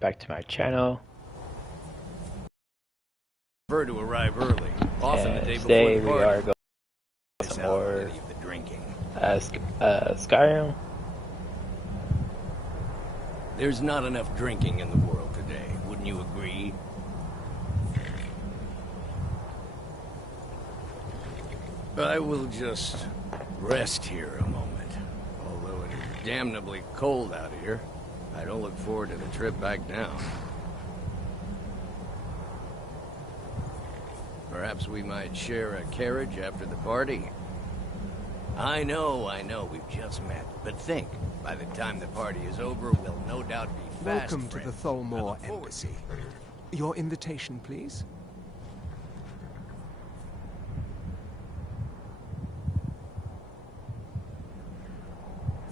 Back to my channel. Prefer to arrive early, often the day before Today the we party. are going Miss some out on more any of the drinking. Skyrim. There's not enough drinking in the world today, wouldn't you agree? I will just rest here a moment. Although it is damnably cold out here, I don't look forward to the trip back down. Perhaps we might share a carriage after the party? I know, we've just met. But think, by the time the party is over, we'll no doubt be fast Welcome to the friends. Tholmor Embassy. Your invitation, please.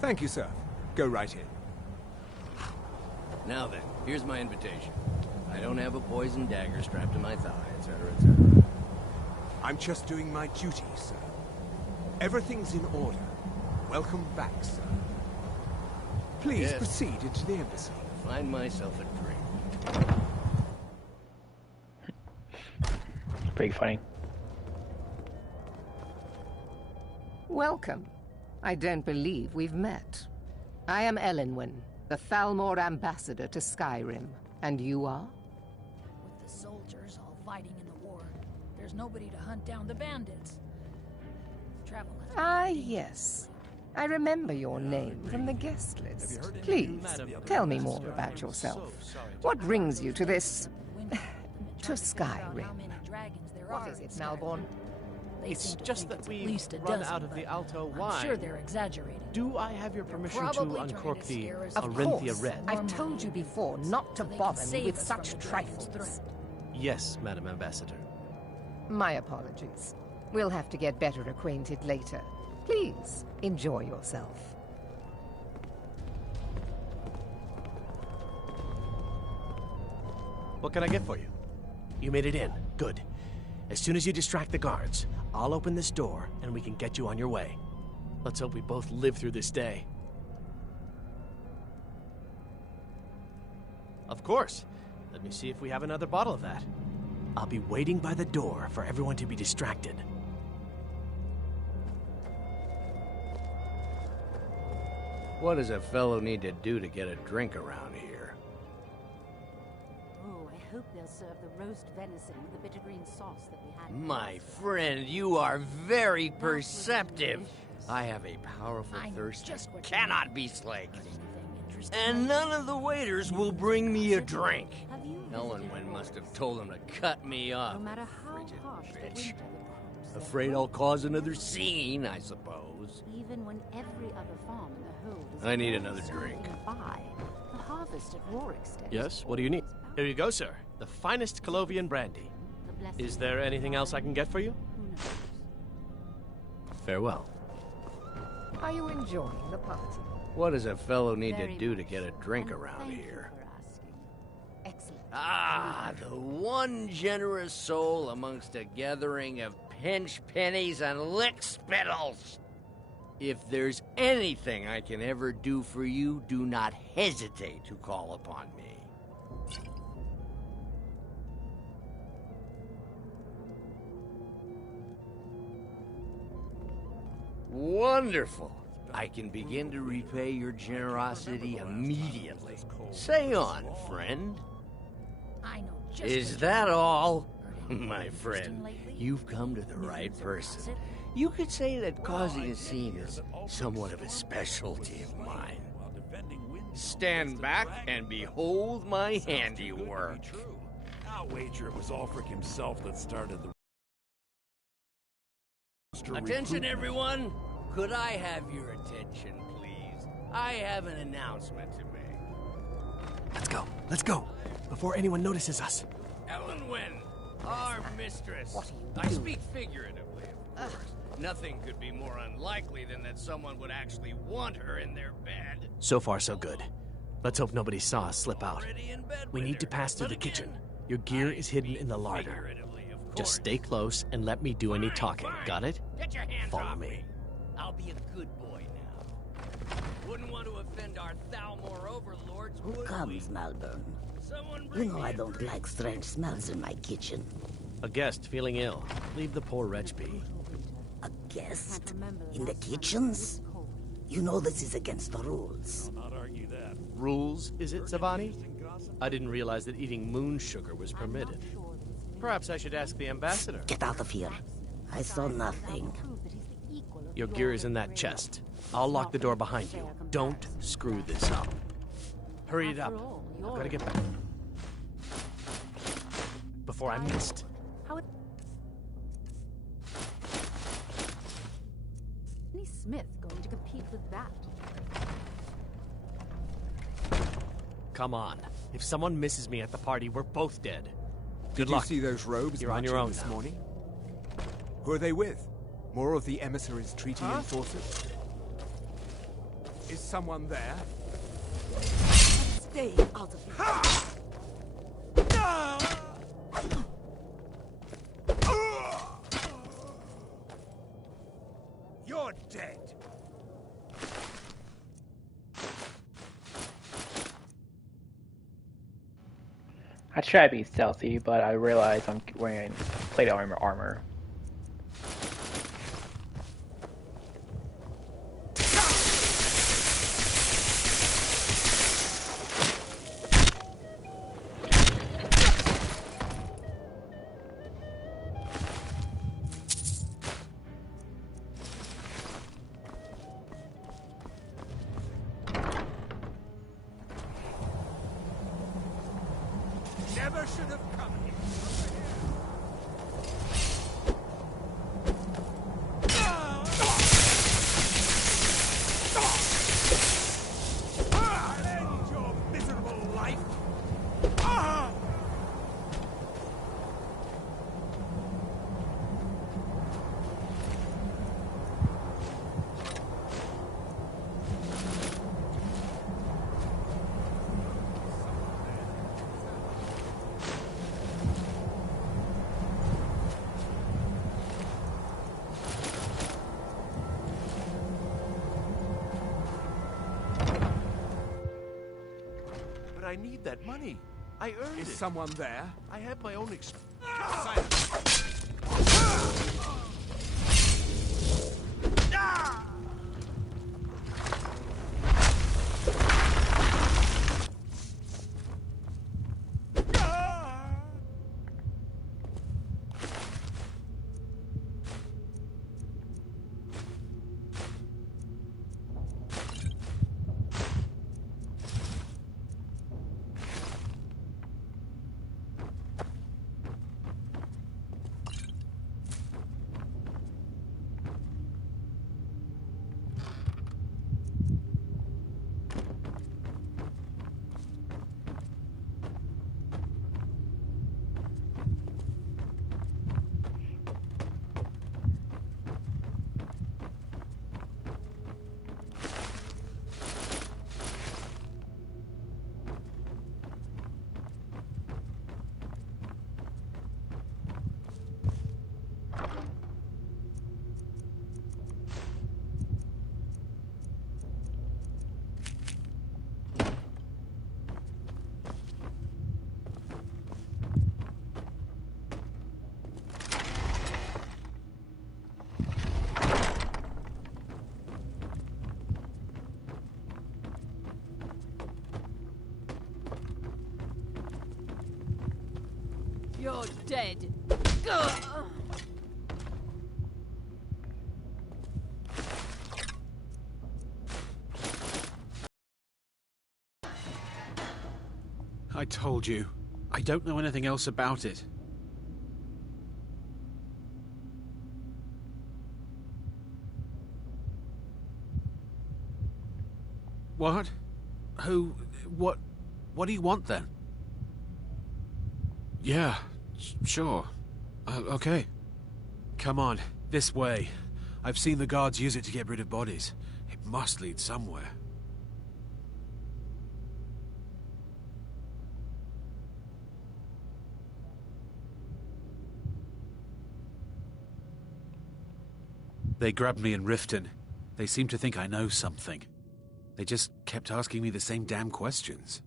Thank you, sir. Go right in. Now then, here's my invitation. I don't have a poison dagger strapped to my thigh, etc., etc. I'm just doing my duty, sir. Everything's in order. Welcome back, sir. Please Yes. proceed into the embassy. Find myself a drink. Pretty funny. Welcome. I don't believe we've met. I am Elenwen, the Thalmor ambassador to Skyrim. And you are? With the soldiers all fighting in the war, there's nobody to hunt down the bandits. Travel has been Ah, dangerous. yes. I remember your name from the guest list. Please, tell me more about yourself. What brings you to this... to How Skyrim? many dragons there What are is in it, Skyrim. Malborn? They It's seem to just think that it's we at least a run dozen, out of the but Alto I'm wine. sure they're exaggerating. Do I have your permission to Probably trying to uncork the scare us Of away. Arinthia course. Red? I've told you before not to So they can bother me save with us from such the dragon's trifles. threat. Yes, Madam Ambassador. My apologies. We'll have to get better acquainted later. Please, enjoy yourself. What can I get for you? You made it in. Good. As soon as you distract the guards, I'll open this door and we can get you on your way. Let's hope we both live through this day. Of course. Let me see if we have another bottle of that. I'll be waiting by the door for everyone to be distracted. What does a fellow need to do to get a drink around here? Oh, I hope they'll serve the roast venison with the bitter green sauce that we had. My friend, you are very perceptive. I have a powerful I know thirst just that what you cannot be slaked. Anything interesting And like none that? of the waiters will bring me a drink. Have you Ellen visited Wynn must have Forest? told them to cut me off. No matter how Frigid harsh the winter, bitch. the crops are Afraid growing. I'll cause another scene, I suppose. Even when every other farm in the hold is I need already another drink. standing by, the harvest at Rorikstead Yes, what do you need? Here you go, sir. The finest Colovian brandy. The blessing Is there anything else I can get for you? Who knows? Farewell. Are you enjoying the party? What does a fellow need to Very do to much. get a drink And around thank you here? for asking. Excellent. Ah, the one generous soul amongst a gathering of pinch pennies and lick spittles. If there's anything I can ever do for you, do not hesitate to call upon me. Wonderful. I can begin to repay your generosity immediately. Say on, friend. I know just Is what that you all? Heard anything My interesting friend, lately? you've come to the right person. You could say that causing a scene is somewhat of a specialty of mine. Stand back and behold my handiwork. I'll wager it was Ulfric himself that started the Attention, everyone! Could I have your attention, please? I have an announcement to make. Let's go. Let's go. Before anyone notices us. Ellen Wynn, our mistress. I speak figuratively, of course. Nothing could be more unlikely than that someone would actually want her in their bed. So far, so good. Let's hope nobody saw us slip out. Already in bed We with need to her. pass through But the again, kitchen. Your gear I is hidden in the speak larder. figuratively, of course. Just stay close and let me do any talking. Fine. Got it? Get your hands Follow off me. I'll be a good boy now. Wouldn't want to offend our Thalmor overlords, Who would comes, we? Malborn? You know I don't like strange smells in my kitchen. A guest feeling ill. Leave the poor wretch be. A guest? In the kitchens? You know this is against the rules. I'll not argue that. Rules, is it, Savani? I didn't realize that eating moon sugar was permitted. Perhaps I should ask the ambassador. Get out of here. I saw nothing. Your gear is in that chest. I'll lock the door behind you. Don't screw this up. Hurry it up. I've got to get back. Before I'm missed. Smith going to compete with that? Come on. If someone misses me at the party, we're both dead. Good Did luck. you see those robes You're on your own this now. morning? Who are they with? More of the emissaries' treaty enforcers? Is someone there? Stay out of here. You're dead. I try to be stealthy, but I realize I'm wearing plate armor. Never should have come here. End your miserable life. But I need that money. I earned Is it. someone there? I have my own You're dead. I told you. I don't know anything else about it. What? Who? What? What do you want then? Yeah, sure. Okay. Come on, this way. I've seen the guards use it to get rid of bodies. It must lead somewhere. They grabbed me in Riften. They seem to think I know something. They just kept asking me the same damn questions.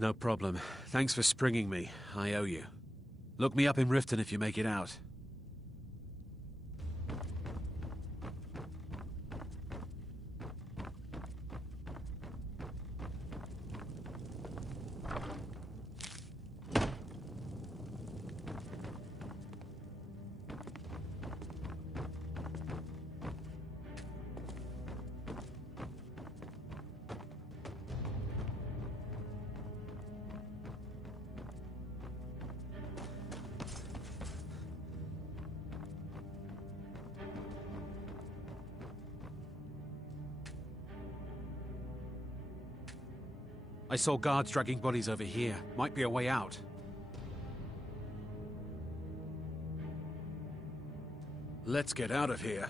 No problem. Thanks for springing me. I owe you. Look me up in Riften if you make it out. I saw guards dragging bodies over here. Might be a way out. Let's get out of here.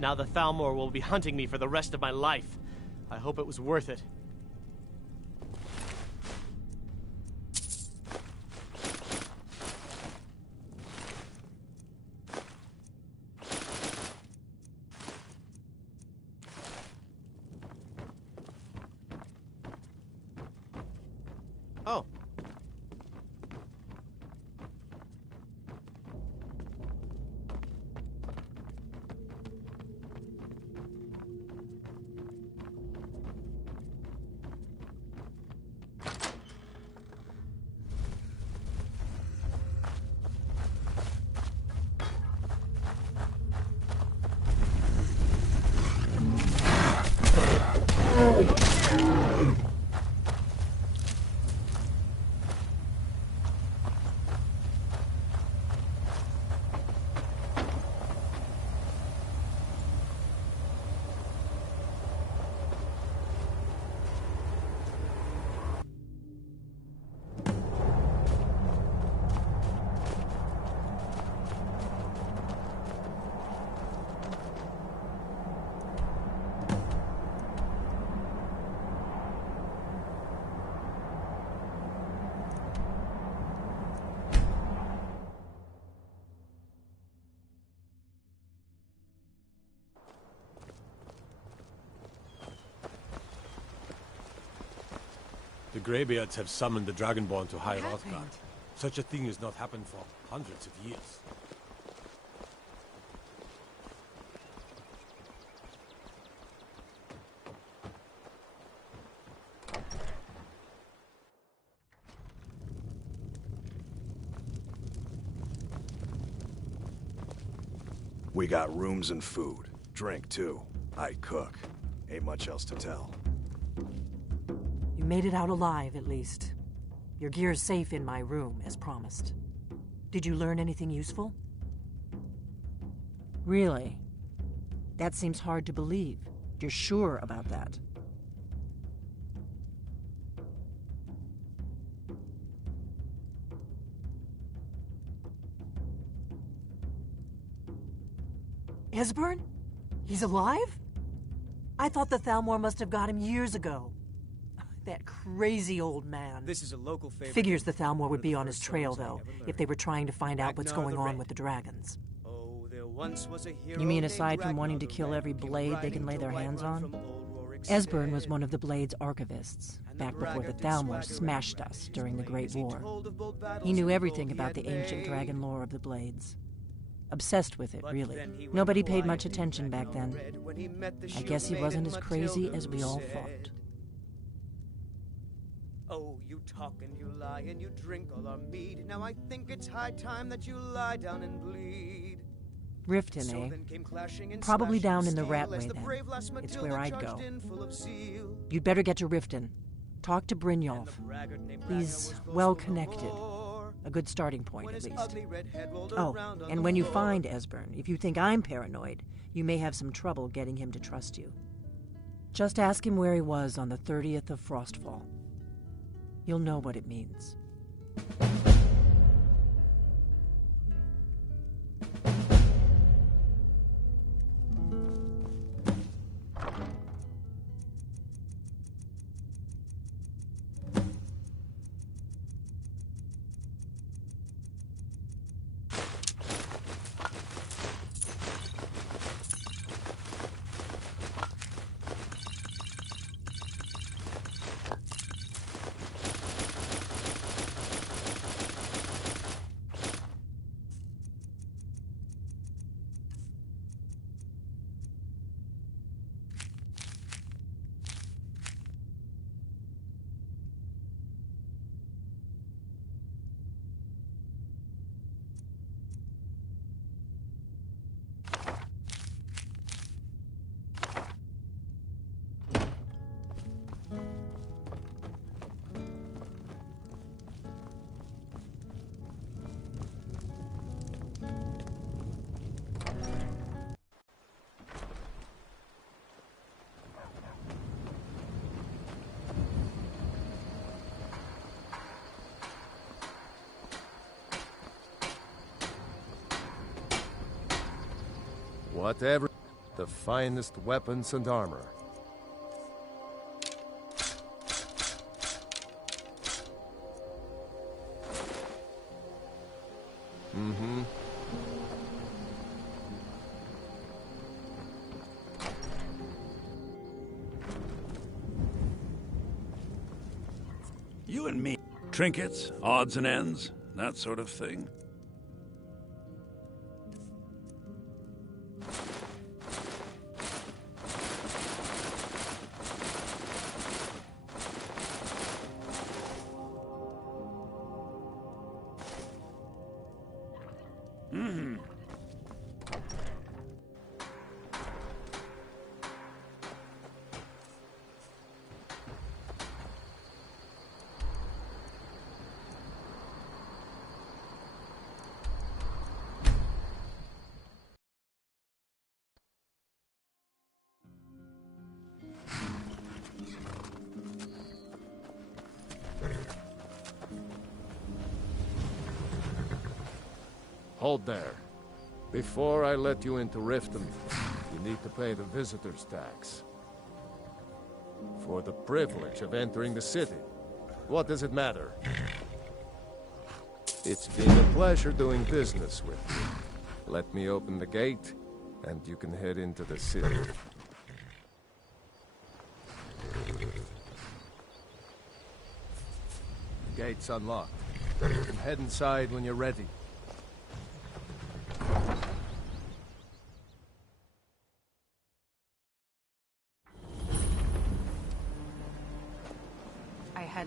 Now the Thalmor will be hunting me for the rest of my life. I hope it was worth it. Oh. The Greybeards have summoned the Dragonborn to High Rothgard. Such a thing has not happened for hundreds of years. We got rooms and food. Drink, too. I cook. Ain't much else to tell. You made it out alive, at least. Your gear's safe in my room, as promised. Did you learn anything useful? Really? That seems hard to believe. You're sure about that? Esbern? He's alive? I thought the Thalmor must have got him years ago. That crazy old man. This is a local favorite. Figures the Thalmor would be on his trail, though, if they were trying to find out what's going on with the dragons. Oh, there once was a hero You mean named aside from Ragnar wanting to the kill Red, every came blade they riding can lay to their hands Whiterun on? from old Roaring Esbern was one of the Blade's archivists, back before the Thalmor smashed us during the Great War. He knew everything about the ancient dragon lore of the Blades. Obsessed with it, really. Nobody paid much attention back then. I guess he wasn't as crazy as we all thought. Oh, you talk and you lie and you drink all our mead. Now I think it's high time that you lie down and bleed. Riften, eh? Probably down in the Ratway, then. It's where I'd go. You'd better get to Riften. Talk to Brynjolf. He's well-connected. A good starting point, at least. Oh, and when you find Esbern, if you think I'm paranoid, you may have some trouble getting him to trust you. Just ask him where he was on the 30th of Frostfall. You'll know what it means. Whatever. The finest weapons and armor. Mm-hmm. You and me. Trinkets, odds and ends, that sort of thing. Hold there. Before I let you into Riften, you need to pay the visitor's tax. For the privilege of entering the city. What does it matter? It's been a pleasure doing business with you. Let me open the gate, and you can head into the city. Gate's unlocked. You can head inside when you're ready.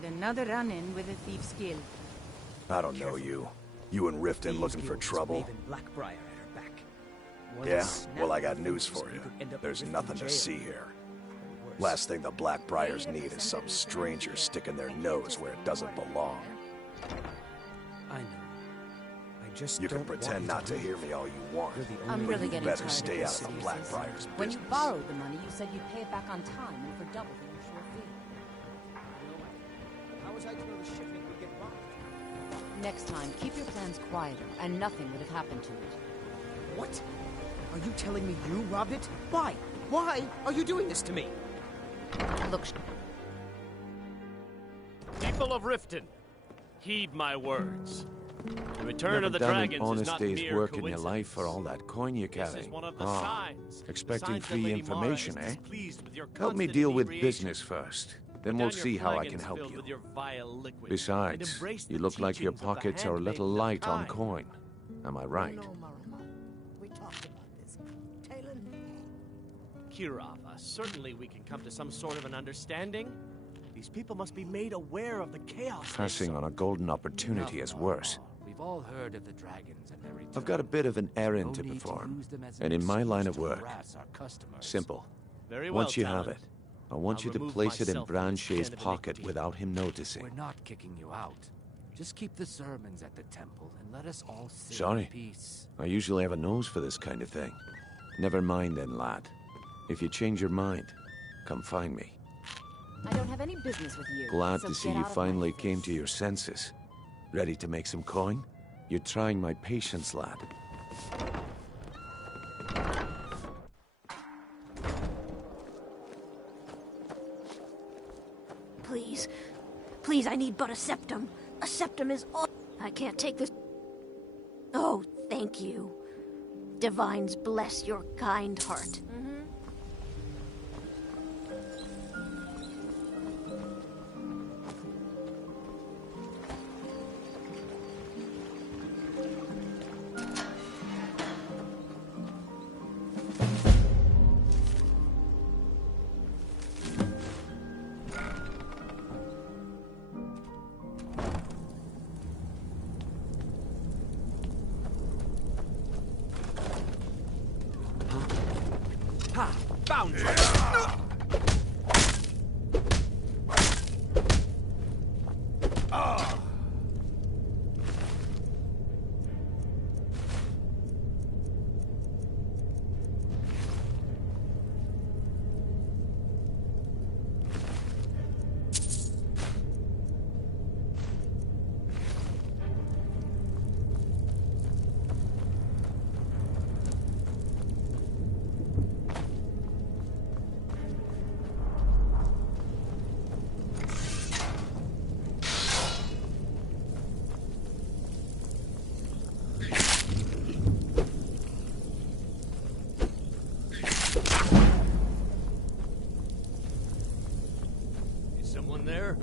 Another run-in with a thief's guild. I don't know you. You and Riften looking for trouble? Yeah? Well, I got news for you. There's nothing to see here. Last thing the Blackbriars need is some stranger sticking their nose where it doesn't belong. I know. I just You can pretend not to hear me all you want. I'm really getting better tired stay of out of the Blackbriars business. When you borrowed the money, you said you'd pay it back on time and for double the usual fee. How was I to know the shipment would get robbed? Next time, keep your plans quieter, and nothing would have happened to it. What? Are you telling me you robbed it? Why? Why are you doing this to me? Look... People of Riften, heed my words. The return Never of the done an dragons honest is not day's mere work in your coincidence. life for all that coin you This carry. is one of the Ah, signs. expecting Signs that free Lady Mara information, is eh? displeased with your Help me constant deal with inebriation. business first. Then Put we'll down your see how I can flagons help filled you. with your vile liquid, and Besides, embrace you the look like your teachings of the pockets are a little handmaidens of light on Kai. coin. Am I right? No, Maruma. We talked about this. Talon. Kirava, certainly we can come to some sort of an understanding. These people must be made aware of the chaos. Passing on a golden opportunity is worse. We've all heard of the dragons and their return. I've got a bit of an errand to No need to perform. use them as an And in my excuse line of to work, harass our customers. simple. Very well, Once you have Talon. it, I want I'll you to remove place it in myself from this Branche's den of pocket iniquity. without him noticing. We're not kicking you out. Just keep the sermons at the temple and let us all sit Sorry. in peace. I usually have a nose for this kind of thing. Never mind then, lad. If you change your mind, come find me. I don't have any business with you. Glad so to see get you out of my finally face. came to your senses. Ready to make some coin? You're trying my patience, lad. Please. Please, I need but a septum. A septum is all. I can't take this. Oh, thank you. Divines bless your kind heart. Ha! Found you! Is someone there?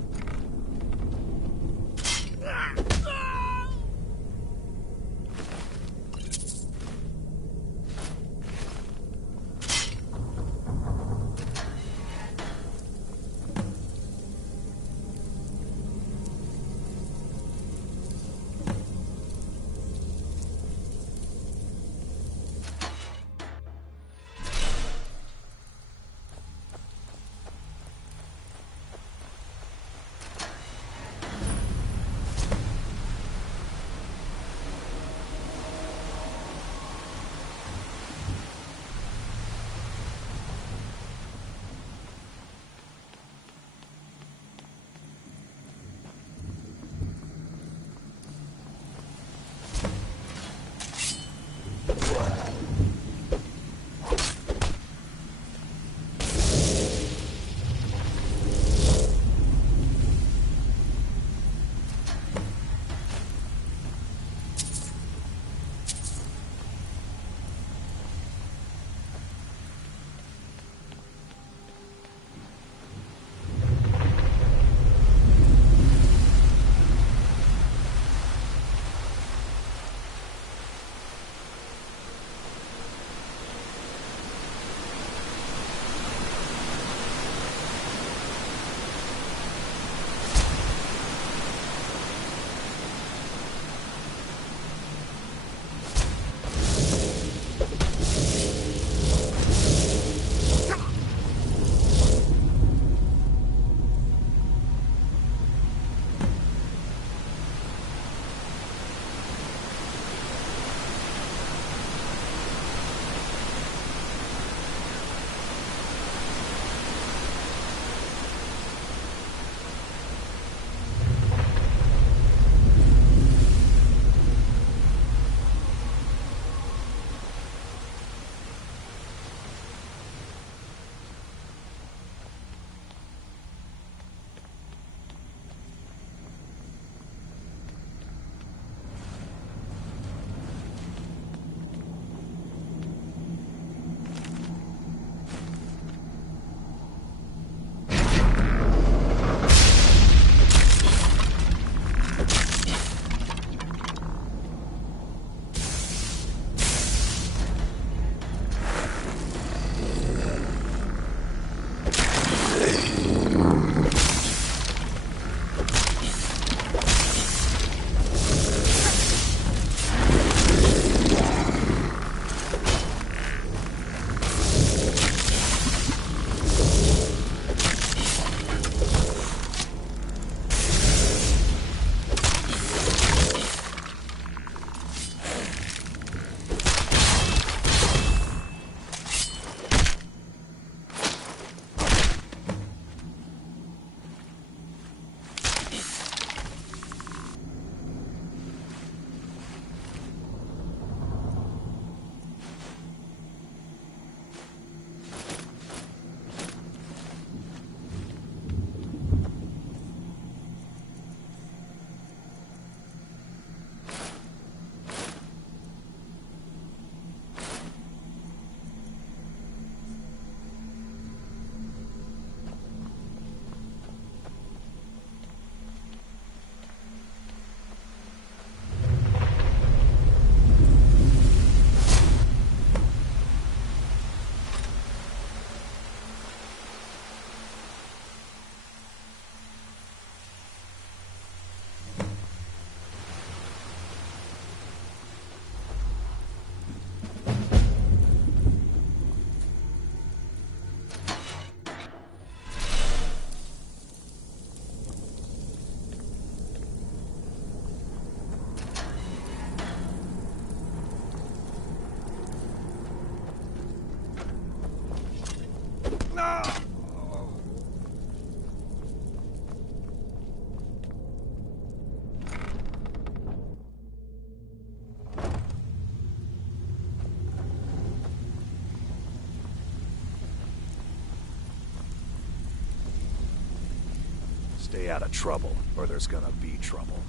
Stay out of trouble, or there's gonna be trouble.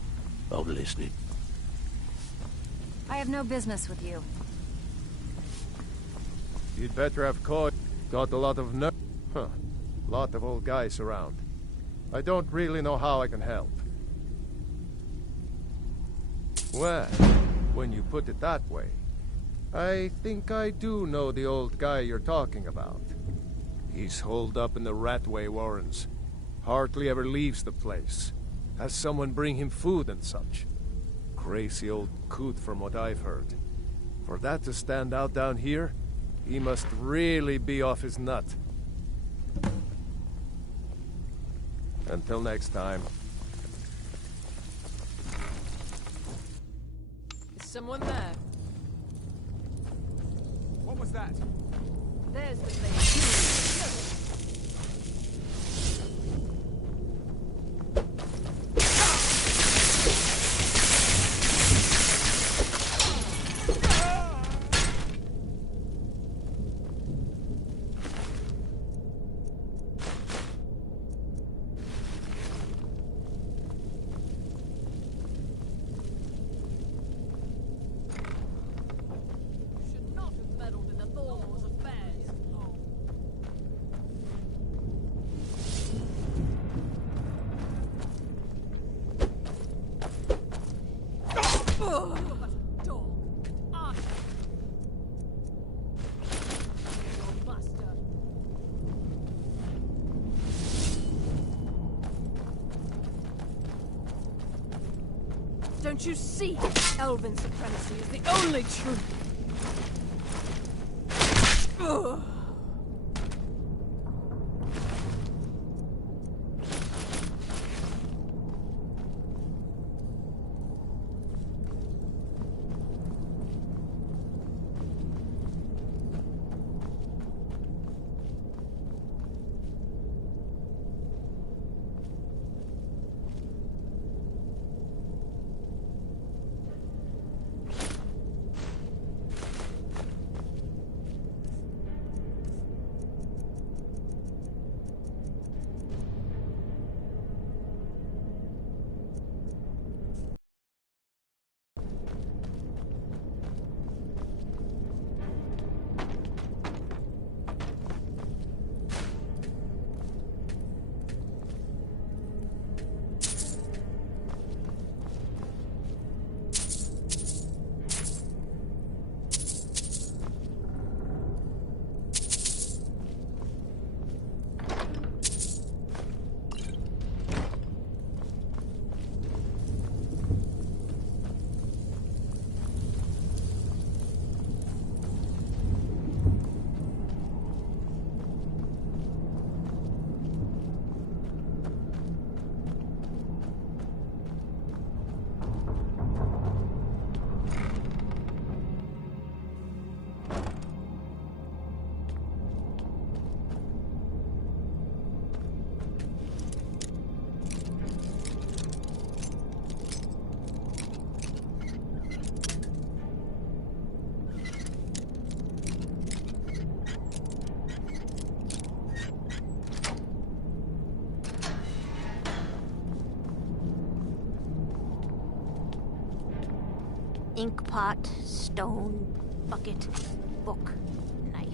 I'm listening. I have no business with you. You'd better have got a lot of lot of old guys around. I don't really know how I can help. Well, when you put it that way, I think I do know the old guy you're talking about. He's holed up in the Ratway Warrens. Hardly ever leaves the place. Has someone bring him food and such. Crazy old coot from what I've heard. For that to stand out down here, he must really be off his nut. Until next time. Is someone there? What was that? There's the place. Don't you see? Elven supremacy is the only truth. Ugh. Ink pot, stone, bucket, book, knife.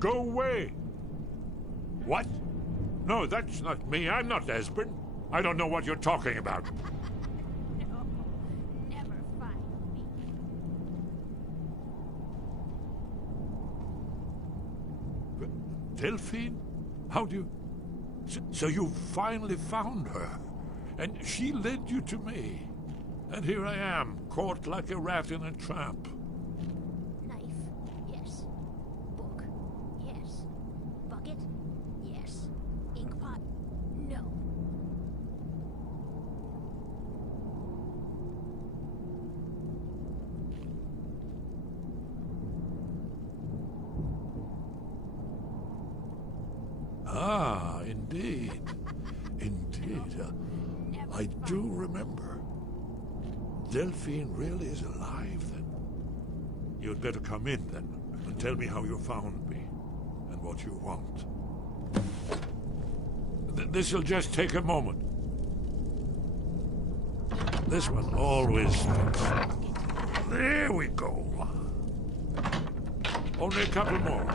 Go away! What? No, that's not me. I'm not Esbern. I don't know what you're talking about. No, never find me. Delphine? How do you... So you finally found her, and she led you to me. And here I am, caught like a rat in a trap. Knife, yes. Book, yes. Bucket, yes. Ink pot, no. indeed. Indeed. I do remember. Delphine really is alive, then? You'd better come in, then, and tell me how you found me, and what you want. This'll just take a moment. This one always takes. There we go. Only a couple more.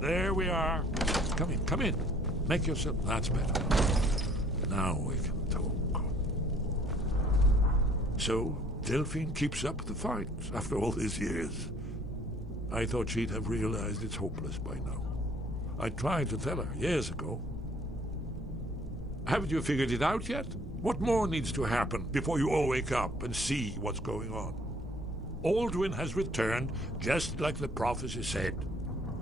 There we are. Come in, come in. Make yourself... That's better. Now we can talk. So, Delphine keeps up the fight after all these years. I thought she'd have realized it's hopeless by now. I tried to tell her years ago. Haven't you figured it out yet? What more needs to happen before you all wake up and see what's going on? Alduin has returned just like the prophecy said.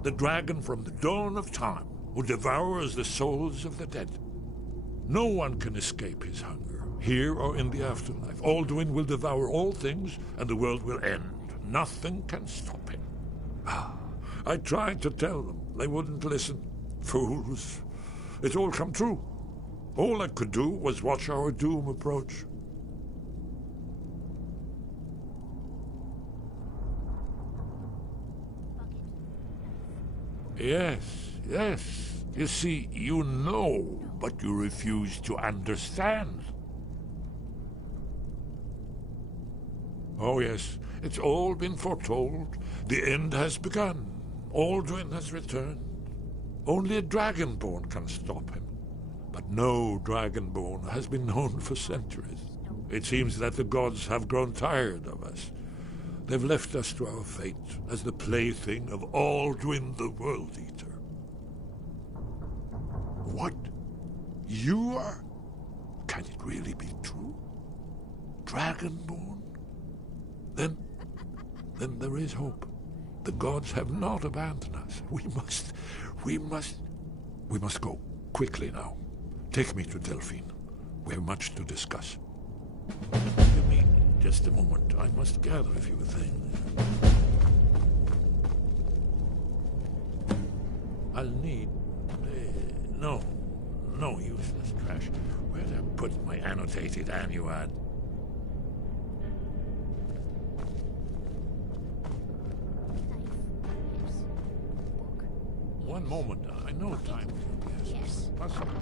The dragon from the dawn of time who devours the souls of the dead. No one can escape his hunger, here or in the afterlife. Alduin will devour all things and the world will end. Nothing can stop him. I tried to tell them. They wouldn't listen. Fools. It's all come true. All I could do was watch our doom approach. Yes, yes. You see, you know, but you refuse to understand. Oh, yes. It's all been foretold. The end has begun. Alduin has returned. Only a dragonborn can stop him. But no dragonborn has been known for centuries. It seems that the gods have grown tired of us. They've left us to our fate as the plaything of Alduin the World Eater. What? You are? Can it really be true? Dragonborn? Then there is hope. The gods have not abandoned us. We must go quickly now. Take me to Delphine. We have much to discuss. Give me just a moment. I must gather a few things. I'll need... no useless trash. Where'd I put my annotated annuad? One moment. I know time will be possible.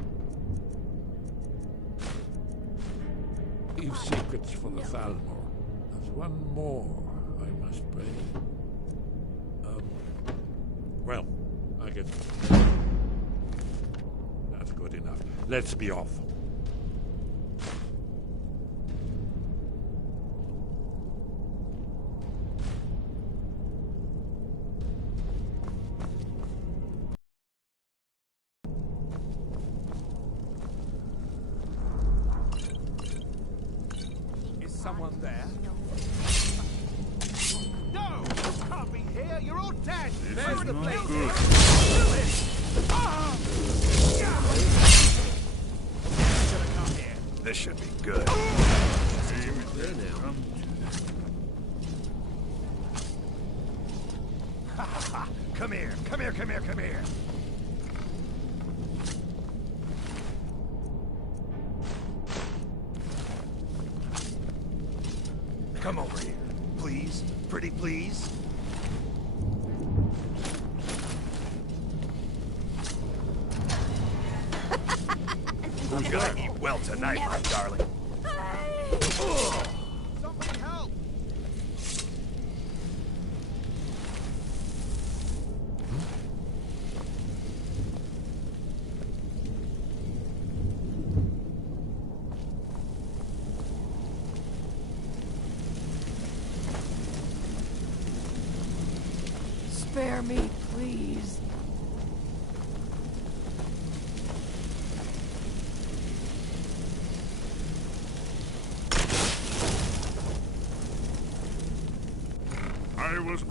Leave secrets for the Thalmor. There's one more I must bring. Well, I guess that's good enough. Let's be off. Someone there? No! You can't be here! You're all dead! There's the blade! This should be good. Come here! Come here! Come here! Come here! Come over here. Please. Pretty please. Who's gonna eat well tonight, my darling? Somebody help! Spare me, please. I was...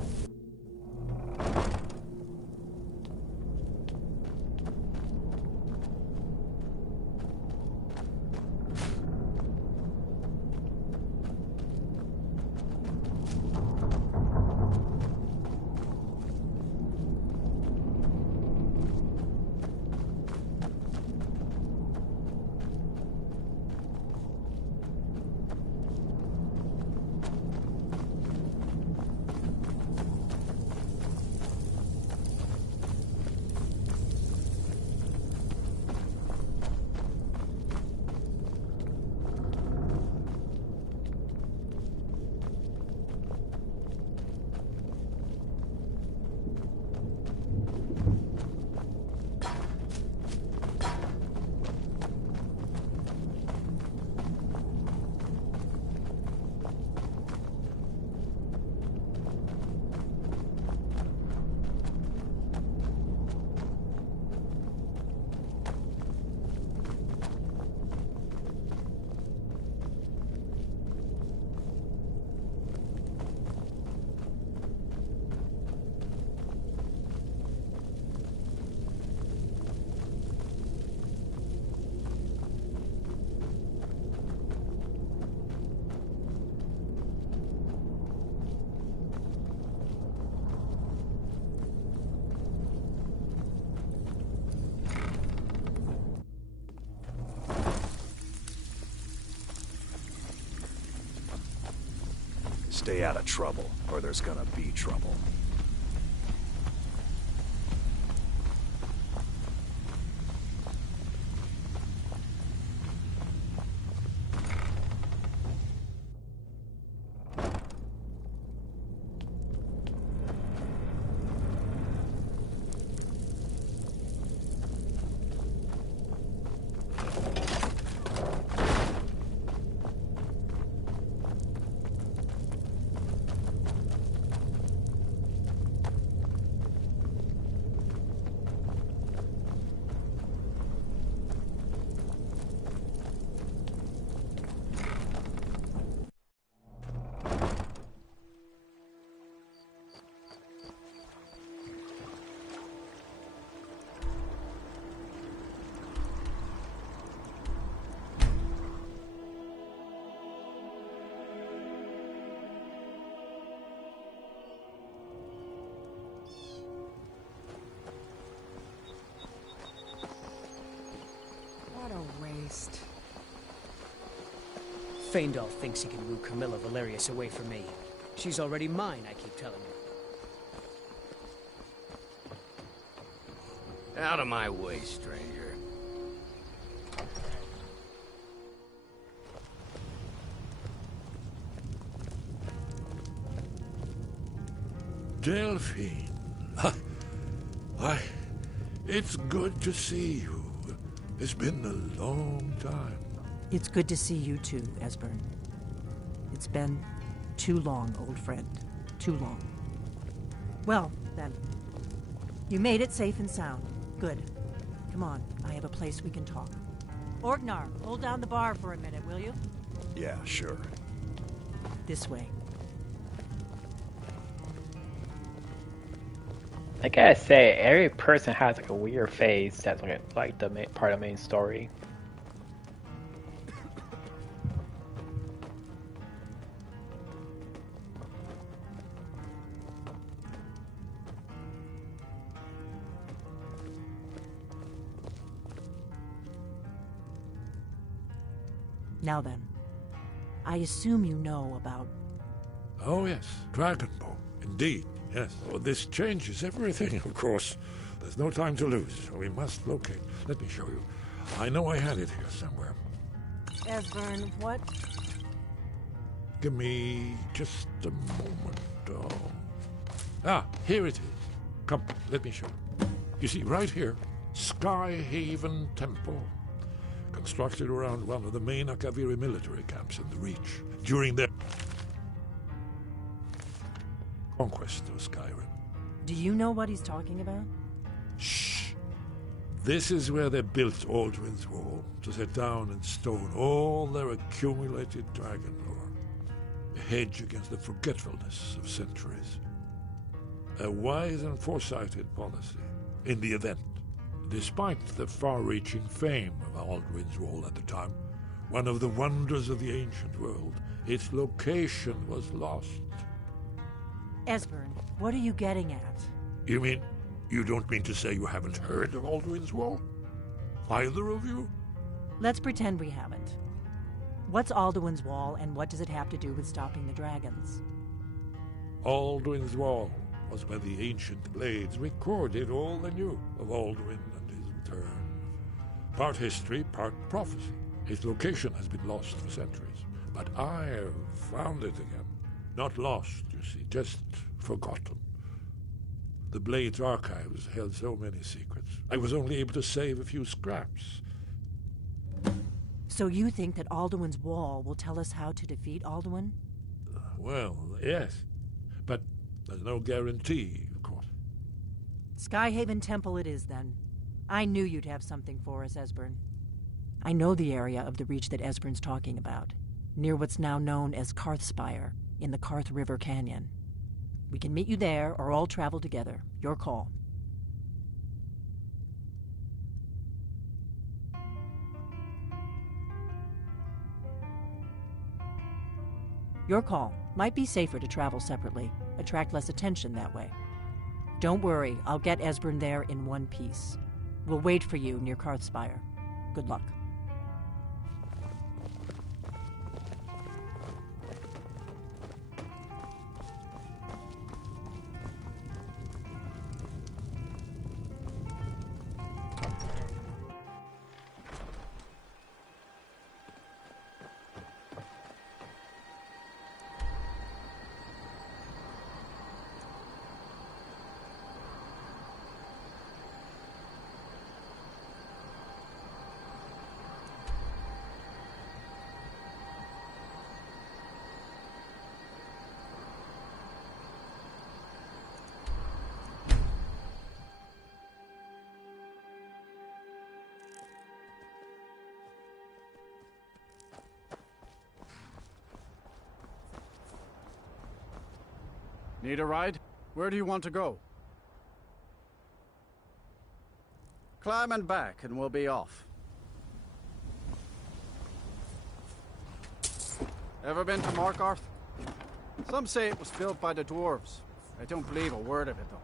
Stay out of trouble, or there's gonna be trouble. Feindal thinks he can woo Camilla Valerius away from me. She's already mine, I keep telling him. Out of my way, stranger. Delphine. Why, it's good to see you. It's been a long time. It's good to see you too, Esbern. It's been too long, old friend. Too long. Well, then. You made it safe and sound. Good. Come on, I have a place we can talk. Orgnar, hold down the bar for a minute, will you? Yeah, sure. This way. I gotta say, every person has like a weird face that's like the main, part of the main story. Now then, I assume you know about... Oh yes, Dragonbow. Indeed, yes. Well, this changes everything, of course. There's no time to lose. We must locate. Let me show you. I know I had it here somewhere. Esbern, what? Give me just a moment. Here it is. Come, let me show you. You see, right here, Skyhaven Temple. Constructed around one of the main Akaviri military camps in the Reach during their conquest of Skyrim. Do you know what he's talking about? Shh! This is where they built Aldrin's Wall, to set down in stone all their accumulated dragon lore. A hedge against the forgetfulness of centuries. A wise and foresighted policy in the event. Despite the far-reaching fame of Aldrin's Wall at the time, one of the wonders of the ancient world, its location was lost. Esbern, what are you getting at? You mean, you don't mean to say you haven't heard of Aldrin's Wall? Either of you? Let's pretend we haven't. What's Alduin's Wall, and what does it have to do with stopping the dragons? Aldrin's Wall was where the ancient blades recorded all they knew of Aldrin and his return. Part history, part prophecy. Its location has been lost for centuries, but I have found it again. Not lost, you see, just forgotten. The Blade's archives held so many secrets. I was only able to save a few scraps. So you think that Alduin's Wall will tell us how to defeat Alduin? Well, yes, but there's no guarantee, of course. Skyhaven Temple it is, then. I knew you'd have something for us, Esbern. I know the area of the Reach that Esbern's talking about, near what's now known as Karthspire, in the Karth River Canyon. We can meet you there, or all travel together. Your call. Your call. Might be safer to travel separately. Attract less attention that way. Don't worry, I'll get Esbern there in one piece. We'll wait for you near Karthspire. Good luck. Need a ride? Where do you want to go? Climb and back, and we'll be off. Ever been to Markarth? Some say it was built by the dwarves. I don't believe a word of it, though.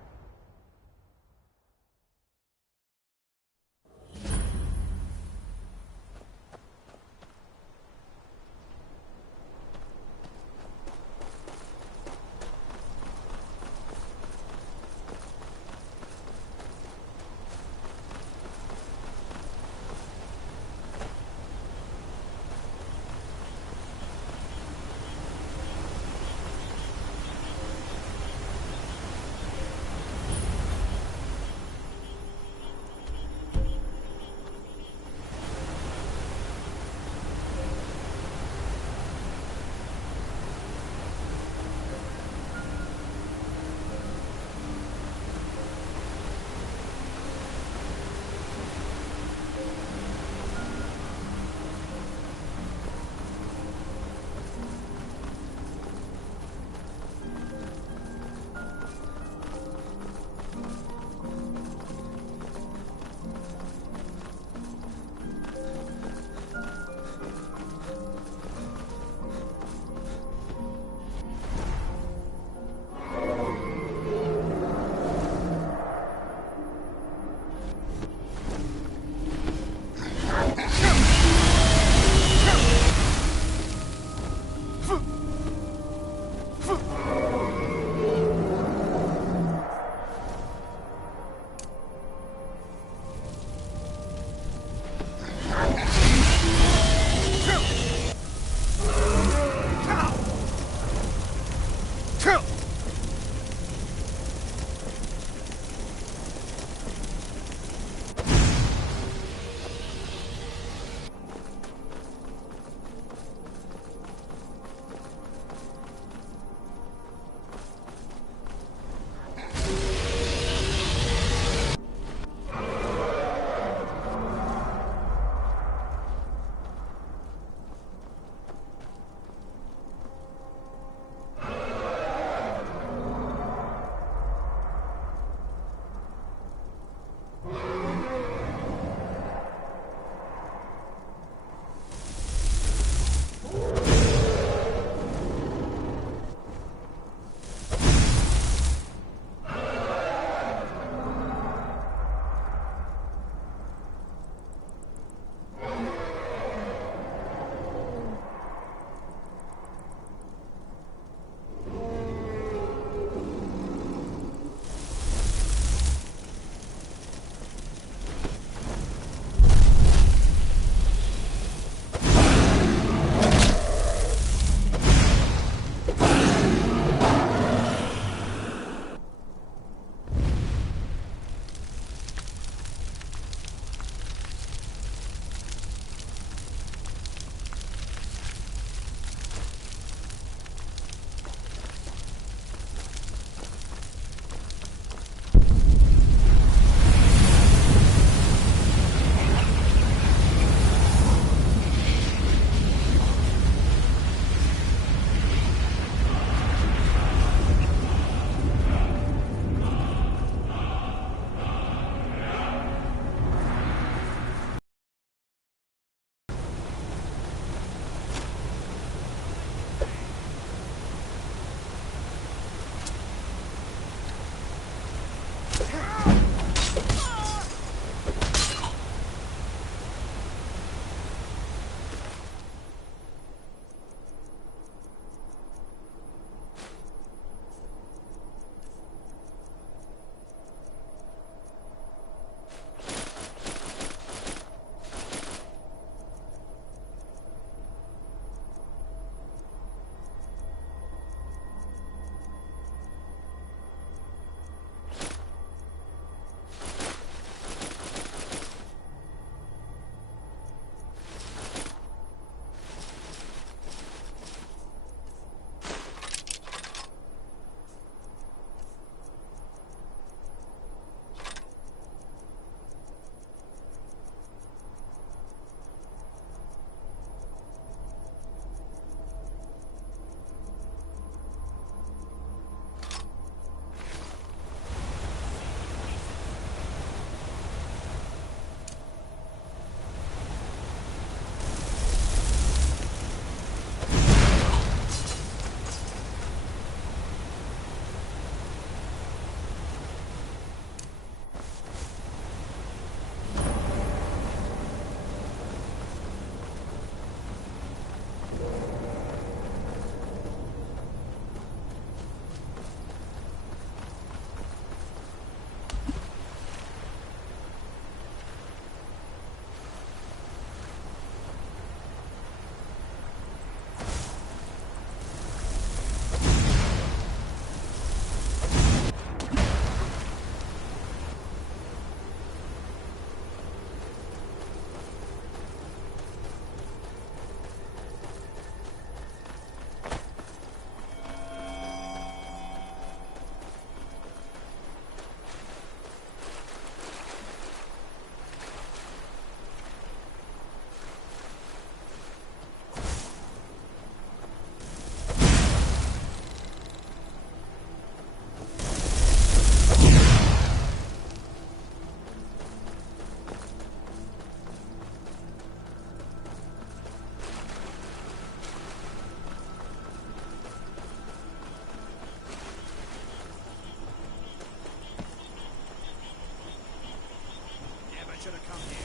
should have come here.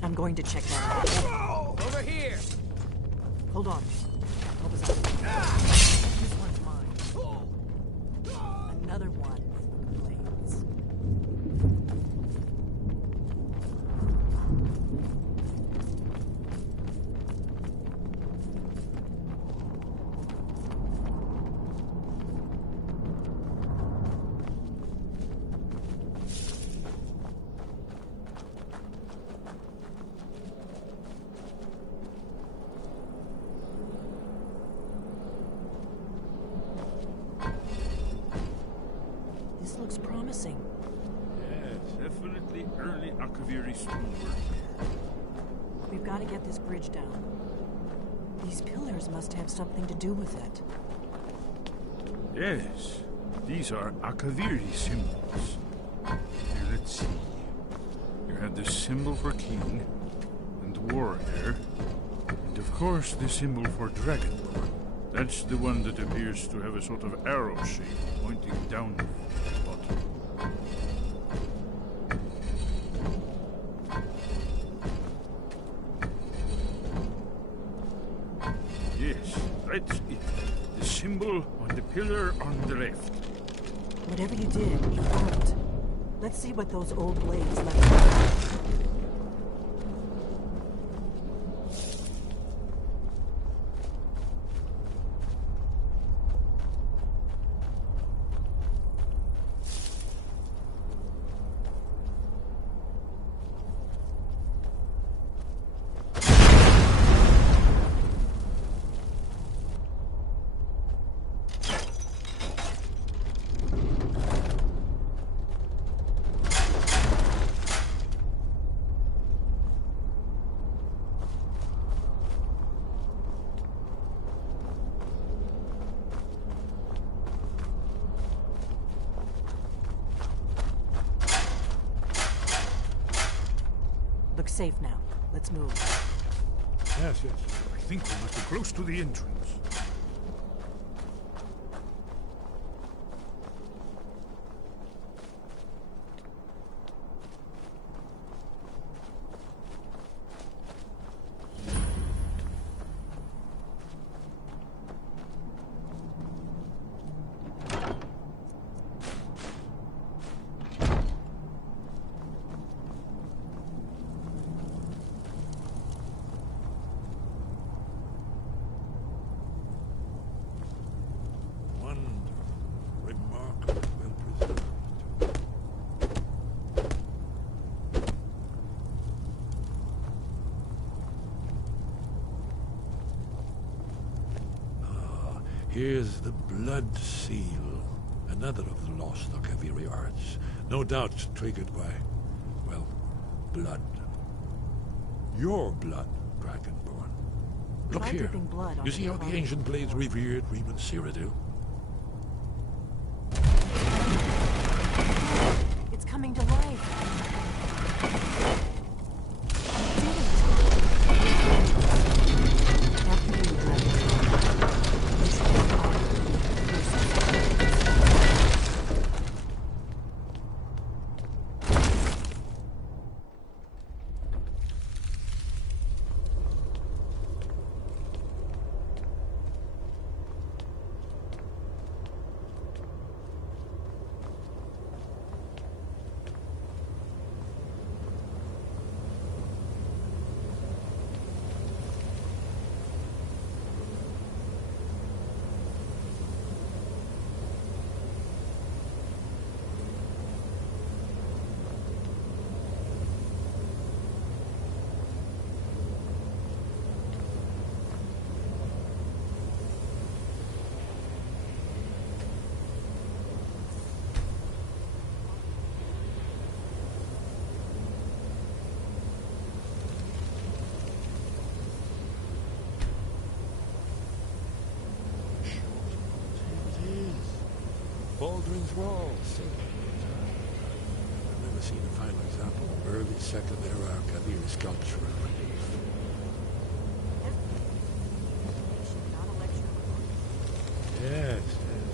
I'm going to check that out. Over here! Hold on. What was that? This one's mine. Another one with blades. Looks promising. Yes, definitely early Akaviri stonework. We've got to get this bridge down. These pillars must have something to do with it. Yes, these are Akaviri symbols. Here, let's see. You have the symbol for king and warrior, and of course the symbol for dragonborn. That's the one that appears to have a sort of arrow shape pointing down from the bottom. Yes, that's it. The symbol on the pillar on the left. Whatever you did, you found. Let's see what those old blades left behind. Looks safe now. Let's move. Yes, yes. I think we must be close to the entrance. Here's the Blood Seal, another of the lost Akaviri arts. No doubt triggered by, well, blood. Your blood, Dragonborn. Look Try here. dripping blood You onto see the how the clothing. ancient blades revered Reman Cyrodiil? It's coming to life. Baldwin's Wall. I've never seen a final example of early Second Era Akaviri sculpture and relief. Yes,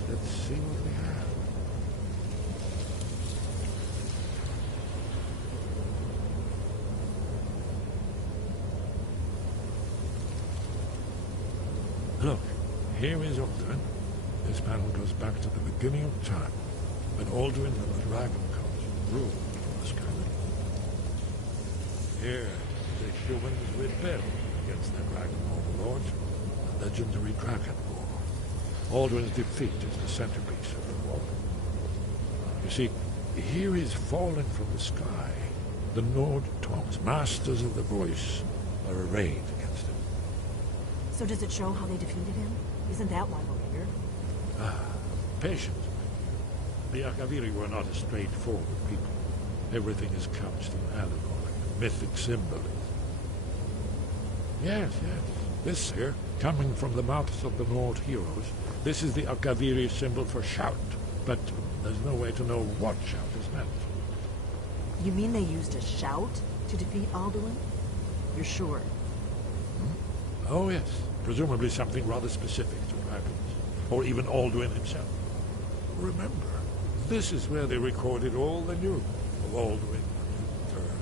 let's see what we have. Look, here is Alduin. This panel goes back to the beginning of time, when Alduin and the Dragon Cult ruled the Skyrim. Here, the humans rebelled against their dragon overlord, the legendary Dragon War. Alduin's defeat is the centerpiece of the war. You see, here is fallen from the sky. The Nord Tongs, masters of the voice, are arrayed against him. So does it show how they defeated him? Isn't that why we're here? Patience. The Akaviri were not a straightforward people. Everything is couched in allegory, mythic symbolism. Yes. This here, coming from the mouths of the Nord heroes, this is the Akaviri symbol for shout. But there's no way to know what shout is meant. You mean they used a shout to defeat Alduin? You're sure? Oh, yes. Presumably something rather specific to dragons. Or even Alduin himself. Remember, this is where they recorded all the news of Alduin and his return.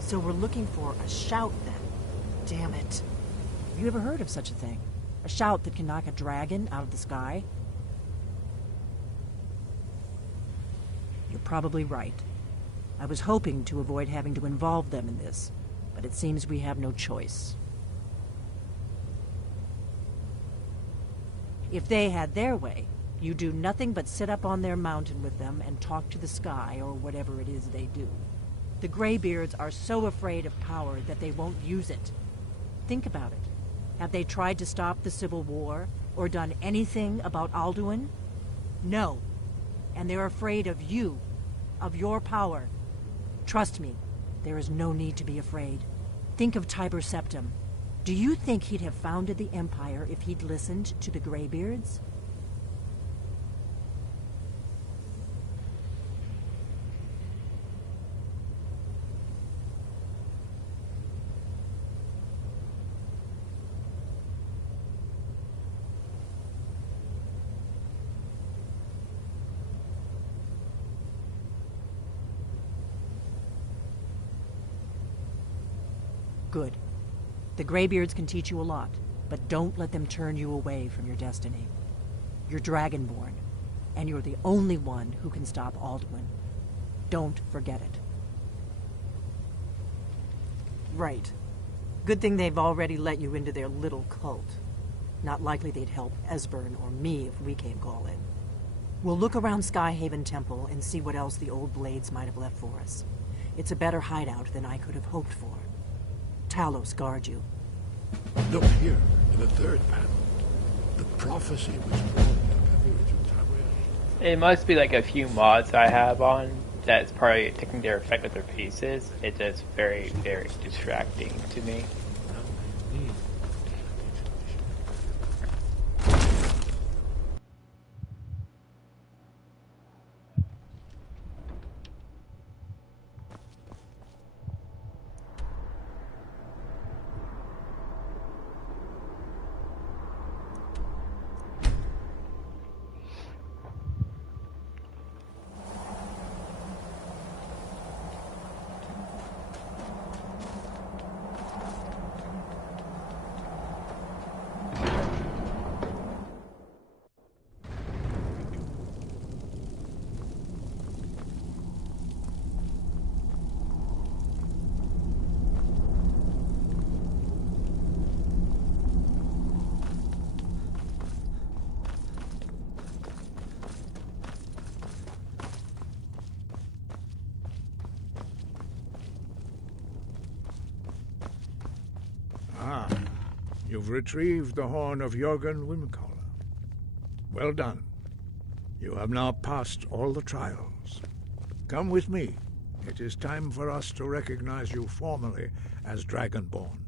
So we're looking for a shout then. Damn it. Have you ever heard of such a thing? A shout that can knock a dragon out of the sky? You're probably right. I was hoping to avoid having to involve them in this, but it seems we have no choice. If they had their way, you do nothing but sit up on their mountain with them and talk to the sky or whatever it is they do. The Greybeards are so afraid of power that they won't use it. Think about it. Have they tried to stop the Civil War or done anything about Alduin? No. And they're afraid of you, of your power. Trust me, there is no need to be afraid. Think of Tiber Septim. Do you think he'd have founded the Empire if he'd listened to the Greybeards? Good. The Greybeards can teach you a lot, but don't let them turn you away from your destiny. You're Dragonborn, and you're the only one who can stop Alduin. Don't forget it. Right. Good thing they've already let you into their little cult. Not likely they'd help Esbern or me if we came calling. We'll look around Skyhaven Temple and see what else the old blades might have left for us. It's a better hideout than I could have hoped for. Talos guard you. Look here, in the third panel. The prophecy was born. It must be like a few mods I have on that's probably taking their effect with their faces. It's just very, very distracting to me. You've retrieved the horn of Jürgen Windcaller. Well done. You have now passed all the trials. Come with me. It is time for us to recognize you formally as Dragonborn.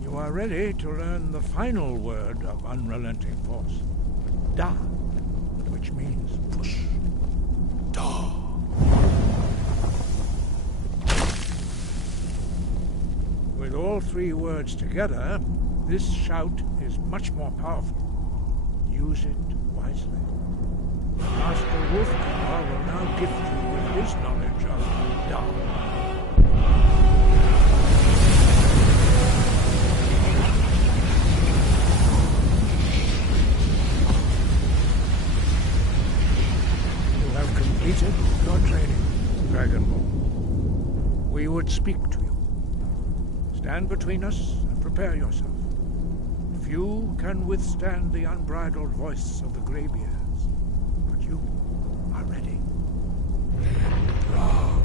You are ready to learn the final word of unrelenting force. Da, which means push. Da. With all three words together, this shout is much more powerful. Use it wisely. Master Wolfgar will now gift you with his knowledge of Da. Completed your training, Dragonborn. We would speak to you. Stand between us and prepare yourself. Few can withstand the unbridled voice of the Greybeards, but you are ready. Now!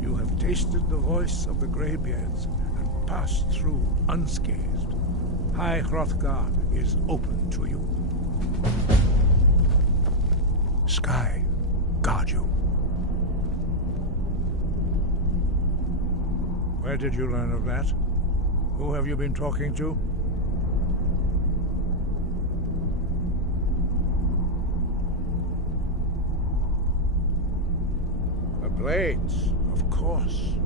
You have tasted the voice of the Greybeards and passed through unscathed. High Hrothgar is open to you. Sky, guard you. Where did you learn of that? Who have you been talking to? The Blades, of course.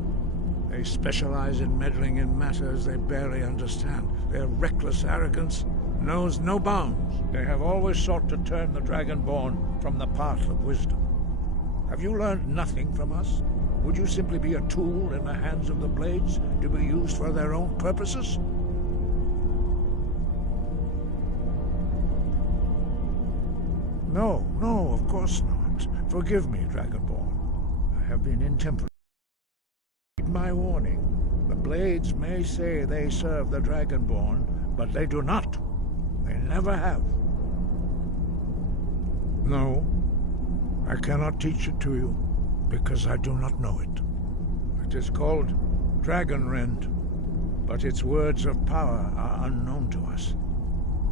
They specialize in meddling in matters they barely understand. Their reckless arrogance knows no bounds. They have always sought to turn the Dragonborn from the path of wisdom. Have you learned nothing from us? Would you simply be a tool in the hands of the Blades to be used for their own purposes? No, of course not. Forgive me, Dragonborn. I have been intemperate. Heed my warning. The Blades may say they serve the Dragonborn, but they do not. They never have. No, I cannot teach it to you, because I do not know it. It is called Dragonrend, but its words of power are unknown to us.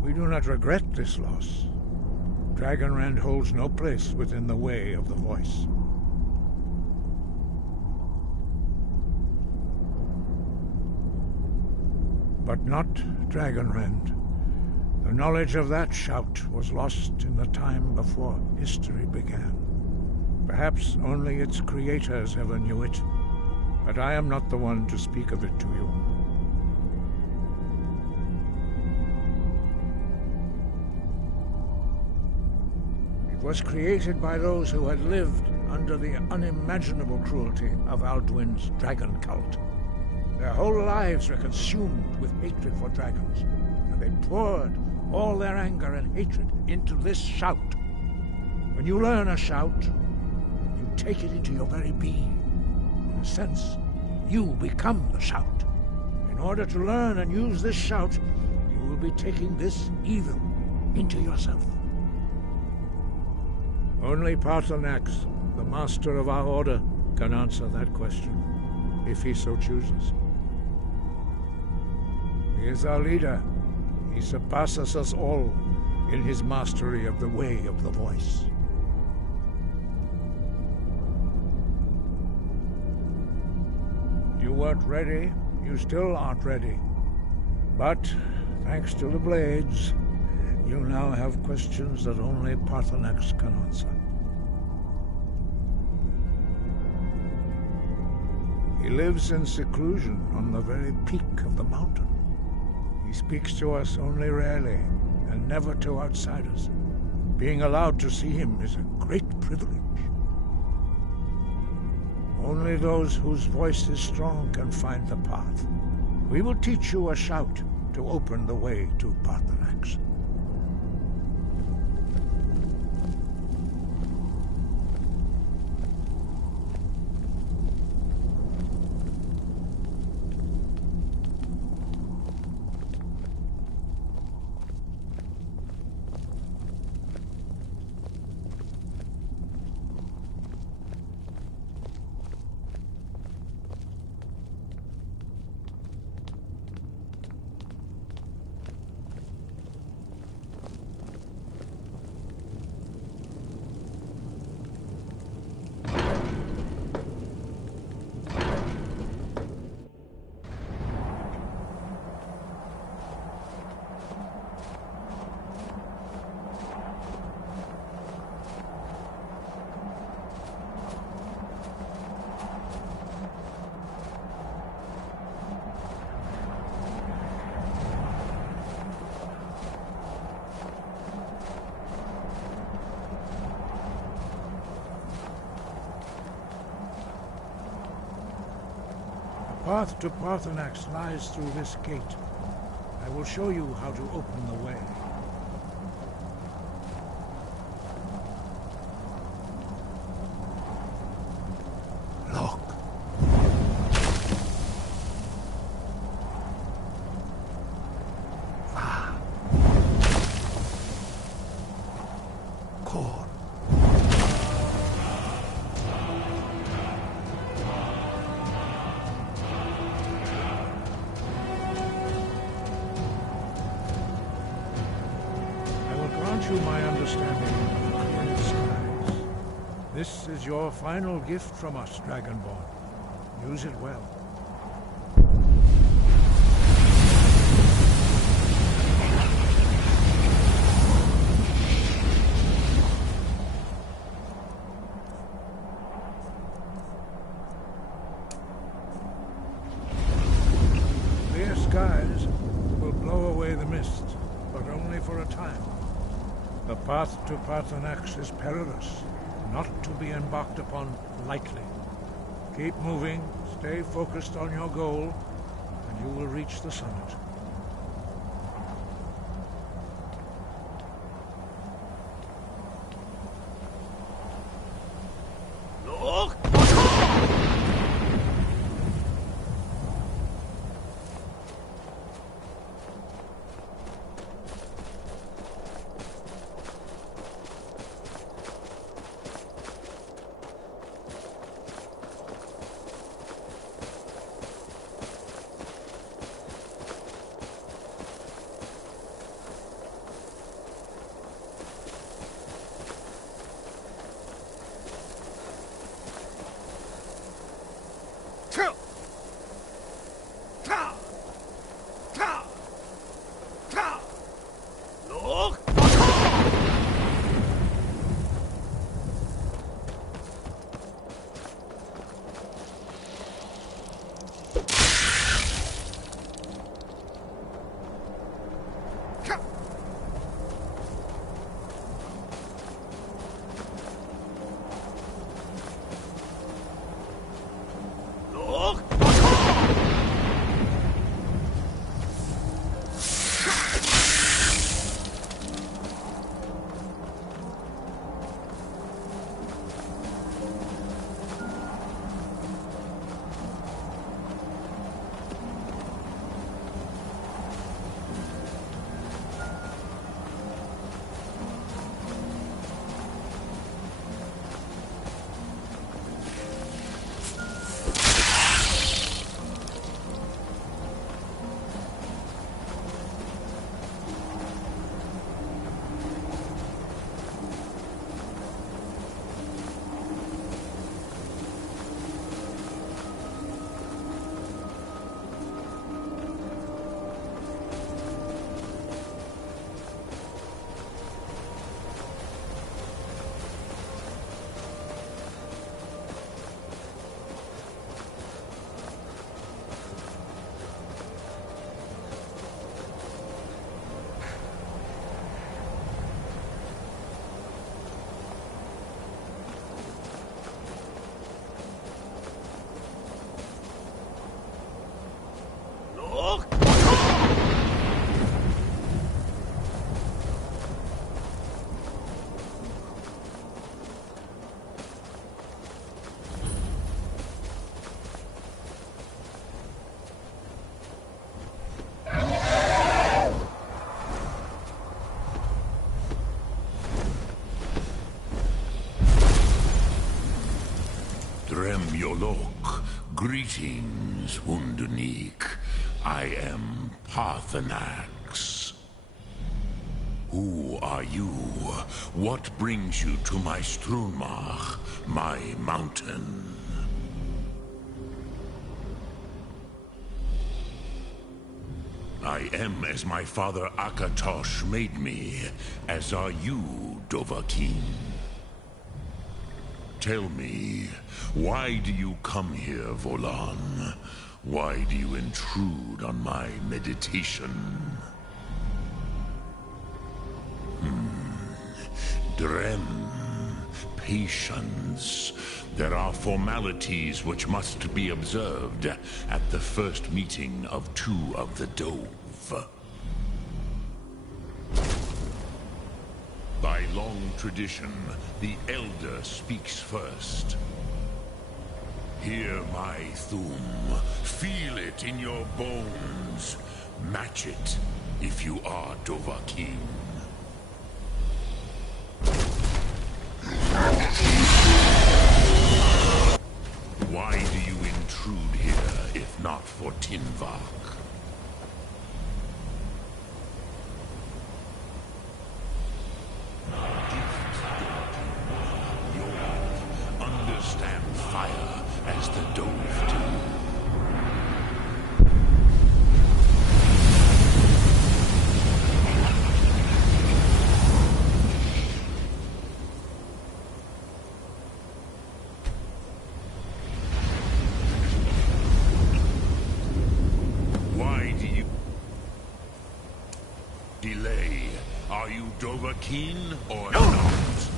We do not regret this loss. Dragonrend holds no place within the way of the voice. but not Dragonrend. The knowledge of that shout was lost in the time before history began. Perhaps only its creators ever knew it, but I am not the one to speak of it to you. It was created by those who had lived under the unimaginable cruelty of Alduin's dragon cult. Their whole lives were consumed with hatred for dragons, and they poured all their anger and hatred into this shout. When you learn a shout, you take it into your very being. In a sense, you become the shout. In order to learn and use this shout, you will be taking this evil into yourself. Only Paarthurnax, the master of our order, can answer that question, if he so chooses. He is our leader. He surpasses us all in his mastery of the way of the voice. You weren't ready. You still aren't ready. But, thanks to the blades, you now have questions that only Paarthurnax can answer. He lives in seclusion on the very peak of the mountain. He speaks to us only rarely, and never to outsiders. Being allowed to see him is a great privilege. Only those whose voice is strong can find the path. We will teach you a shout to open the way to Paarthurnax. The path to Paarthurnax lies through this gate. I will show you how to open the way. Look. Core. You my understanding of the clear skies. This is your final gift from us, Dragonborn. Use it well. Clear skies will blow away the mist, but only for a time. The path to Paarthurnax is perilous, not to be embarked upon lightly. Keep moving, stay focused on your goal, and you will reach the summit. Look! Greetings, Wunderneek. I am Parthenax. Who are you? What brings you to my Strunmach, my mountain? I am as my father Akatosh made me, as are you, Dovahkiin. Tell me, why do you come here, Volan? Why do you intrude on my meditation? Drem, patience. There are formalities which must be observed at the first meeting of two of the Dove. By long tradition, the Elder speaks first. Hear my Thum. Feel it in your bones. Match it if you are Dovahkiin. Why do you intrude here, if not for Tinvak? Understand fire as the Dove do. Delay. Are you Dovahkiin or not?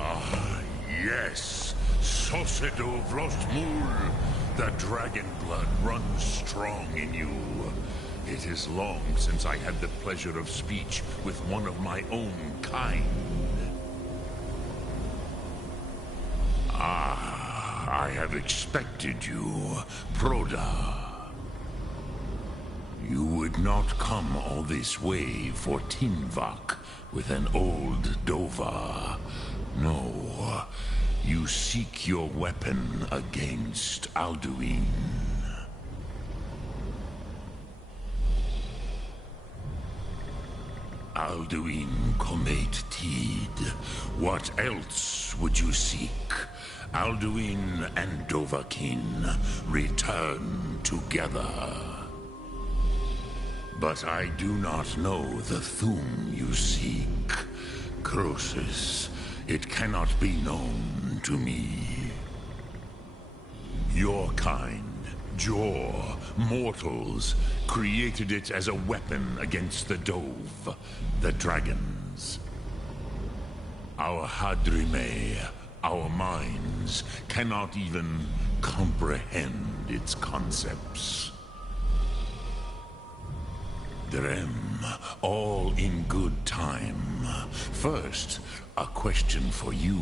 Ah, yes. Sosedo Vlostmul. The dragon blood runs strong in you. It is long since I had the pleasure of speech with one of my own kind. Ah, I have expected you, Proda. You would not come all this way for Tinvak with an old Dova. No, you seek your weapon against Alduin. Alduin Comet Tid. What else would you seek? Alduin and Dovahkiin return together. But I do not know the Thum you seek. Croesus, it cannot be known to me. Your kind, Jor, mortals, created it as a weapon against the Dove, the dragons. Our Hadrime, our minds, cannot even comprehend its concepts. Drem, all in good time. First, a question for you.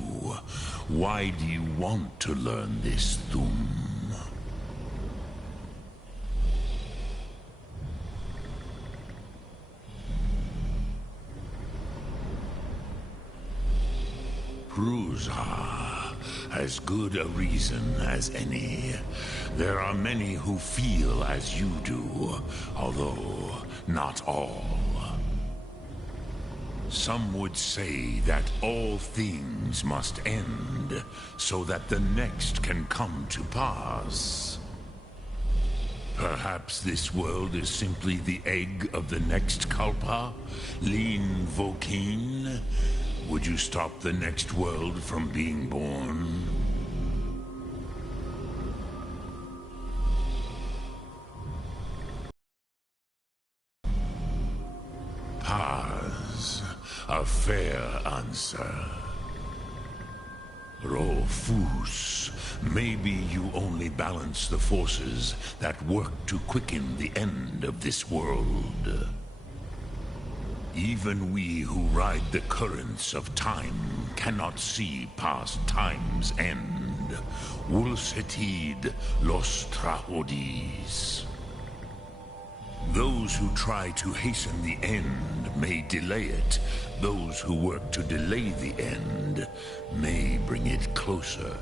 Why do you want to learn this Thum? Prusa, as good a reason as any. There are many who feel as you do, although not all. Some would say that all things must end, so that the next can come to pass. Perhaps this world is simply the egg of the next Kalpa, Lin Vokin. Would you stop the next world from being born? Paz, a fair answer. Rofus, maybe you only balance the forces that work to quicken the end of this world. Even we who ride the currents of time cannot see past time's end. Wulsetid los Trahodis. Those who try to hasten the end may delay it. Those who work to delay the end may bring it closer.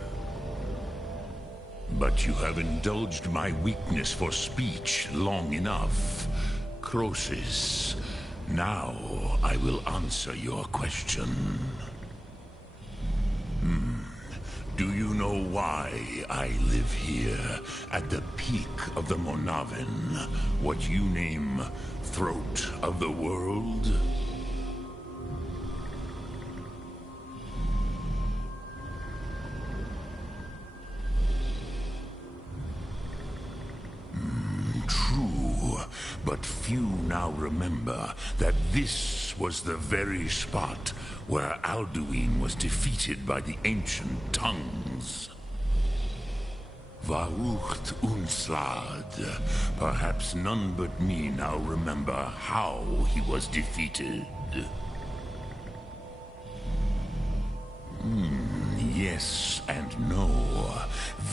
But you have indulged my weakness for speech long enough. Croesus, now I will answer your question. Do you know why I live here, at the peak of the Monavin, what you name Throat of the World? True, but few now remember that this was the very spot where Alduin was defeated by the ancient tongues. Vaucht Unslad. Perhaps none but me now remember how he was defeated. Yes and no.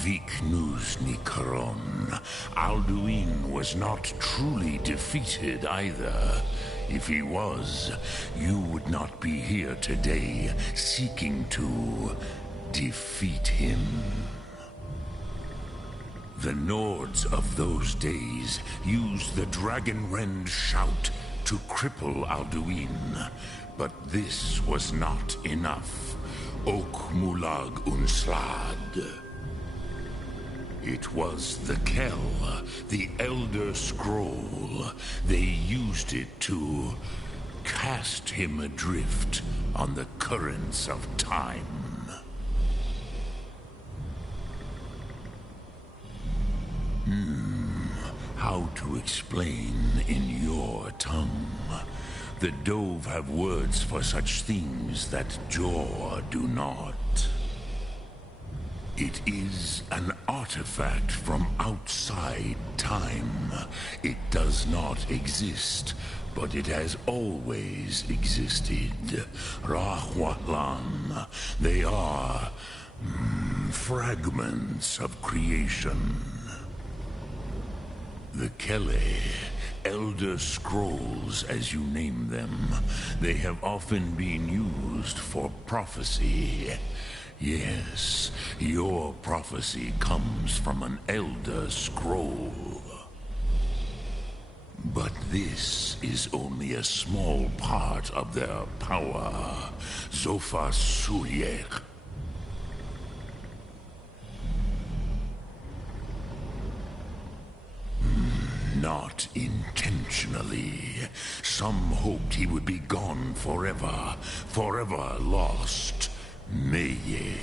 Viknus Nikaron. Alduin was not truly defeated either. If he was, you would not be here today seeking to defeat him. The Nords of those days used the Dragonrend shout to cripple Alduin, but this was not enough. Ok Mulag Unslad. It was the Kell, the Elder Scroll. They used it to cast him adrift on the currents of time. How to explain in your tongue? The Dove have words for such things that Jor do not. It is an artifact from outside time. It does not exist, but it has always existed. Rahwatlan. They are fragments of creation. The Kele, Elder Scrolls as you name them, they have often been used for prophecy. Yes, your prophecy comes from an Elder Scroll. But this is only a small part of their power. Zofa Suryek. Not intentionally. Some hoped he would be gone forever, forever lost. Meye.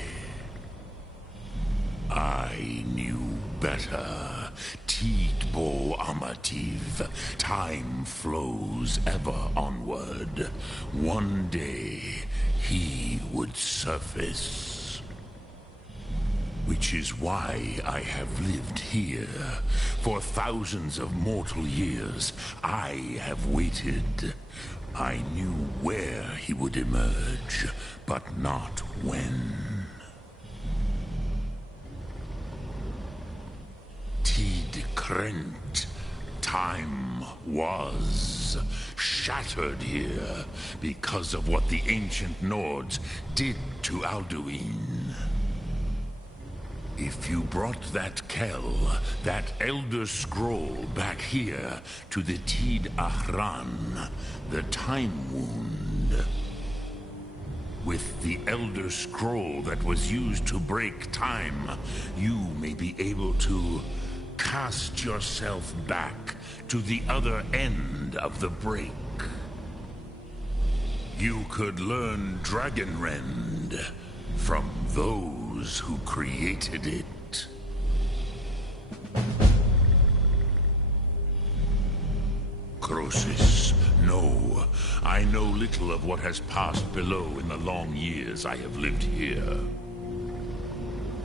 I knew better. Tidbo Amativ. Time flows ever onward. One day, he would surface. Which is why I have lived here. For thousands of mortal years, I have waited. I knew where he would emerge, but not when. Tid Krent. Time was shattered here because of what the ancient Nords did to Alduin. If you brought that Kell, that Elder Scroll back here to the Tid Ahran, the Time Wound, with the Elder Scroll that was used to break time, you may be able to cast yourself back to the other end of the break. You could learn Dragonrend from those who created it. Croesus, no. I know little of what has passed below in the long years I have lived here.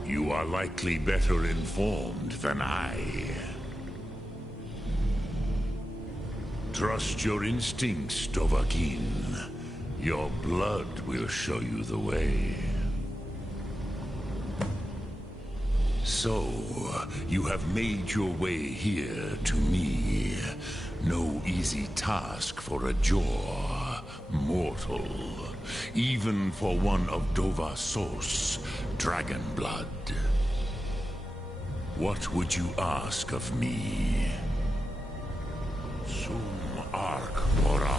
You are likely better informed than I. Trust your instincts, Dovahkiin. Your blood will show you the way. So, you have made your way here to me. No easy task for a Jor mortal. Even for one of Dova Sos, Dragon Blood. What would you ask of me? Sum arc mora.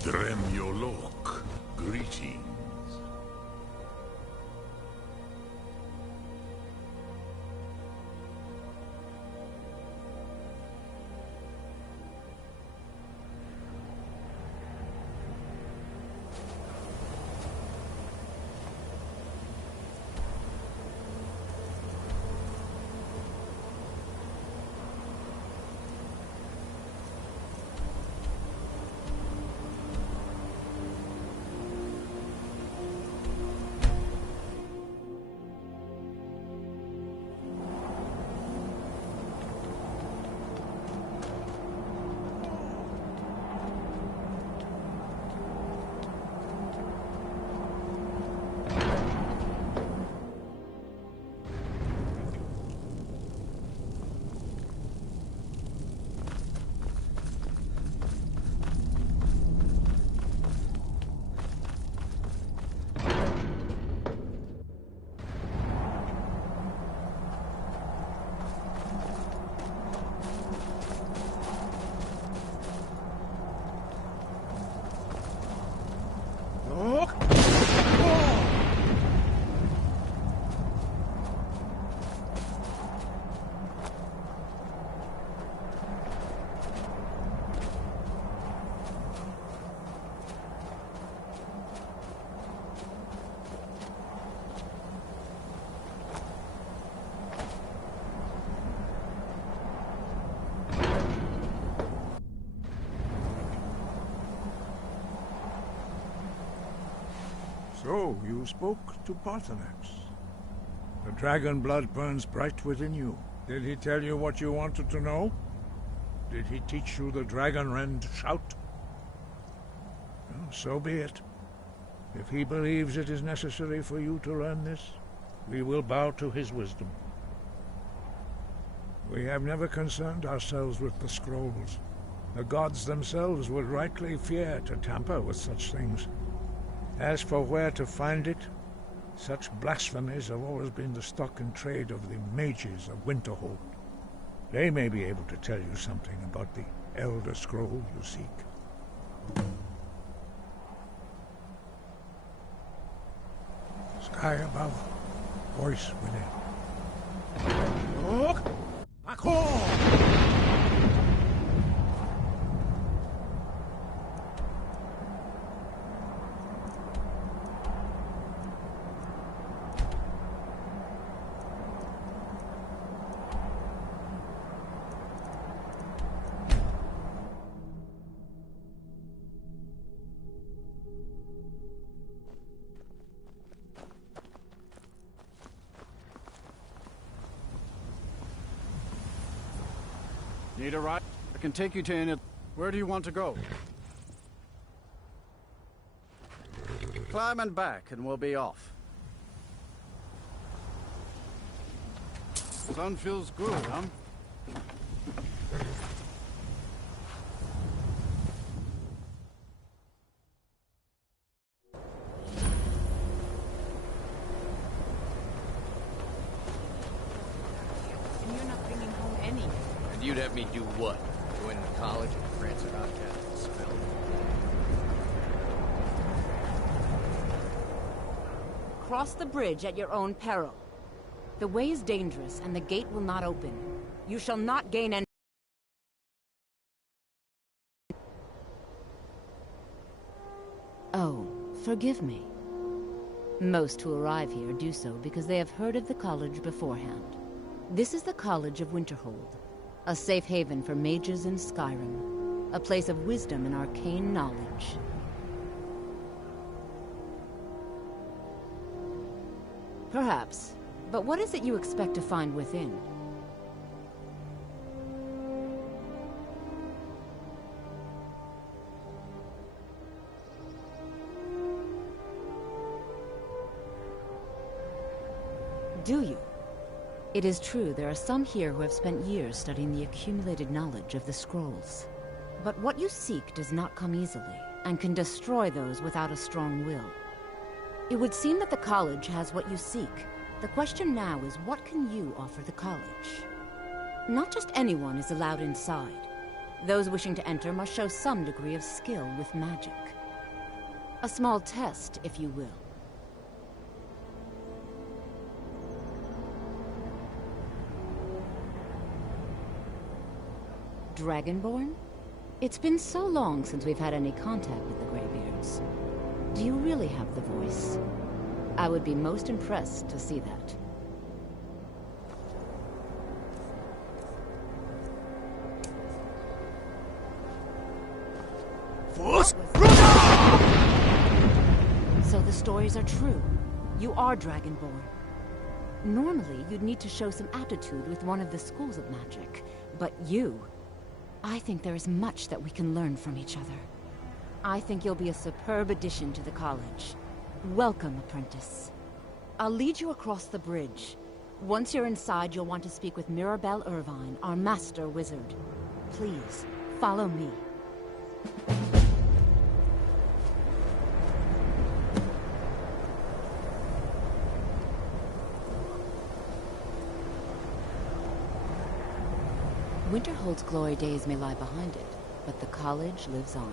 Dremyolok. Greetings. So, you spoke to Parthenax. The dragon blood burns bright within you. Did he tell you what you wanted to know? Did he teach you the dragon rend shout? Well, so be it. If he believes it is necessary for you to learn this, we will bow to his wisdom. We have never concerned ourselves with the scrolls. The gods themselves would rightly fear to tamper with such things. As for where to find it, such blasphemies have always been the stock and trade of the mages of Winterhold. They may be able to tell you something about the Elder Scroll you seek. Sky above, voice within. Look! Back home! Need a ride? I can take you to any... Where do you want to go? Climb and back, and we'll be off. Sun feels good, huh? And you're not bringing home any. And you'd have me do what? Join the college and prance around casting a spell? Cross the bridge at your own peril. The way is dangerous, and the gate will not open. You shall not gain entry. Oh, forgive me. Most who arrive here do so because they have heard of the college beforehand. This is the College of Winterhold, a safe haven for mages in Skyrim, a place of wisdom and arcane knowledge. Perhaps, but what is it you expect to find within? Do you? It is true there are some here who have spent years studying the accumulated knowledge of the scrolls. But what you seek does not come easily, and can destroy those without a strong will. It would seem that the college has what you seek, The question now is, what can you offer the college? Not just anyone is allowed inside. Those wishing to enter must show some degree of skill with magic. A small test, if you will. Dragonborn? It's been so long since we've had any contact with the Greybeards. Do you really have the voice? I would be most impressed to see that. So the stories are true. You are Dragonborn. Normally, you'd need to show some aptitude with one of the schools of magic. But you... I think there is much that we can learn from each other. I think you'll be a superb addition to the college. Welcome, apprentice. I'll lead you across the bridge. Once you're inside, you'll want to speak with Mirabelle Irvine, our master wizard. Please, follow me. Winterhold's glory days may lie behind it, but the college lives on.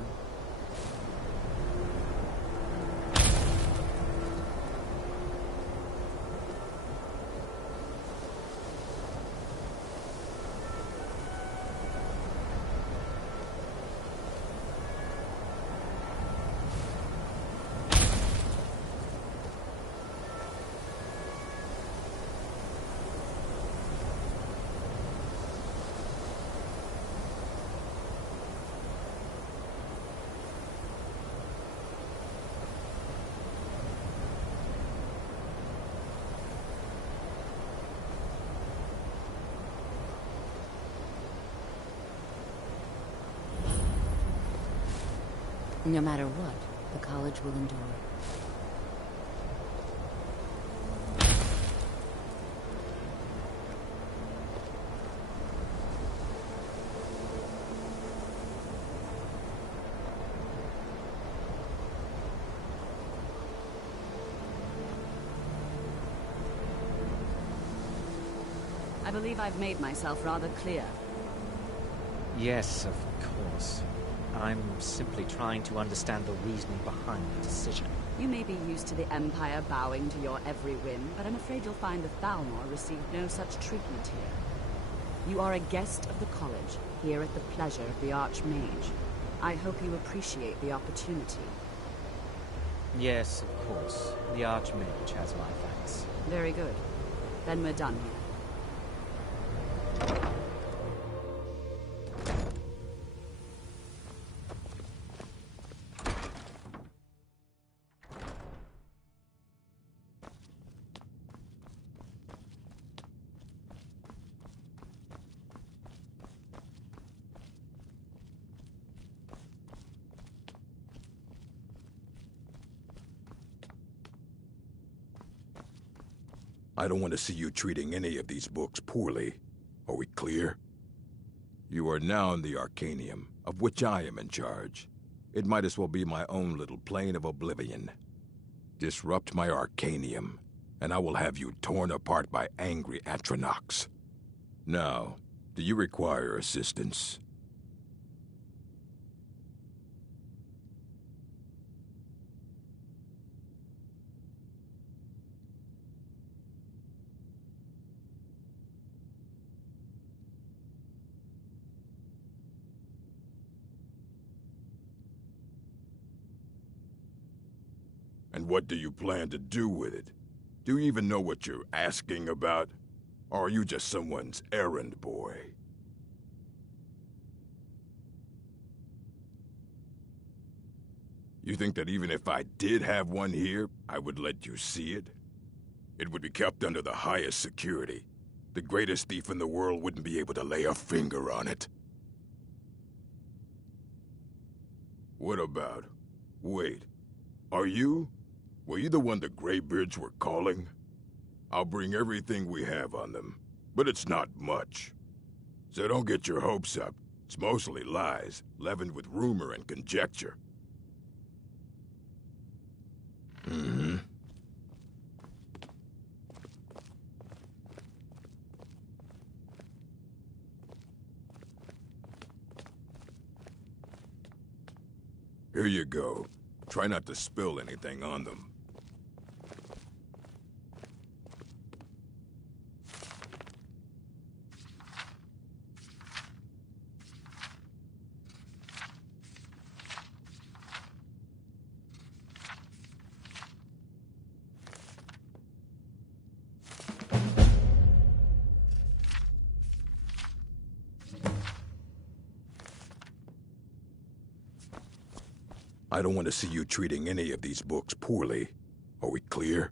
No matter what, the college will endure. I believe I've made myself rather clear. Yes, of course. I'm simply trying to understand the reasoning behind the decision. You may be used to the Empire bowing to your every whim, but I'm afraid you'll find the Thalmor received no such treatment here. You are a guest of the college, here at the pleasure of the Archmage. I hope you appreciate the opportunity. Yes, of course. The Archmage has my thanks. Very good. Then we're done here. I don't want to see you treating any of these books poorly. Are we clear? You are now in the Arcanium, of which I am in charge. It might as well be my own little plane of oblivion. Disrupt my Arcanium, and I will have you torn apart by angry Atronachs. Now, do you require assistance? And what do you plan to do with it? Do you even know what you're asking about? Or are you just someone's errand boy? You think that even if I did have one here, I would let you see it? It would be kept under the highest security. The greatest thief in the world wouldn't be able to lay a finger on it. What about? Wait, are you? Were you the one the Greybeards were calling? I'll bring everything we have on them, but it's not much. So don't get your hopes up. It's mostly lies, leavened with rumor and conjecture. Here you go. Try not to spill anything on them. I don't want to see you treating any of these books poorly. Are we clear?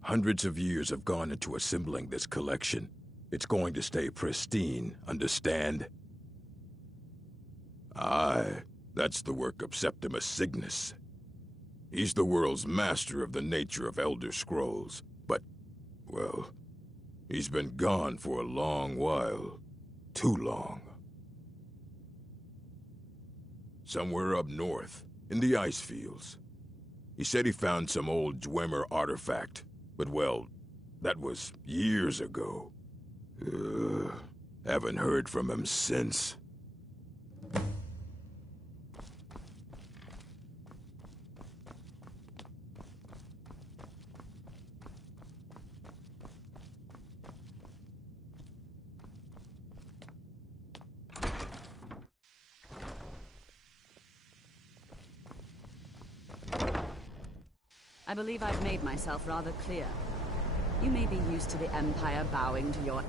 Hundreds of years have gone into assembling this collection. It's going to stay pristine, understand? Aye, that's the work of Septimus Signus. He's the world's master of the nature of Elder Scrolls, but, well, he's been gone for a long while. Too long. Somewhere up north, in the ice fields. He said he found some old Dwemer artifact, but well, that was years ago. Haven't heard from him since. I believe I've made myself rather clear. You may be used to the Empire bowing to your...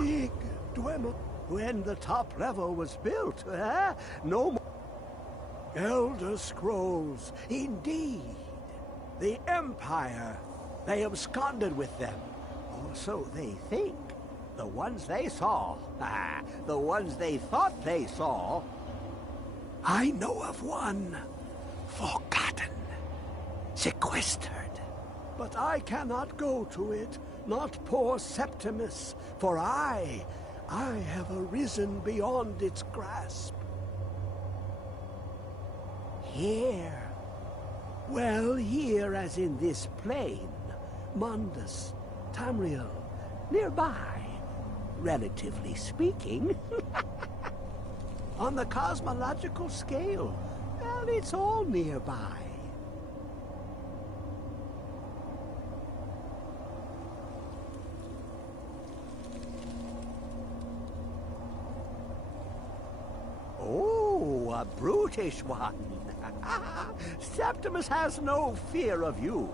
Big Dwemer. When the top level was built, no more. Elder Scrolls, indeed. The Empire. They absconded with them. Or so they think. The ones they saw. The ones they thought they saw. I know of one. Forgotten. Sequestered. But I cannot go to it. Not poor Septimus, for I have arisen beyond its grasp. Here. Well, here as in this plain. Mundus, Tamriel, nearby, relatively speaking. On the cosmological scale, well, it's all nearby. Oh, a brutish one. Septimus has no fear of you,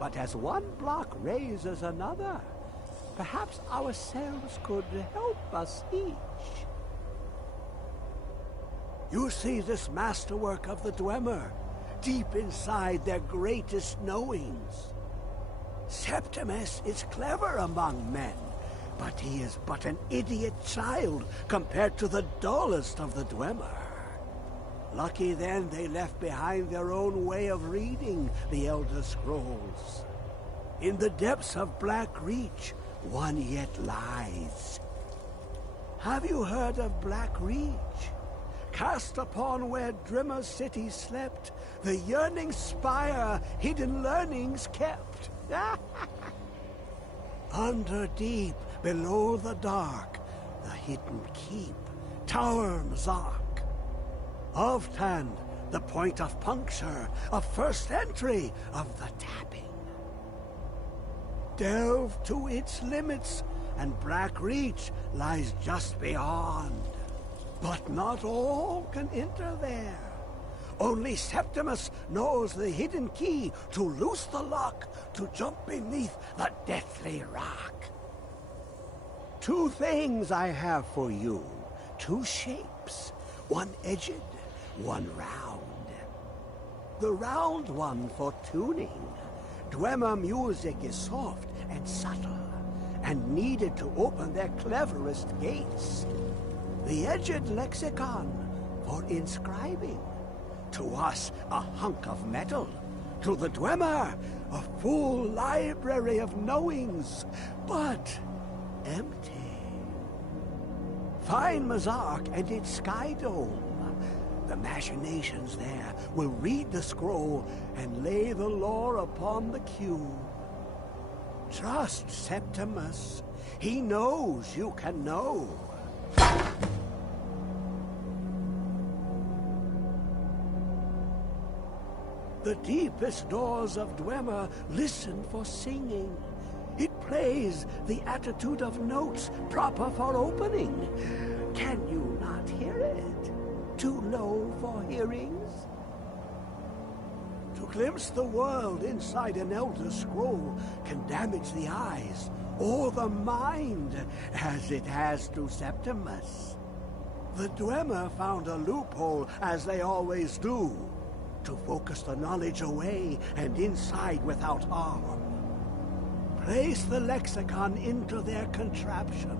but as one block raises another, perhaps ourselves could help us each. You see this masterwork of the Dwemer, deep inside their greatest knowings. Septimus is clever among men, but he is but an idiot child compared to the dullest of the Dwemer. Lucky then they left behind their own way of reading the Elder Scrolls. In the depths of Black Reach, one yet lies. Have you heard of Black Reach? Cast upon where Drimmer's city slept, the yearning spire hidden learnings kept. Under deep, below the dark, the hidden keep, Tower Mazark. Oftand, the point of puncture, of first entry of the tapping. Delve to its limits, and Black Reach lies just beyond. But not all can enter there. Only Septimus knows the hidden key to loose the lock, to jump beneath the deathly rock. Two things I have for you, two shapes, one edged, one round. The round one for tuning. Dwemer music is soft and subtle, and needed to open their cleverest gates. The edged lexicon for inscribing. To us, a hunk of metal. To the Dwemer, a full library of knowings, but empty. Find Mazark and its sky dome. The machinations there will read the scroll and lay the lore upon the queue. Trust Septimus. He knows you can know. The deepest doors of Dwemer listen for singing. It plays the attitude of notes proper for opening. Can you not hear it? Too low for hearings? To glimpse the world inside an Elder Scroll can damage the eyes or the mind, as it has to Septimus. The Dwemer found a loophole, as they always do, to focus the knowledge away and inside without harm. Place the lexicon into their contraption,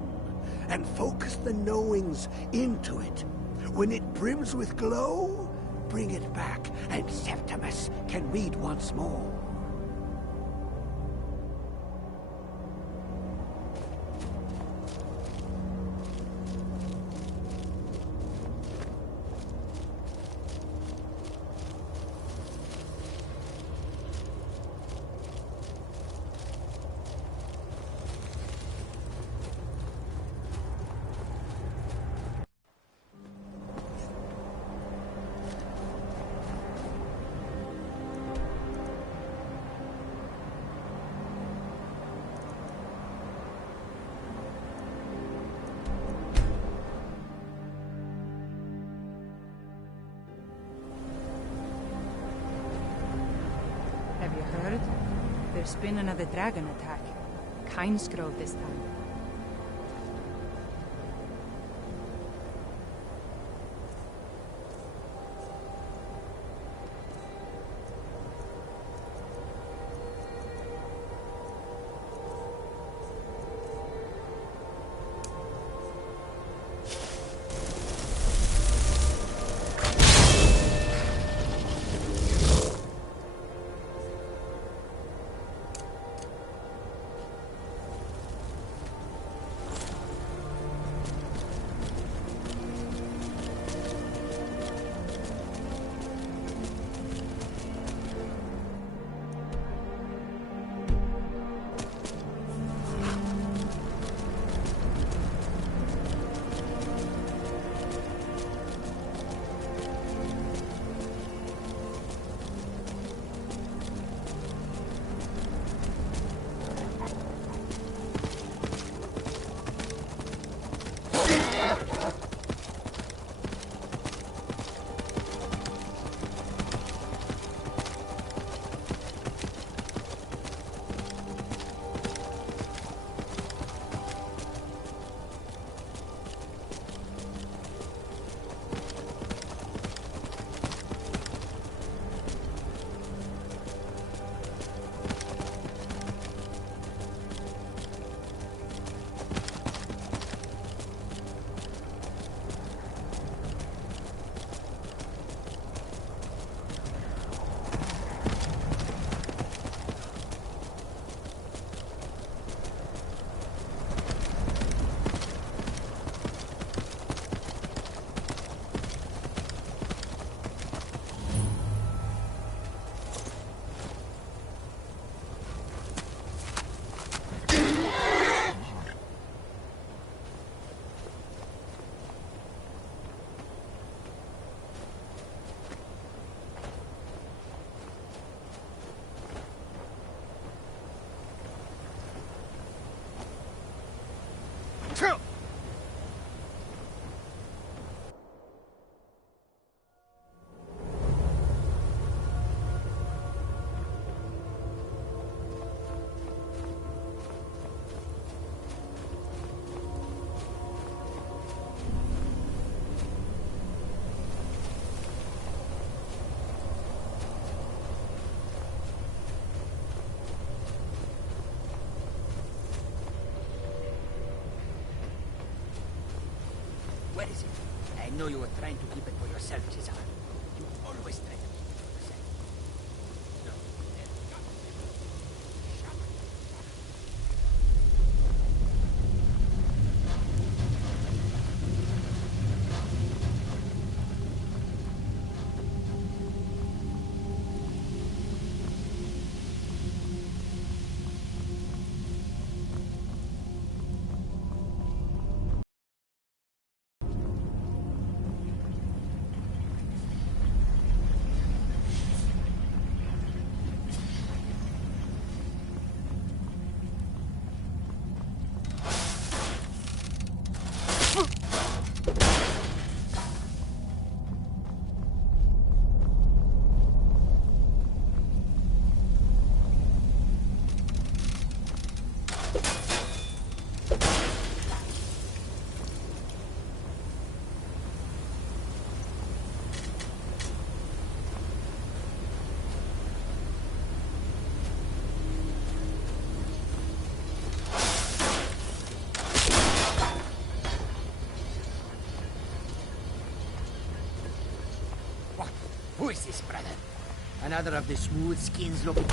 and focus the knowings into it. When it brims with glow, bring it back, and Septimus can read once more. Have you heard? There's been another dragon attack. Kynesgrove this time. Where is it? I know you were trying to keep it for yourself, Cesar. You always try to keep it for yourself. No, who is this, brother? Another of the smooth skins looking...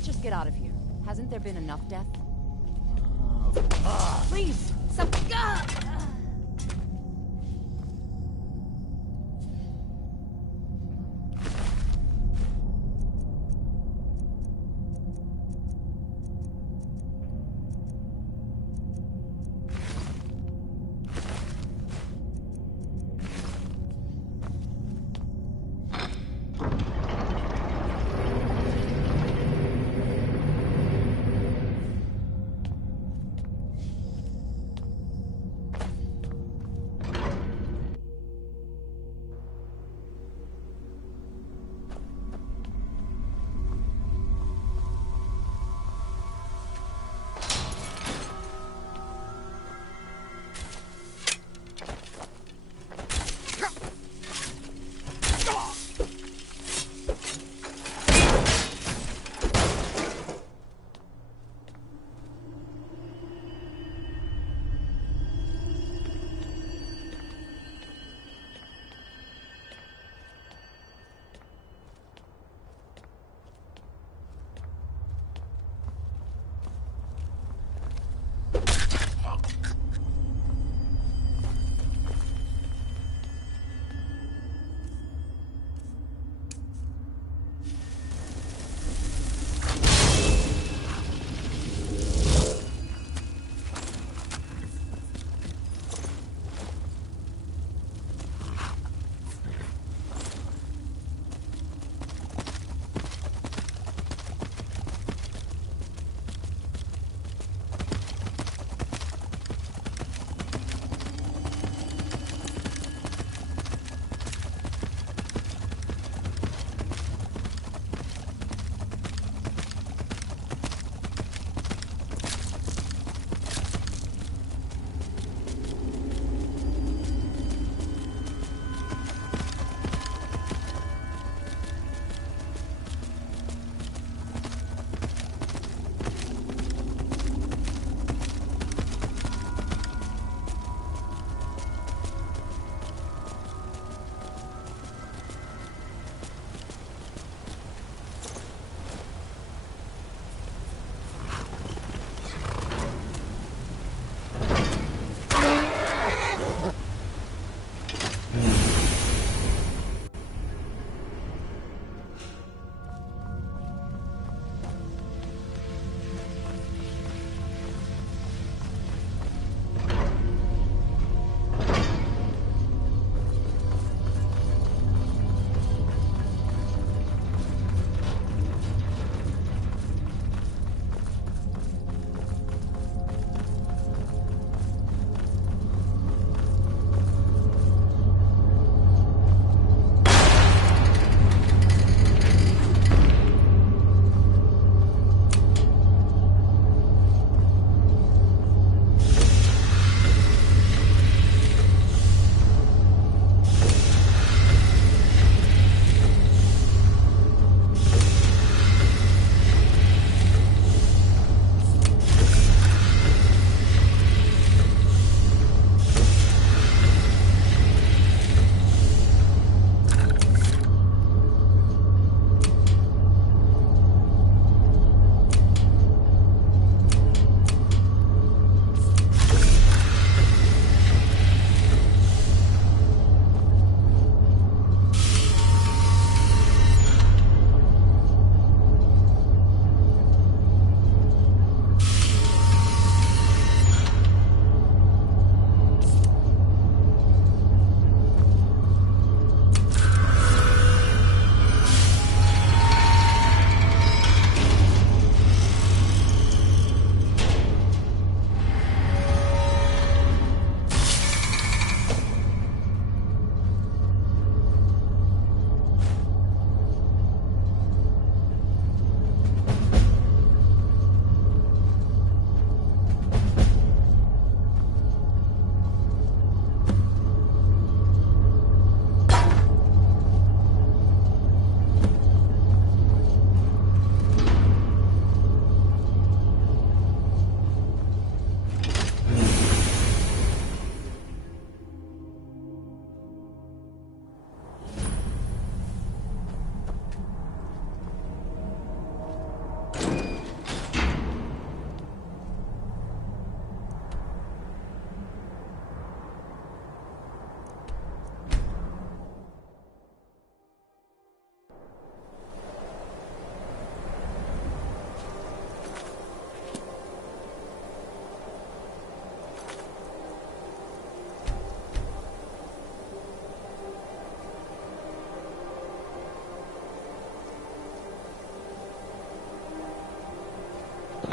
Let's just get out of here. Hasn't there been enough death? Please! Some...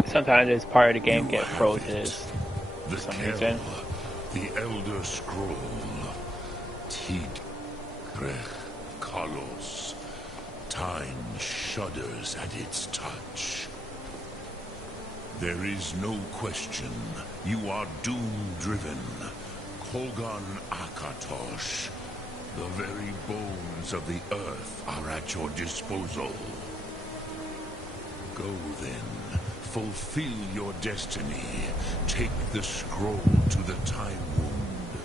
sometimes this part of the game get frozen The for some Kell, reason. the Elder Scroll, Tid Krech Kalos. Time shudders at its touch. There is no question. You are doom-driven. Kogan Akatosh. The very bones of the earth are at your disposal. Go then. Fulfill your destiny. Take the scroll to the Time Wound.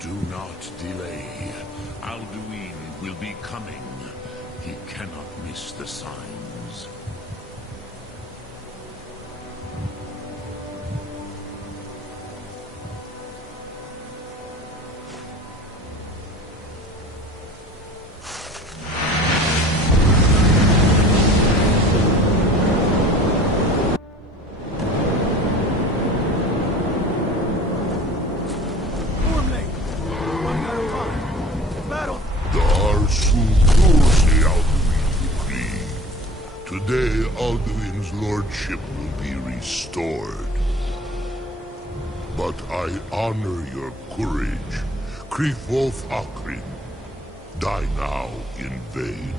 Do not delay. Alduin will be coming. He cannot miss the signs. Today, Alduin's lordship will be restored. But I honor your courage. Krithwolf Akrin. Die now in vain.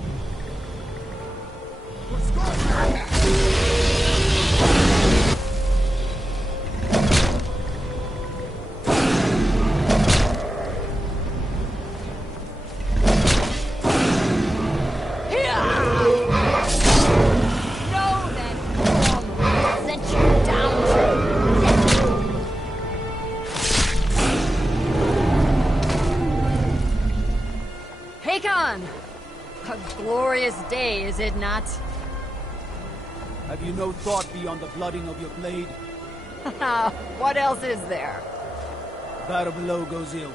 A glorious day, is it not? Have you no thought beyond the blooding of your blade? What else is there? Battle below goes ill.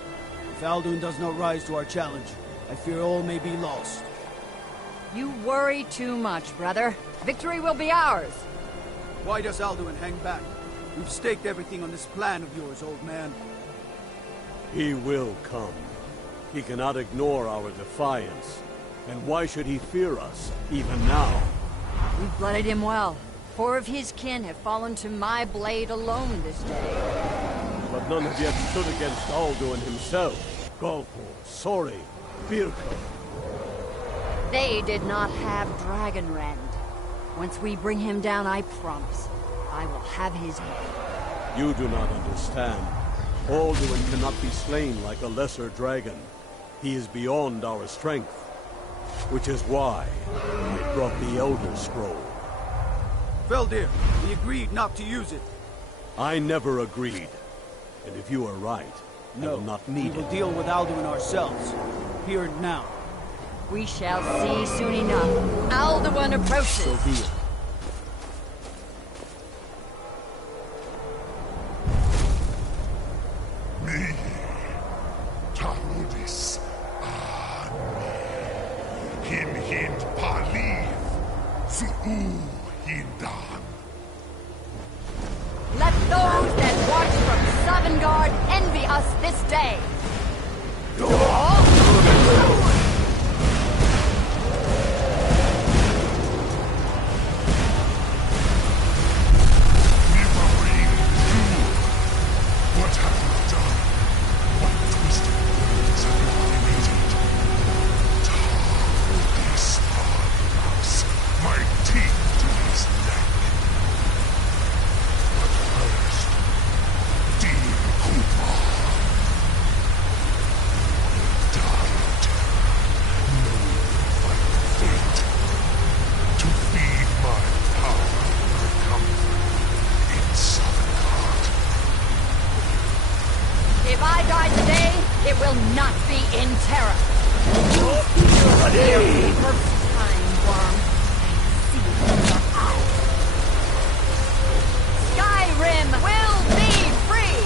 If Alduin does not rise to our challenge, I fear all may be lost. You worry too much, brother. Victory will be ours. Why does Alduin hang back? We've staked everything on this plan of yours, old man. He will come. He cannot ignore our defiance. And why should he fear us, even now? We've blooded him well. 4 of his kin have fallen to my blade alone this day. But none have yet stood against Alduin himself. Golpo, Sori, Birko. They did not have Dragonrend. Once we bring him down, I promise, I will have his head. You do not understand. Alduin cannot be slain like a lesser dragon. He is beyond our strength. Which is why I brought the Elder Scroll. Feldir, we agreed not to use it. I never agreed. And if you are right, I will not need it. We will deal with Alduin ourselves. Here and now. We shall see soon enough. Alduin approaches. So be it. Me, Tarudis, Hin Paliv, Su'u Hindan. Let those that watch from Sovngarde envy us this day. What have you done? What twisted words have you created? Tarudis Argas, my teeth to his neck. But first, dear Kupa, died, knowing the final fate. To feed my power, my comfort in Sovngarde. If I die today, it will not be in terror. First time, worm. See it in your eyes. Skyrim will be free!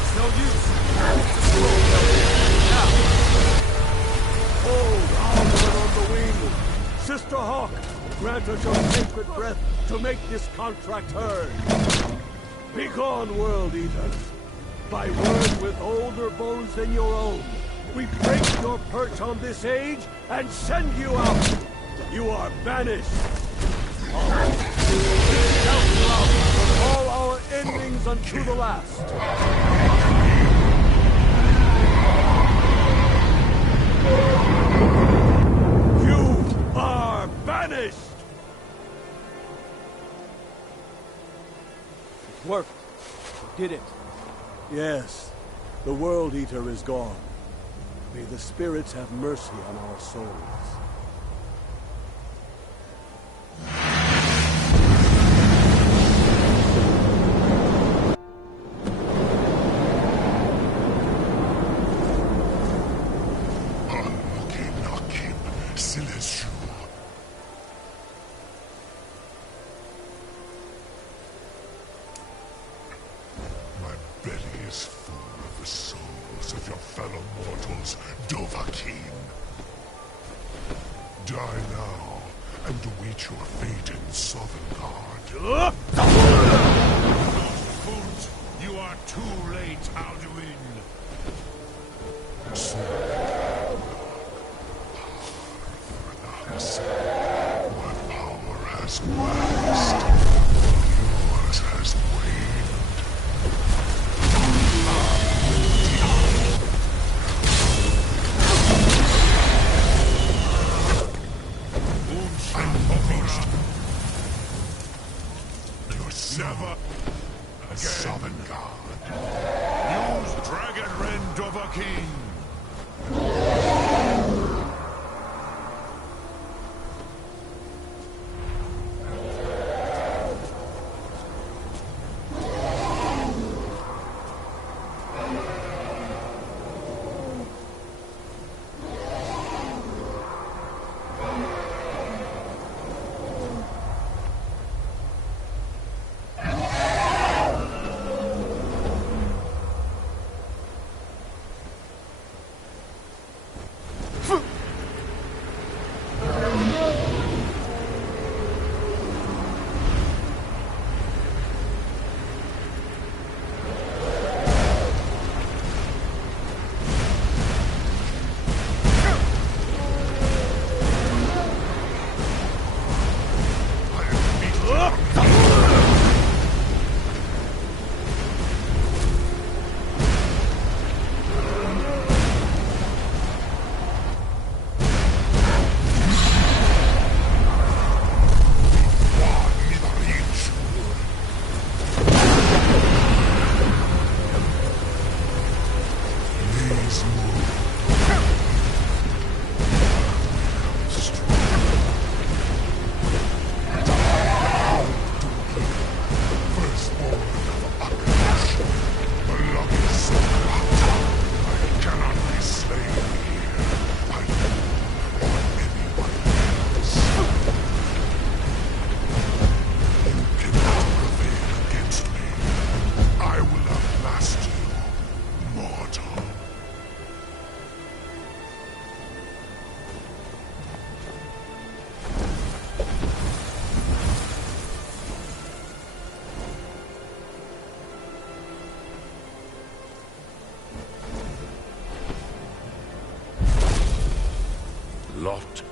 It's no use. Hold Alduin on the wing! Sister Hawk, grant us your sacred breath to make this contract heard. Begone, World Eaters! by word with older bones than your own. We break your perch on this age and send you out. You are banished. Count you out from all our endings unto the last. You are banished. It worked. We did it. Yes, the World Eater is gone. May the spirits have mercy on our souls.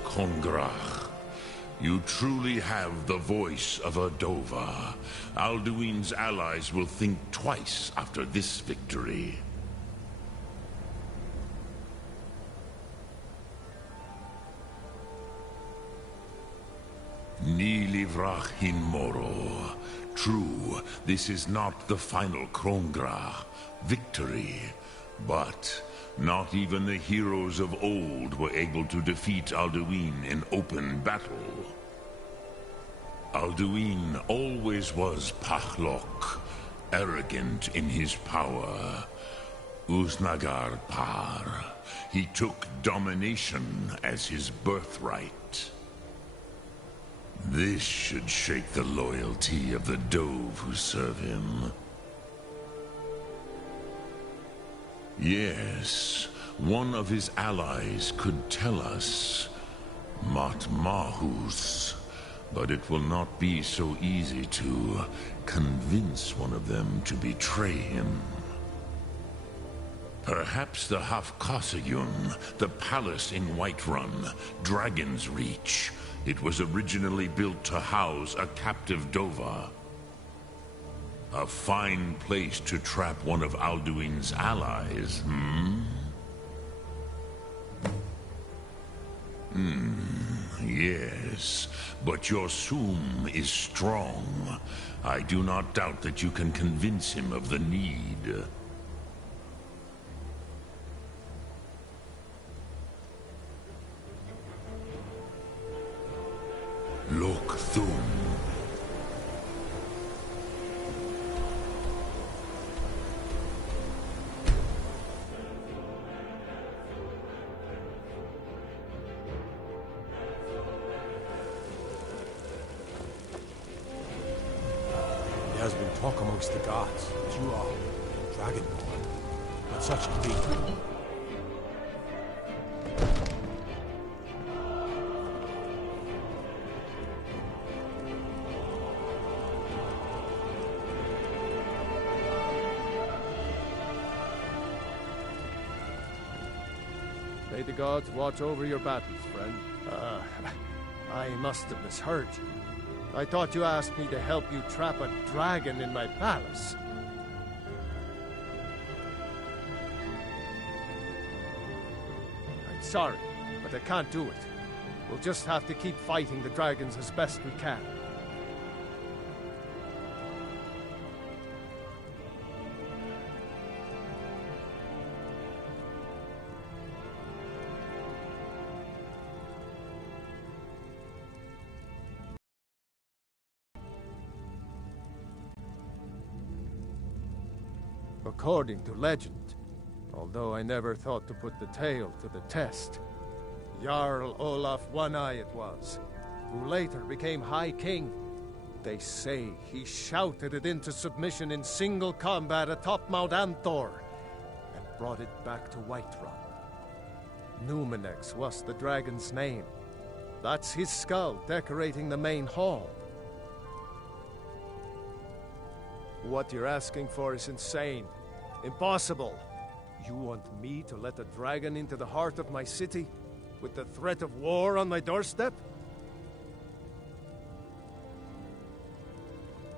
Kongrach, you truly have the voice of a Dova. Alduin's allies will think twice after this victory. Ni livrach hin moro. True, this is not the final Kongrach victory, but not even the heroes of old were able to defeat Alduin in open battle. Alduin always was Pachlok, arrogant in his power. Uznagar Par. He took domination as his birthright. This should shake the loyalty of the Dove who serve him. Yes, one of his allies could tell us. Matmahus. But it will not be so easy to convince one of them to betray him. Perhaps the Hafkasayun, the palace in Whiterun, Dragon's Reach. It was originally built to house a captive Dova. A fine place to trap one of Alduin's allies, Yes, but your Sum is strong. I do not doubt that you can convince him of the need. Look, Thum. There has been talk amongst the gods that you are Dragonborn, but such indeed. May the gods watch over your battles, friend. I must have misheard you. I thought you asked me to help you trap a dragon in my palace. I'm sorry, but I can't do it. We'll just have to keep fighting the dragons as best we can. According to legend, although I never thought to put the tale to the test, Jarl Olaf One-Eye it was, who later became High King. They say he shouted it into submission in single combat atop Mount Anthor, and brought it back to Whiterun. Numenex was the dragon's name. That's his skull decorating the main hall. What you're asking for is insane. Impossible. You want me to let a dragon into the heart of my city, with the threat of war on my doorstep?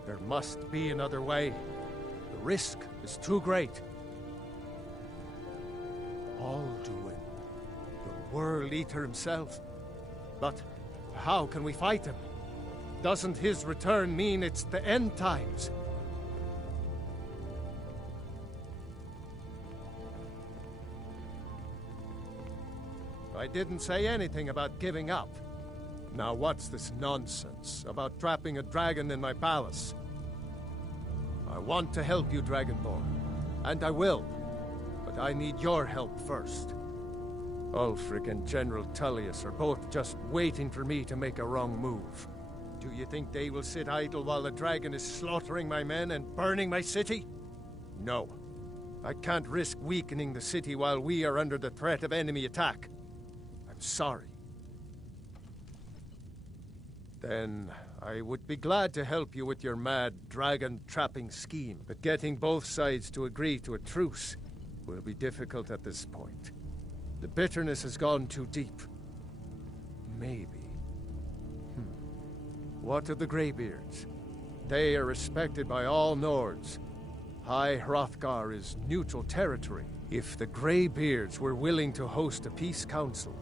There must be another way. The risk is too great. Alduin, the World Eater himself. But how can we fight him? Doesn't his return mean it's the end times? I didn't say anything about giving up. Now what's this nonsense about trapping a dragon in my palace? I want to help you, Dragonborn, and I will, but I need your help first. Ulfric and General Tullius are both just waiting for me to make a wrong move. Do you think they will sit idle while the dragon is slaughtering my men and burning my city? No. I can't risk weakening the city while we are under the threat of enemy attack. Sorry. Then I would be glad to help you with your mad dragon-trapping scheme, but getting both sides to agree to a truce will be difficult at this point. The bitterness has gone too deep. Maybe. What of the Greybeards? They are respected by all Nords. High Hrothgar is neutral territory. If the Greybeards were willing to host a peace council,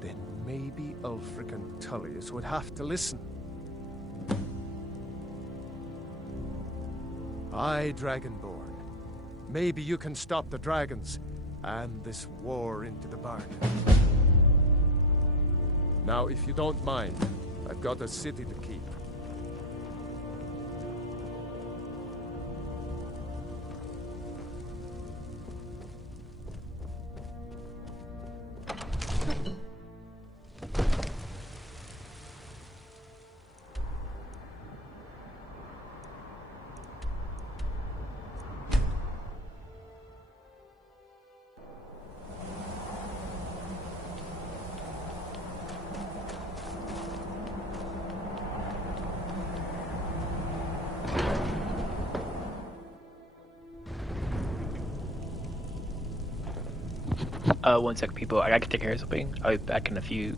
then maybe Ulfric and Tullius would have to listen. Aye, Dragonborn. Maybe you can stop the dragons, and this war into the bargain. Now, if you don't mind, I've got a city to keep. One sec, people. I gotta take care of something. I'll be back in a few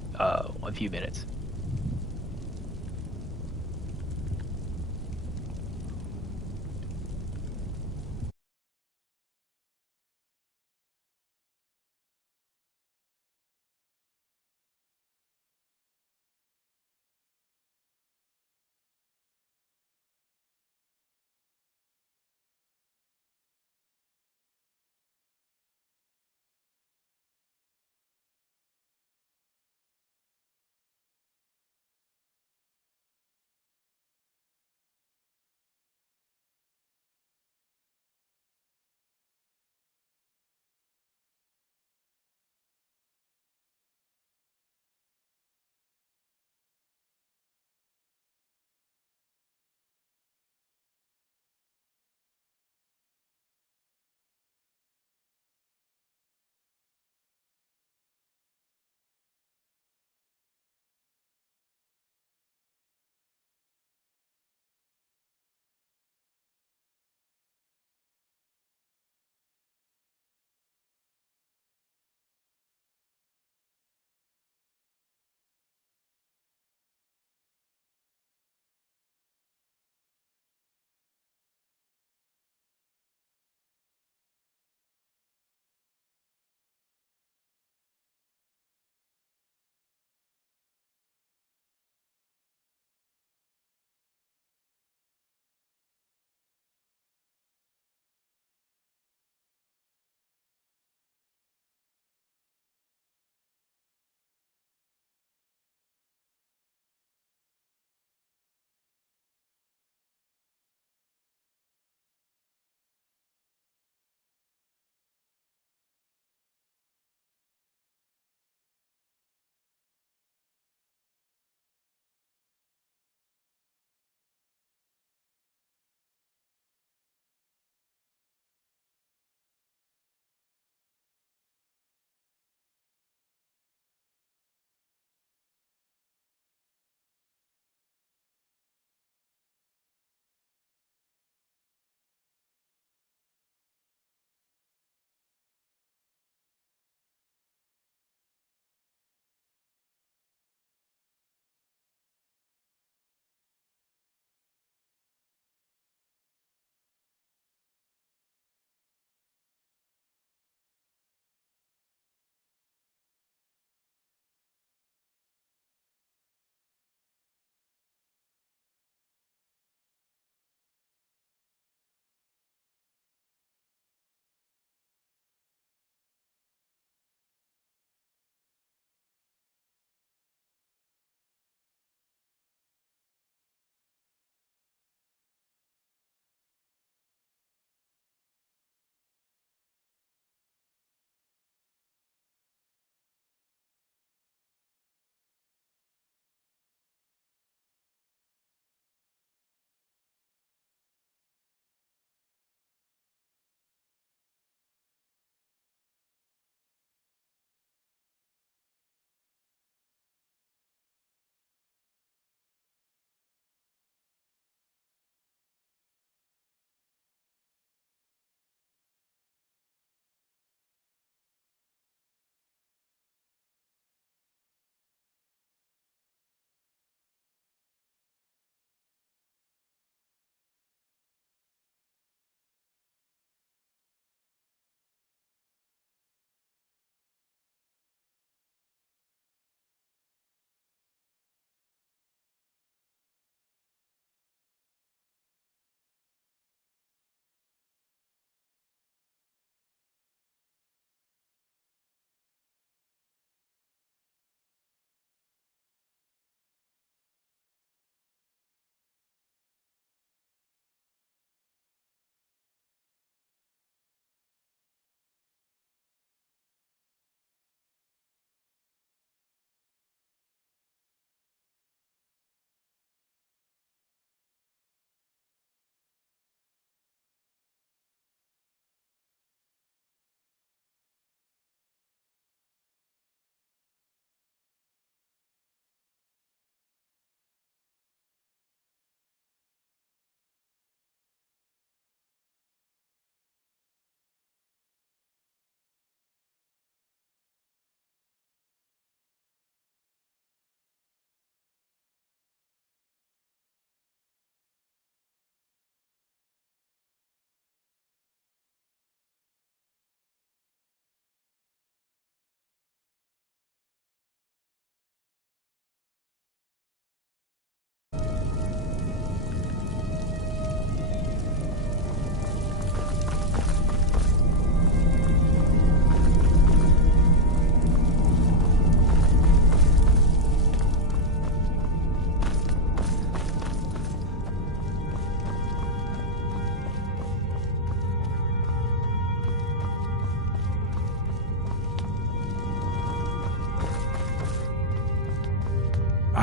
minutes.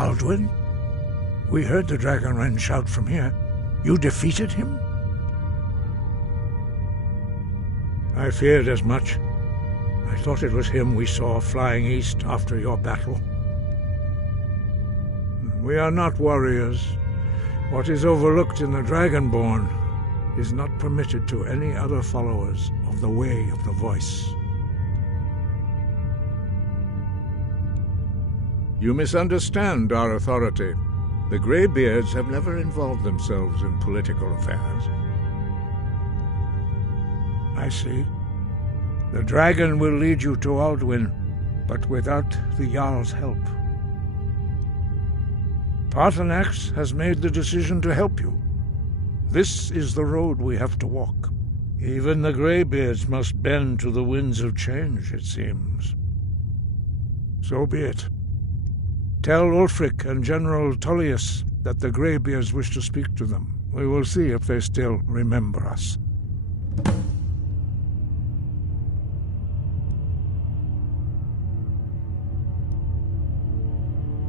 Alduin? We heard the Dragonrend shout from here. You defeated him? I feared as much. I thought it was him we saw flying east after your battle. We are not warriors. What is overlooked in the Dragonborn is not permitted to any other followers of the Way of the Voice. You misunderstand our authority. The Greybeards have never involved themselves in political affairs. I see. The dragon will lead you to Alduin, but without the Jarl's help. Paarthurnax has made the decision to help you. This is the road we have to walk. Even the Greybeards must bend to the winds of change, it seems. So be it. Tell Ulfric and General Tullius that the Greybeards wish to speak to them. We will see if they still remember us.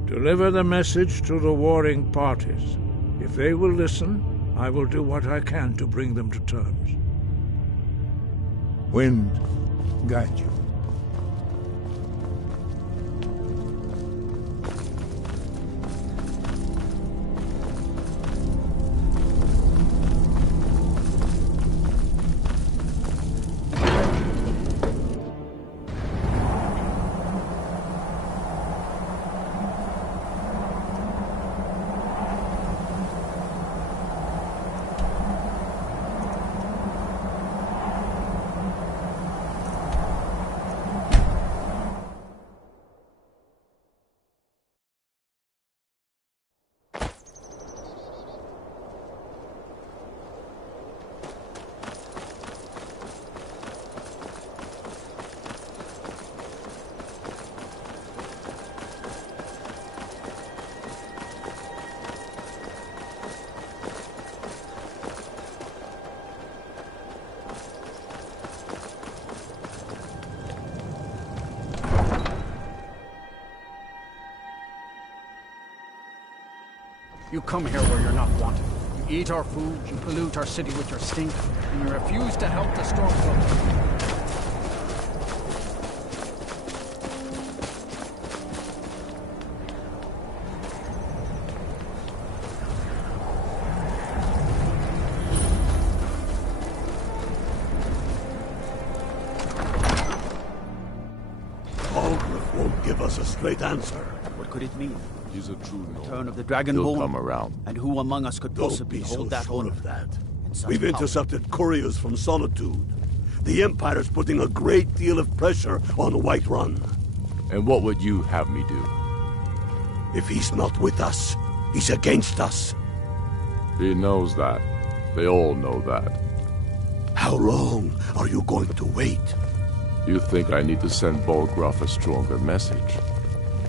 Deliver the message to the warring parties. If they will listen, I will do what I can to bring them to terms. Wind, guide you. You come here where you're not wanted. You eat our food, you pollute our city with your stink, and you refuse to help the Stormcloak. Aldrich won't give us a straight answer. What could it mean? He's a true Return of the He'll Dragonborn? come around. And who among us could possibly Don't be hold so that sure honor? of that. such We've power? intercepted couriers from Solitude. The Empire's putting a great deal of pressure on Whiterun. And what would you have me do? If he's not with us, he's against us. He knows that. They all know that. How long are you going to wait? You think I need to send Bolgraf a stronger message?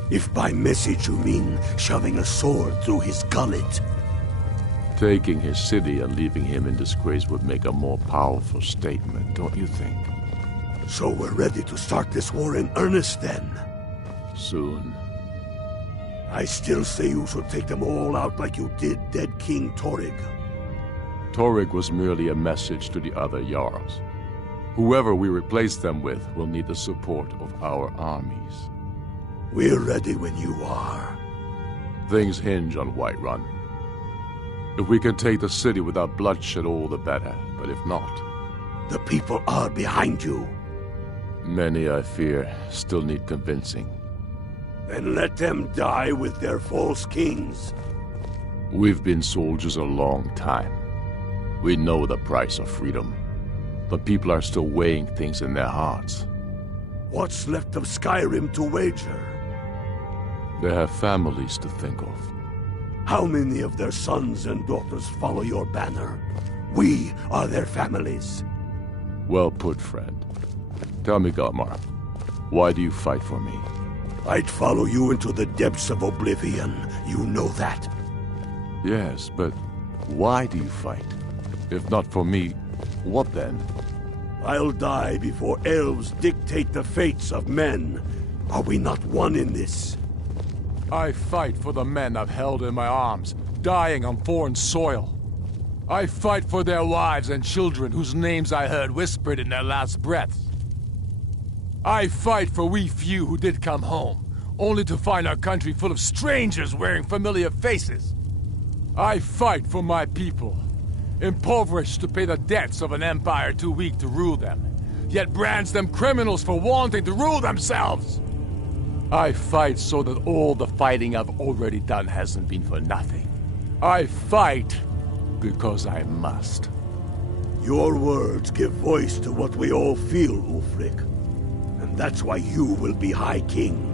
If by message you mean shoving a sword through his gullet. Taking his city and leaving him in disgrace would make a more powerful statement, don't you think? So we're ready to start this war in earnest then? Soon. I still say you should take them all out like you did dead King Torrig. Torrig was merely a message to the other Jarls. Whoever we replace them with will need the support of our armies. We're ready when you are. Things hinge on Whiterun. If we can take the city without bloodshed, all the better. But if not... The people are behind you. Many, I fear, still need convincing. Then let them die with their false kings. We've been soldiers a long time. We know the price of freedom. But people are still weighing things in their hearts. What's left of Skyrim to wager? They have families to think of. How many of their sons and daughters follow your banner? We are their families. Well put, friend. Tell me, Galmar, why do you fight for me? I'd follow you into the depths of oblivion. You know that. Yes, but why do you fight? If not for me, what then? I'll die before elves dictate the fates of men. Are we not one in this? I fight for the men I've held in my arms, dying on foreign soil. I fight for their wives and children whose names I heard whispered in their last breaths. I fight for we few who did come home, only to find our country full of strangers wearing familiar faces. I fight for my people, impoverished to pay the debts of an empire too weak to rule them, yet brands them criminals for wanting to rule themselves. I fight so that all the fighting I've already done hasn't been for nothing. I fight because I must. Your words give voice to what we all feel, Ulfric. And that's why you will be High King.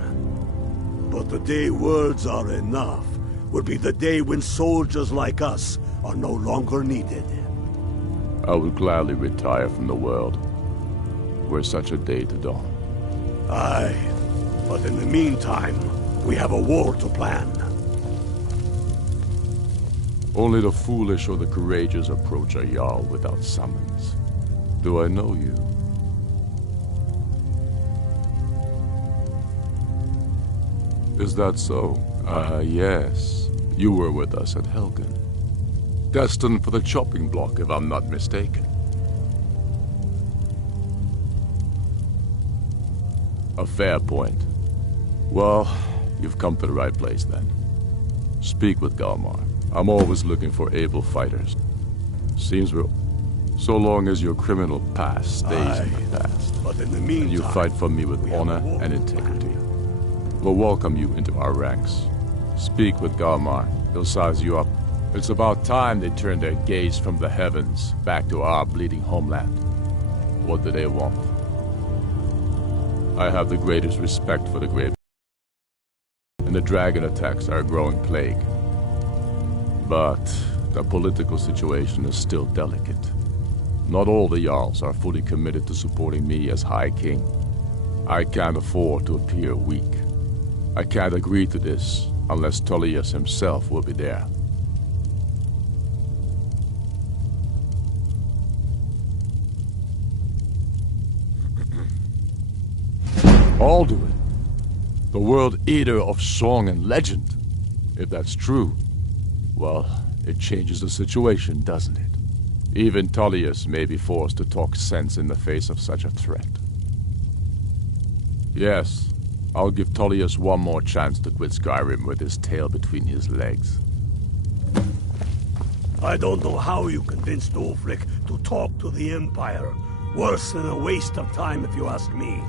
But the day words are enough will be the day when soldiers like us are no longer needed. I would gladly retire from the world, were such a day to dawn. Aye, but in the meantime, we have a war to plan. Only the foolish or the courageous approach a Jarl without summons. Do I know you? Is that so? Yes. You were with us at Helgen. Destined for the chopping block, if I'm not mistaken. A fair point. Well, you've come to the right place then. Speak with Galmar. I'm always looking for able fighters. Seems we're... So long as your criminal past stays in the past. But in the meantime, and you fight for me with honor and integrity. We'll welcome you into our ranks. Speak with Galmar. He'll size you up. It's about time they turned their gaze from the heavens back to our bleeding homeland. What do they want? I have the greatest respect for the Grave. And the dragon attacks are a growing plague. But the political situation is still delicate. Not all the Jarls are fully committed to supporting me as High King. I can't afford to appear weak. I can't agree to this unless Tullius himself will be there. Alduin, the world eater of song and legend. If that's true, well, it changes the situation, doesn't it? Even Tullius may be forced to talk sense in the face of such a threat. Yes, I'll give Tullius one more chance to quit Skyrim with his tail between his legs. I don't know how you convinced Ulfric to talk to the Empire. Worse than a waste of time, if you ask me.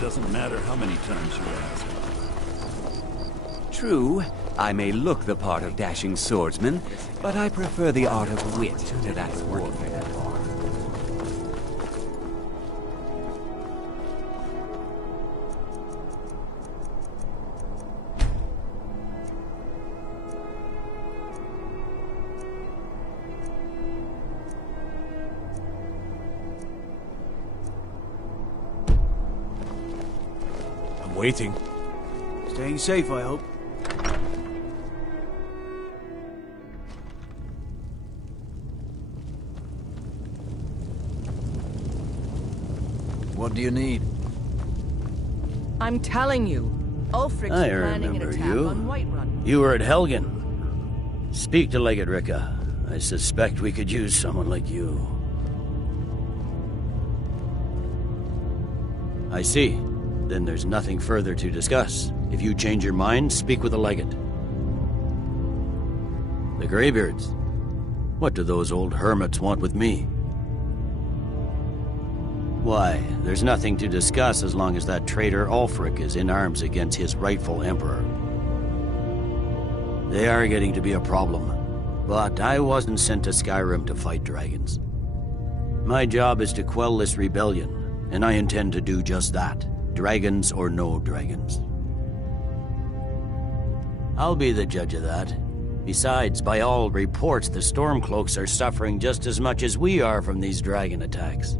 Doesn't matter how many times you ask. True, I may look the part of dashing swordsman, but I prefer the art of wit to that of warfare. Waiting. Staying safe, I hope. What do you need? I'm telling you, Ulfric's I planning an remember attack you. on Whiterun. You were at Helgen. Speak to Legate Ricka. I suspect we could use someone like you. I see. Then there's nothing further to discuss. If you change your mind, speak with the Legate. The Greybeards. What do those old hermits want with me? Why, there's nothing to discuss as long as that traitor Ulfric is in arms against his rightful emperor. They are getting to be a problem. But I wasn't sent to Skyrim to fight dragons. My job is to quell this rebellion, and I intend to do just that. dragons or no dragons. I'll be the judge of that. Besides, by all reports, the Stormcloaks are suffering just as much as we are from these dragon attacks.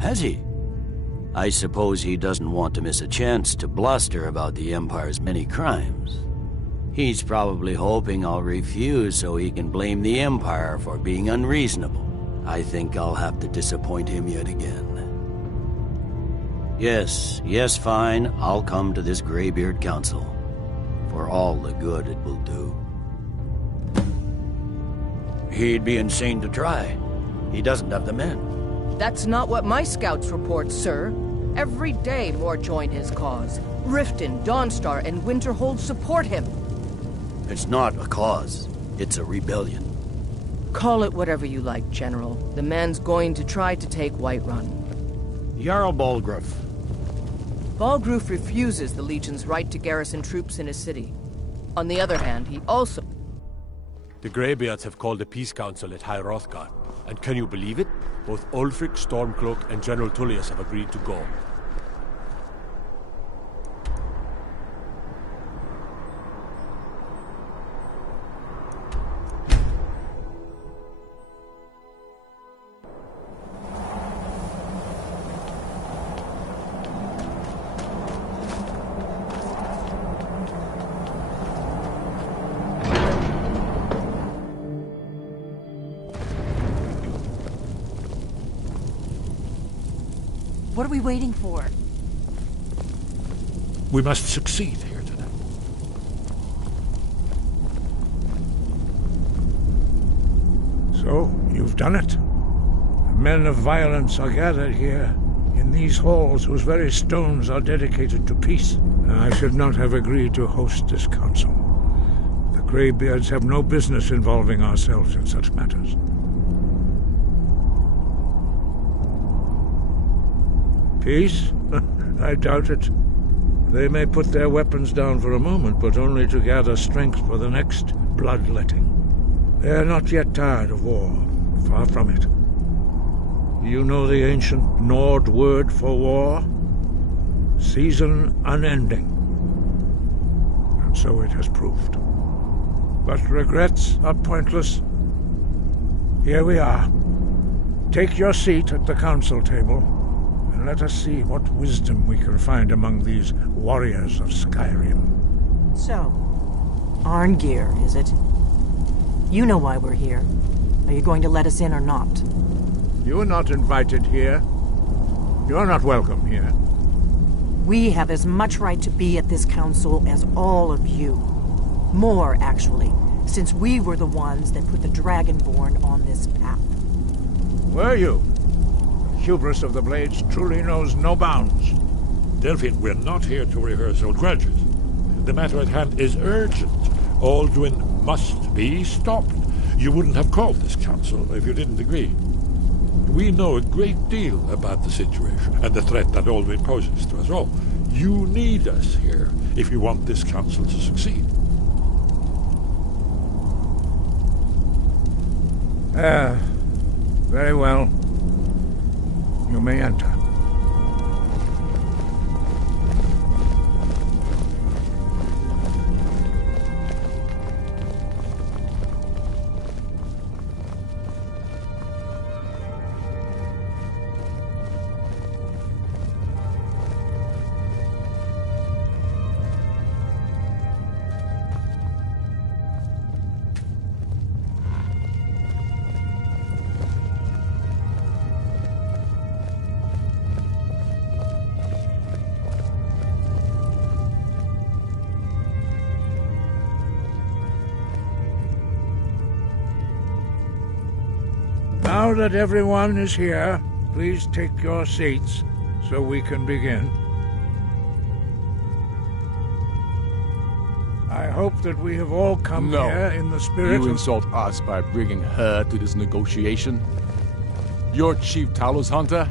Has he? I suppose he doesn't want to miss a chance to bluster about the Empire's many crimes. He's probably hoping I'll refuse so he can blame the Empire for being unreasonable. I think I'll have to disappoint him yet again. Yes, fine, I'll come to this Greybeard Council. For all the good it will do. He'd be insane to try. He doesn't have the men. That's not what my scouts report, sir. Every day more join his cause. Riften, Dawnstar, and Winterhold support him. It's not a cause. It's a rebellion. Call it whatever you like, General. The man's going to try to take Whiterun. Jarl Balgruuf. Balgruuf refuses the Legion's right to garrison troops in his city. On the other hand, he also... The Greybeards have called a peace council at High Hrothgar. And can you believe it? Both Ulfric, Stormcloak, and General Tullius have agreed to go. What are we waiting for? We must succeed here today. So, you've done it. The men of violence are gathered here, in these halls whose very stones are dedicated to peace. I should not have agreed to host this council. The Greybeards have no business involving ourselves in such matters. Peace? I doubt it. They may put their weapons down for a moment, but only to gather strength for the next bloodletting. They are not yet tired of war. Far from it. You know the ancient Nord word for war? Season unending. And so it has proved. But regrets are pointless. Here we are. Take your seat at the council table. Let us see what wisdom we can find among these warriors of Skyrim. So, Arngeir, is it? You know why we're here. Are you going to let us in or not? You are not invited here. You're not welcome here. We have as much right to be at this council as all of you. More, actually, since we were the ones that put the Dragonborn on this path. Were you? Hubris of the Blades truly knows no bounds. Delphine, we're not here to rehearse old grudges. The matter at hand is urgent. Alduin must be stopped. You wouldn't have called this council if you didn't agree. We know a great deal about the situation and the threat that Alduin poses to us all. You need us here if you want this council to succeed. Very well. You may enter. Now that everyone is here, please take your seats so we can begin. I hope that we have all come here in the spirit You of... insult us by bringing her to this negotiation? You're Chief Talos Hunter?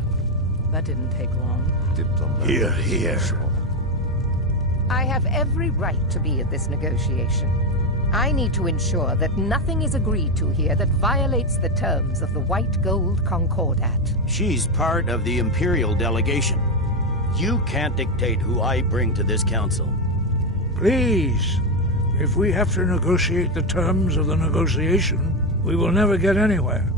That didn't take long. Here, here. I have every right to be at this negotiation. I need to ensure that nothing is agreed to here that violates the terms of the White Gold Concordat. She's part of the Imperial delegation. You can't dictate who I bring to this council. Please, if we have to negotiate the terms of the negotiation, we will never get anywhere.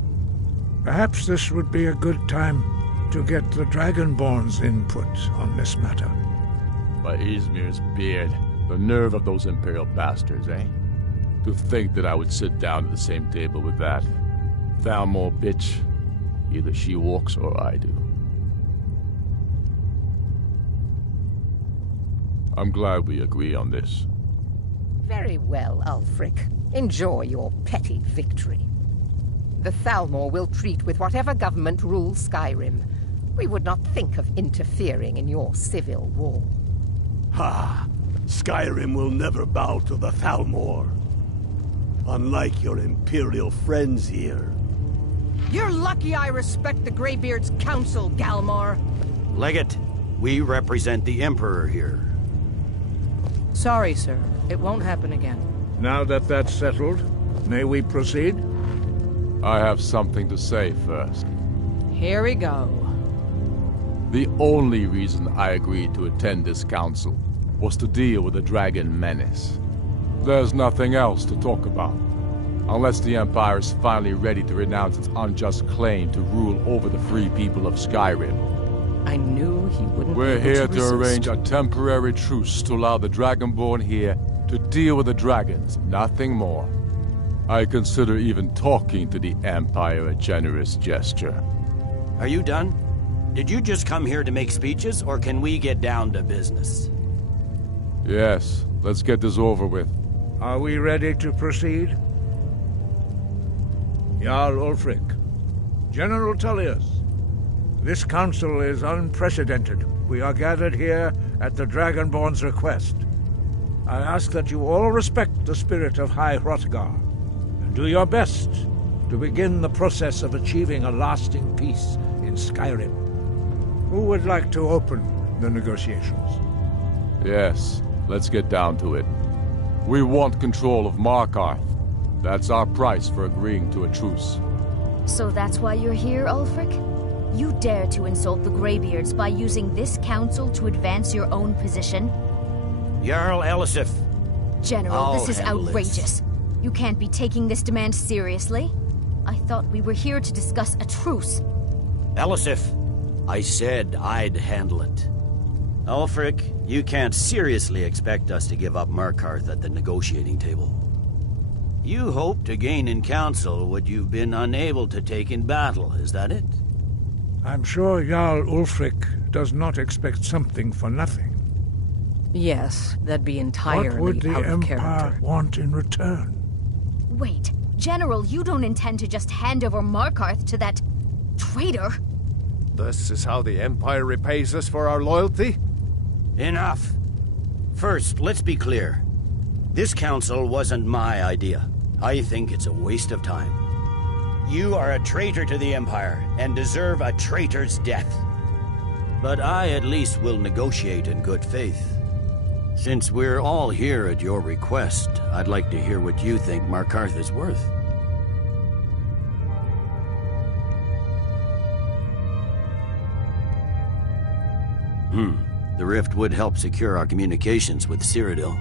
Perhaps this would be a good time to get the Dragonborn's input on this matter. By Izmir's beard, the nerve of those Imperial bastards, eh? To think that I would sit down at the same table with that Thalmor bitch. Either she walks or I do. I'm glad we agree on this. Very well, Ulfric. Enjoy your petty victory. The Thalmor will treat with whatever government rules Skyrim. We would not think of interfering in your civil war. Ha! Skyrim will never bow to the Thalmor. Unlike your Imperial friends here. You're lucky I respect the Greybeard's counsel, Galmar. Legate, we represent the Emperor here. Sorry, sir. It won't happen again. Now that that's settled, may we proceed? I have something to say first. Here we go. The only reason I agreed to attend this council was to deal with the dragon menace. There's nothing else to talk about. Unless the Empire is finally ready to renounce its unjust claim to rule over the free people of Skyrim. I knew he wouldn't We're be able here to to resist. arrange a temporary truce to allow the Dragonborn here to deal with the dragons, nothing more. I consider even talking to the Empire a generous gesture. Are you done? Did you just come here to make speeches, or can we get down to business? Yes, let's get this over with. Are we ready to proceed? Jarl Ulfric, General Tullius, this council is unprecedented. We are gathered here at the Dragonborn's request. I ask that you all respect the spirit of High Hrothgar, and do your best to begin the process of achieving a lasting peace in Skyrim. Who would like to open the negotiations? Yes, let's get down to it. We want control of Markarth. That's our price for agreeing to a truce. So that's why you're here, Ulfric? You dare to insult the Greybeards by using this council to advance your own position? Jarl Elisif. General, this is outrageous. You can't be taking this demand seriously. I thought we were here to discuss a truce. Elisif, I said I'd handle it. Ulfric, you can't seriously expect us to give up Markarth at the negotiating table. You hope to gain in council what you've been unable to take in battle, is that it? I'm sure Jarl Ulfric does not expect something for nothing. Yes, that'd be entirely What would the out of Empire character. want in return? Wait, General, you don't intend to just hand over Markarth to that traitor? This is how the Empire repays us for our loyalty? Enough. First, let's be clear. This council wasn't my idea. I think it's a waste of time. You are a traitor to the Empire and deserve a traitor's death. But I at least will negotiate in good faith. Since we're all here at your request, I'd like to hear what you think Markarth is worth. The rift would help secure our communications with Cyrodiil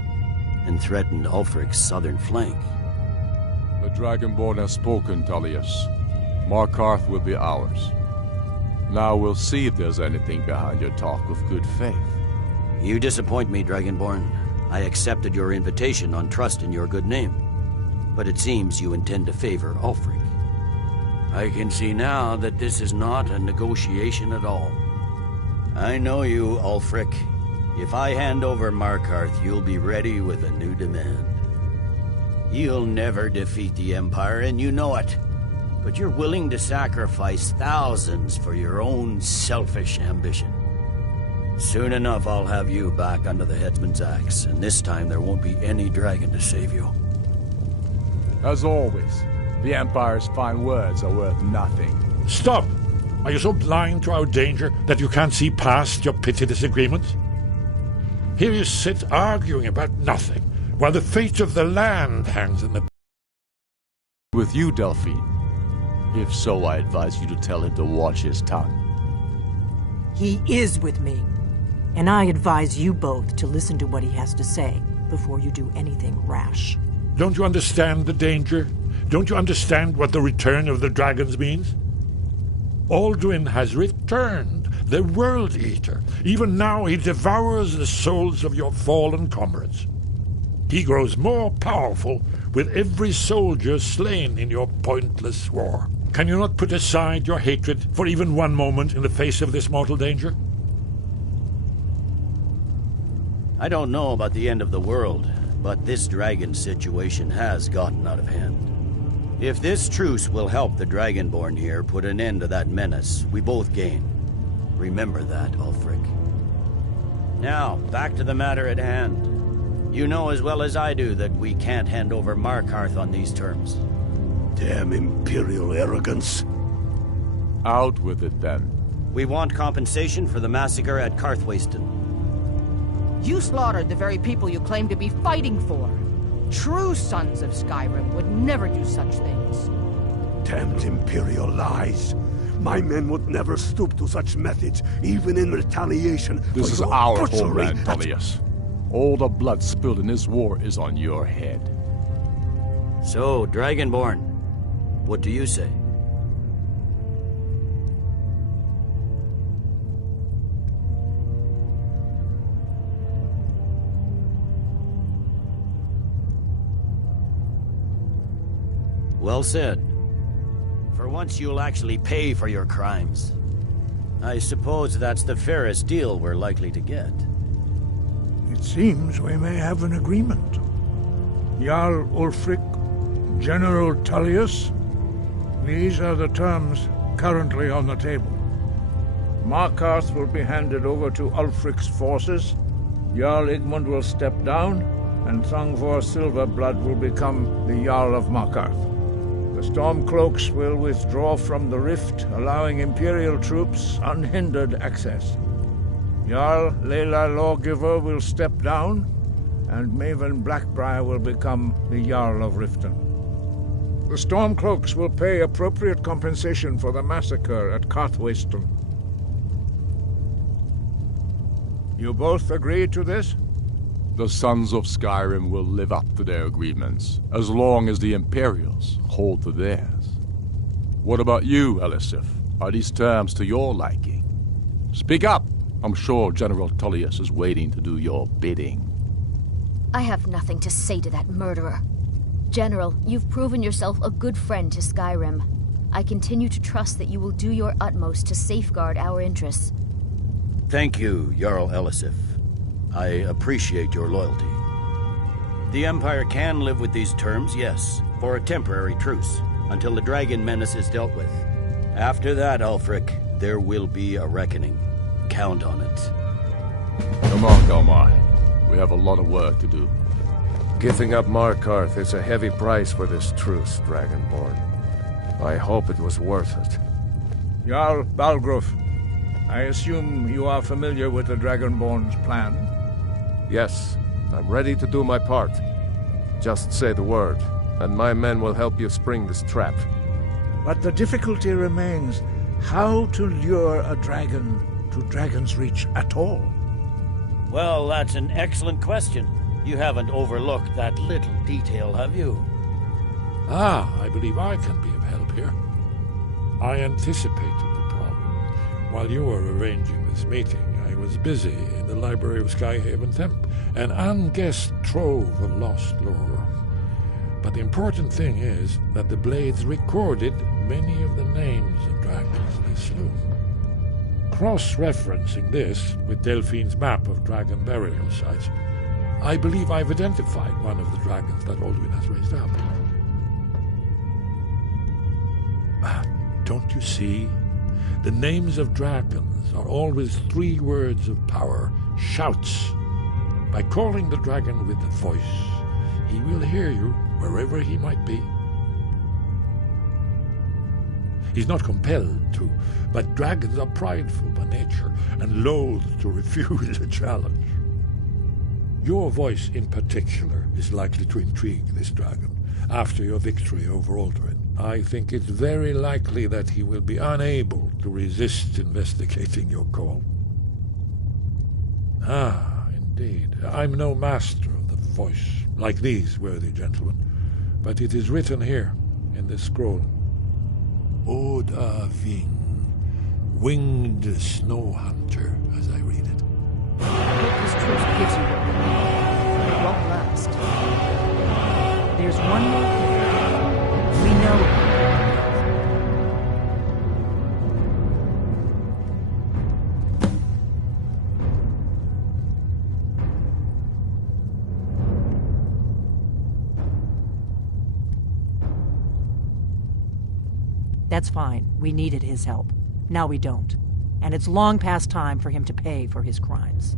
and threatened Ulfric's southern flank. The Dragonborn has spoken, Tullius. Markarth will be ours. Now we'll see if there's anything behind your talk of good faith. You disappoint me, Dragonborn. I accepted your invitation on trust in your good name. But it seems you intend to favor Ulfric. I can see now that this is not a negotiation at all. I know you, Ulfric. If I hand over Markarth, you'll be ready with a new demand. You'll never defeat the Empire, and you know it. But you're willing to sacrifice thousands for your own selfish ambition. Soon enough, I'll have you back under the headsman's axe, and this time there won't be any dragon to save you. As always, the Empire's fine words are worth nothing. Stop! Are you so blind to our danger that you can't see past your petty disagreements? Here you sit arguing about nothing, while the fate of the land hangs in the... With you, Delphine? If so, I advise you to tell him to watch his tongue. He is with me. And I advise you both to listen to what he has to say before you do anything rash. Don't you understand the danger? Don't you understand what the return of the dragons means? Alduin has returned, the World Eater. Even now he devours the souls of your fallen comrades. He grows more powerful with every soldier slain in your pointless war. Can you not put aside your hatred for even one moment in the face of this mortal danger? I don't know about the end of the world, but this dragon situation has gotten out of hand. If this truce will help the Dragonborn here put an end to that menace, we both gain. Remember that, Ulfric. Now, back to the matter at hand. You know as well as I do that we can't hand over Markarth on these terms. Damn Imperial arrogance. Out with it, then. We want compensation for the massacre at Karthwasten. You slaughtered the very people you claim to be fighting for. True sons of Skyrim would never do such things. Damned Imperial lies. My men would never stoop to such methods, even in retaliation. This is our homeland, Tullius. All the blood spilled in this war is on your head. So, Dragonborn, what do you say? Well said. For once you'll actually pay for your crimes. I suppose that's the fairest deal we're likely to get. It seems we may have an agreement. Jarl Ulfric, General Tullius, these are the terms currently on the table. Markarth will be handed over to Ulfric's forces, Jarl Igmund will step down, and Thongvor Silverblood will become the Jarl of Markarth. The Stormcloaks will withdraw from the rift, allowing Imperial troops unhindered access. Jarl Leila Lawgiver will step down, and Maven Blackbriar will become the Jarl of Riften. The Stormcloaks will pay appropriate compensation for the massacre at Karthwasten. You both agree to this? The Sons of Skyrim will live up to their agreements, as long as the Imperials hold to theirs. What about you, Elisif? Are these terms to your liking? Speak up! I'm sure General Tullius is waiting to do your bidding. I have nothing to say to that murderer. General, you've proven yourself a good friend to Skyrim. I continue to trust that you will do your utmost to safeguard our interests. Thank you, Jarl Elisif. I appreciate your loyalty. The Empire can live with these terms, yes, for a temporary truce, until the dragon menace is dealt with. After that, Ulfric, there will be a reckoning. Count on it. Come on, Galmar. We have a lot of work to do. Giving up Markarth is a heavy price for this truce, Dragonborn. I hope it was worth it. Jarl Balgruf, I assume you are familiar with the Dragonborn's plan? Yes, I'm ready to do my part. Just say the word, and my men will help you spring this trap. But the difficulty remains how to lure a dragon to Dragon's Reach at all. Well, that's an excellent question. You haven't overlooked that little detail, have you? I believe I can be of help here. I anticipated the problem. While you were arranging this meeting, I was busy in the library of Skyhaven Temp, an unguessed trove of lost lore. But the important thing is that the Blades recorded many of the names of dragons they slew. Cross-referencing this with Delphine's map of dragon burial sites, I believe I've identified one of the dragons that Alduin has raised up. Don't you see? The names of dragons are always 3 words of power, shouts. By calling the dragon with the voice, he will hear you wherever he might be. He's not compelled to, but dragons are prideful by nature and loath to refuse a challenge. Your voice in particular is likely to intrigue this dragon after your victory over Alduin. I think it's very likely that he will be unable to resist investigating your call. Ah, indeed. I'm no master of the voice, like these worthy gentlemen, but it is written here, in this scroll. Oda Ving, winged snow hunter, as I read it. I hope this truce gives you what you need. It won't last. There's one more thing. We know That's fine. We needed his help. Now we don't. And it's long past time for him to pay for his crimes.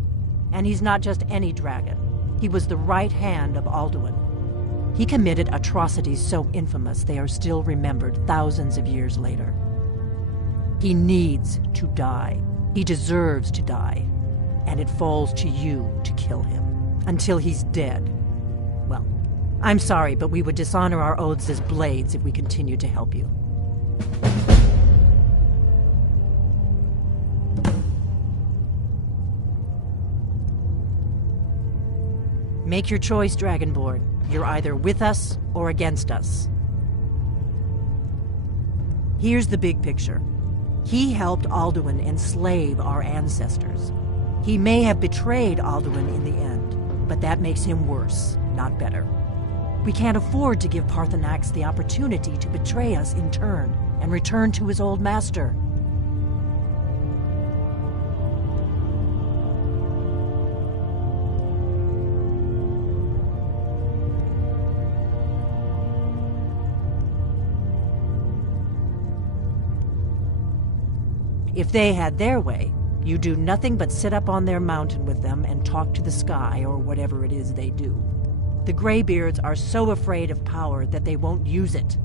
And he's not just any dragon. He was the right hand of Alduin. He committed atrocities so infamous they are still remembered thousands of years later. He needs to die. He deserves to die. And it falls to you to kill him. Until he's dead. Well, I'm sorry, but we would dishonor our oaths as blades if we continued to help you. Make your choice, Dragonborn. You're either with us or against us. Here's the big picture. He helped Alduin enslave our ancestors. He may have betrayed Alduin in the end, but that makes him worse, not better. We can't afford to give Paarthurnax the opportunity to betray us in turn and return to his old master. If they had their way, you do nothing but sit up on their mountain with them and talk to the sky or whatever it is they do. The Greybeards are so afraid of power that they won't use it.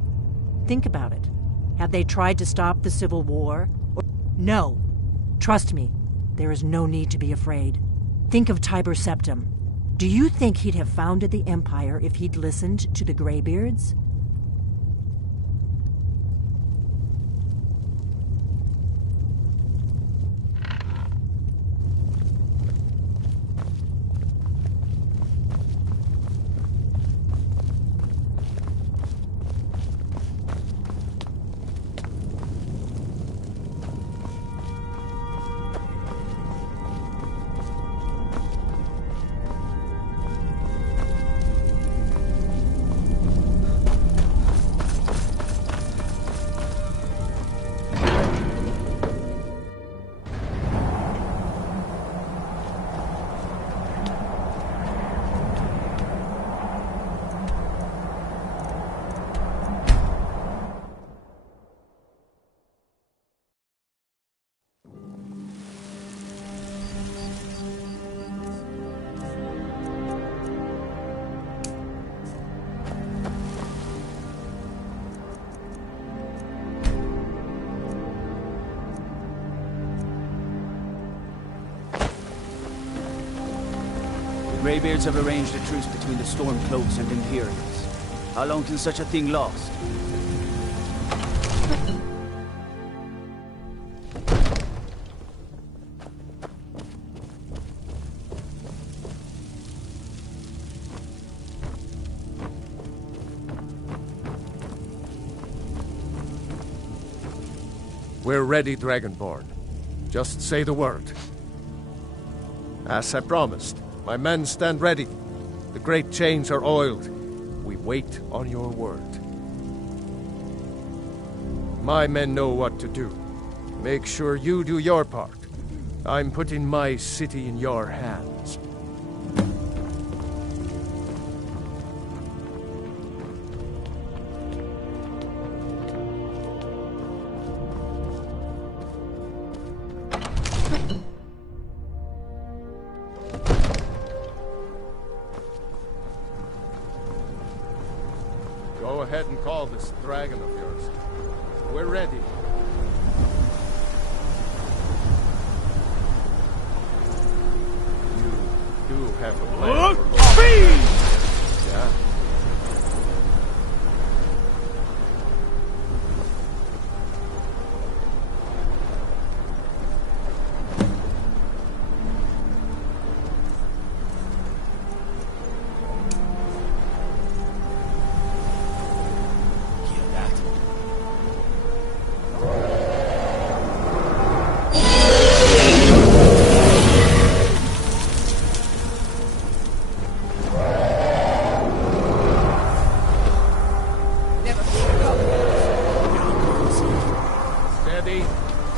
Think about it. Have they tried to stop the Civil War? No. Trust me, there is no need to be afraid. Think of Tiber Septim. Do you think he'd have founded the Empire if he'd listened to the Greybeards? Greybeards have arranged a truce between the Stormcloaks and Imperials. How long can such a thing last? We're ready, Dragonborn. Just say the word. As I promised, my men stand ready. The great chains are oiled. We wait on your word. My men know what to do. Make sure you do your part. I'm putting my city in your hands. Go ahead and call this dragon of yours. We're ready. You do do have a plan for Yeah.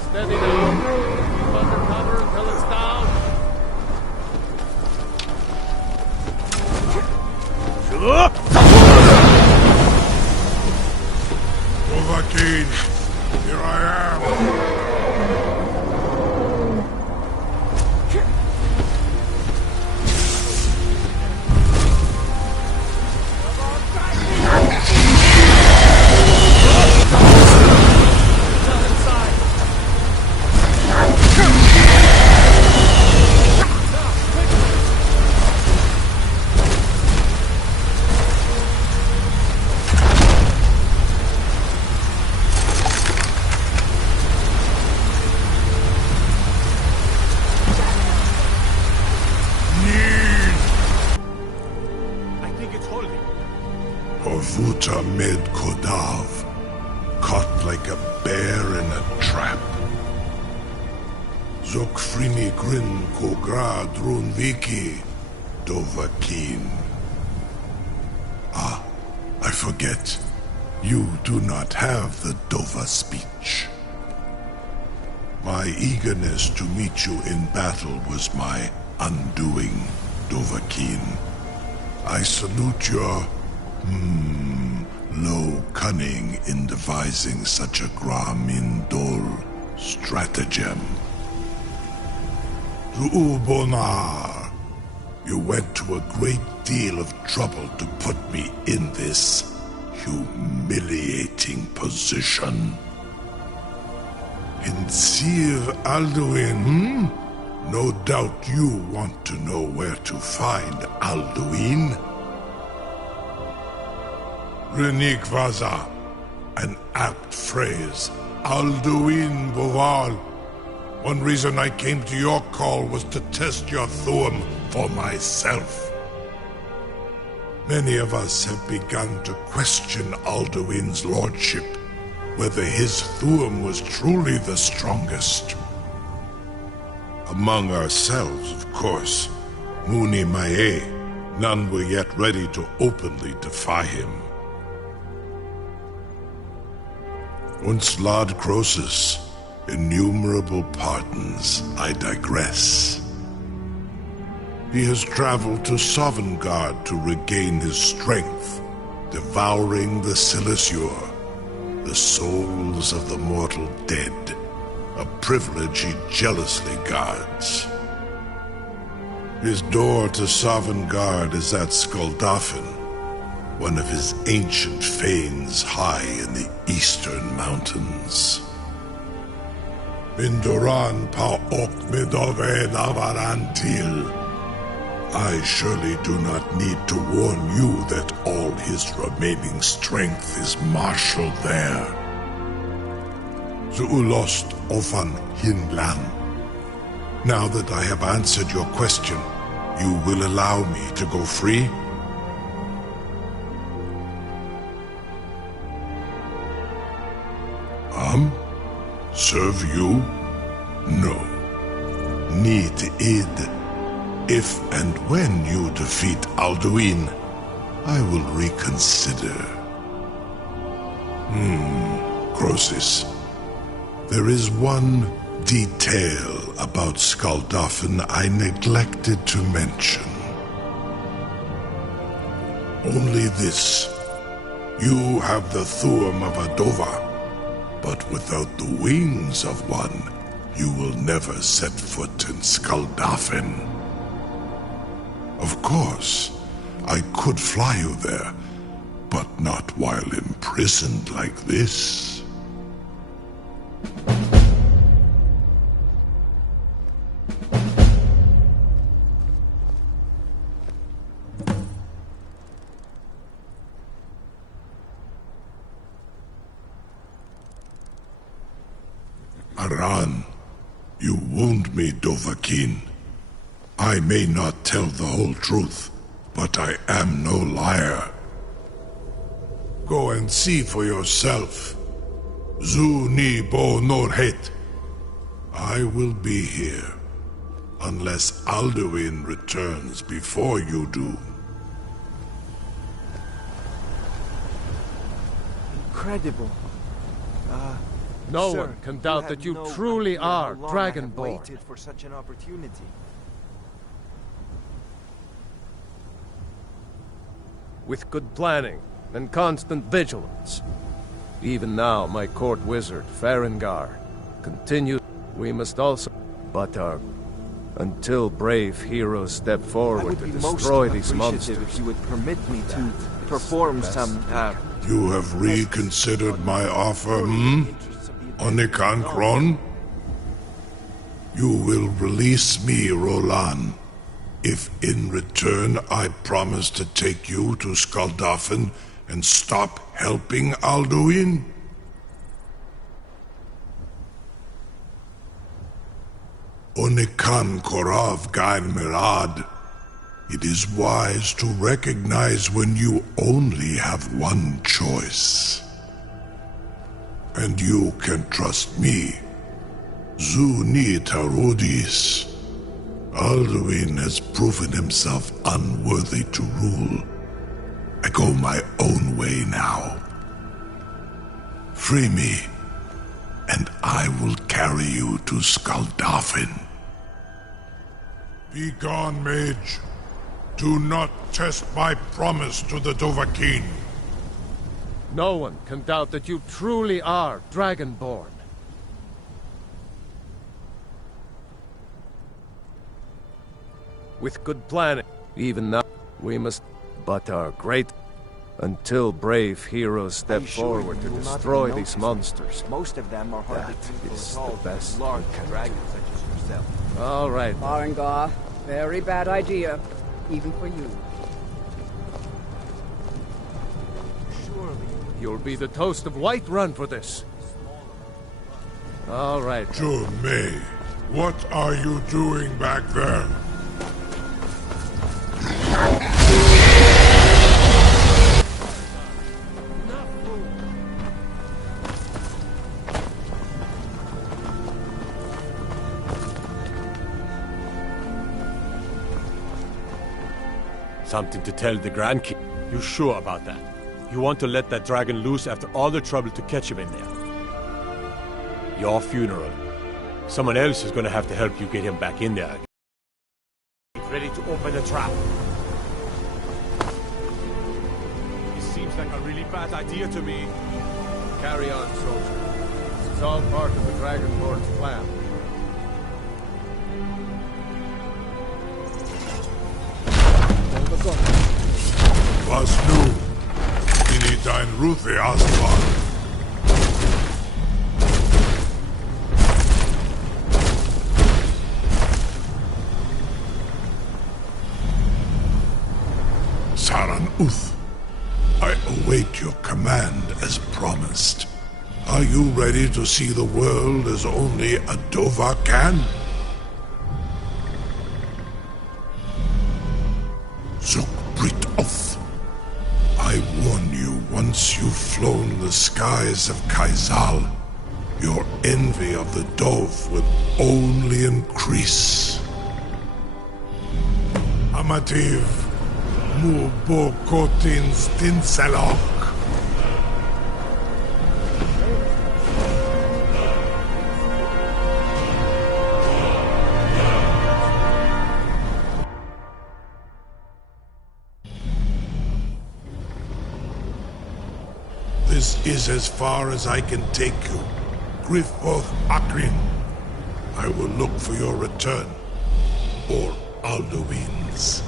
Steady now. Keep under cover until it's down. Dovahkiin, here I am. Ovuta med Kodav, caught like a bear in a trap. Zokfrini grin kogra drunviki, Dovahkiin. Ah, I forget. You do not have the Dova speech. My eagerness to meet you in battle was my undoing, Dovahkiin. I salute your low cunning in devising such a Gramindol stratagem. Zuubonar, you went to a great deal of trouble to put me in this humiliating position. In Sir Alduin, No doubt you want to know where to find Alduin. Renik Vaza, an apt phrase. Alduin Boval. One reason I came to your call was to test your Thuum for myself. Many of us have begun to question Alduin's lordship, whether his Thuum was truly the strongest. Among ourselves, of course, Muni Mae, none were yet ready to openly defy him. Unslad Croesus, innumerable pardons, I digress. He has traveled to Sovngarde to regain his strength, devouring the Silesure, the souls of the mortal dead, a privilege he jealously guards. His door to Sovngarde is at Skuldafn, one of his ancient fanes high in the eastern mountains. Mindoran pa ok midove navarantil. I surely do not need to warn you that all his remaining strength is marshaled there. Zuulost ofan Hinlan. Now that I have answered your question, you will allow me to go free? Serve you? No. Need id. If and when you defeat Alduin, I will reconsider. Croesus. There is one detail about Skuldafn I neglected to mention. Only this. You have the Thuum of a Dova, but without the wings of one, you will never set foot in Skuldafn. Of course, I could fly you there, but not while imprisoned like this. Aran, you wound me, Dovahkiin. I may not tell the whole truth, but I am no liar. Go and see for yourself. Zu ni bo norhet. I will be here, unless Alduin returns before you do. Incredible. No Sir, one can doubt that you no truly idea how are long I have Dragonborn. waited for such an opportunity. With good planning and constant vigilance. Even now, my court wizard, Farengar, continues. We must also... But until brave heroes step forward to destroy these monsters... if you would permit me to perform some, You have reconsidered my offer, Onikan Kron? You will release me, Rolan, if in return I promise to take you to Skuldafn and stop helping Alduin? Onikan Korav Gain Mirad. It is wise to recognize when you only have one choice. And you can trust me. Zuni Tarudis. Alduin has proven himself unworthy to rule. I go my own way now. Free me, and I will carry you to Skuldafn. Be gone, mage. Do not test my promise to the Dovahkiin. No one can doubt that you truly are Dragonborn. With good planning, even now, we must... But our great... Until brave heroes step forward to destroy these monsters. Most of them are hardly That is the best. large dragons such as yourself. All right. Farengar, very bad idea, even for you. You'll be the toast of Whiterun for this. All right. May, what are you doing back there? Something to tell the Grand King. You sure about that? You want to let that dragon loose after all the trouble to catch him in there? Your funeral. Someone else is gonna have to help you get him back in there. Get ready to open the trap. This seems like a really bad idea to me. Carry on, soldier. This is all part of the Dragonborn's plan. Was nu? Ini dein Ruthi Aslan. Saran Uth, I await your command as promised. Are you ready to see the world as only a Dova can? Zukbrit Oth. I warn you, once you've flown the skies of Kaizal, your envy of the Dove will only increase. Amativ, Mubokotins Dinselok. This is as far as I can take you. Grifoth Akrin. I will look for your return. Or Alduin's.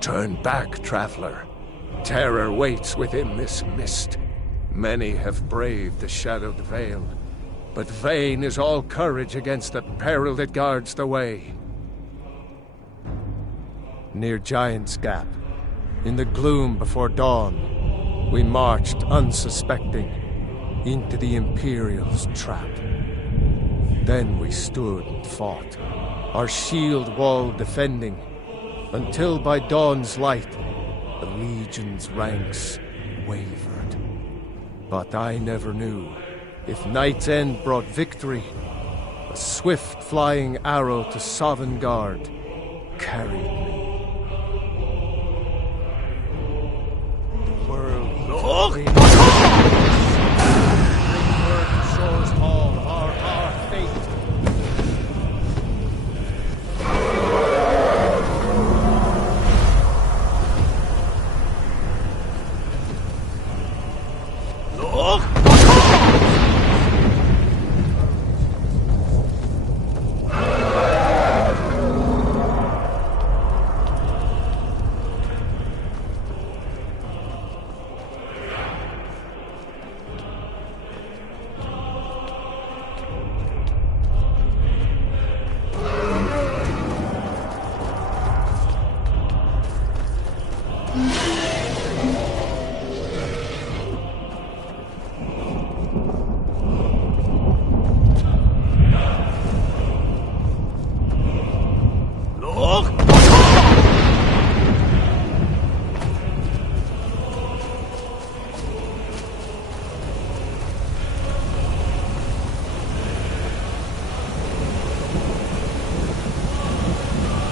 Turn back, traveler. Terror waits within this mist. Many have braved the shadowed veil, but vain is all courage against the peril that guards the way. Near Giant's Gap, in the gloom before dawn, we marched unsuspecting into the Imperial's trap. Then we stood and fought, our shield wall defending, until by dawn's light, the Legion's ranks wavered. But I never knew if night's end brought victory, a swift flying arrow to Sovngarde carried me. The world look! Bring word to Shore's Hall of our fate.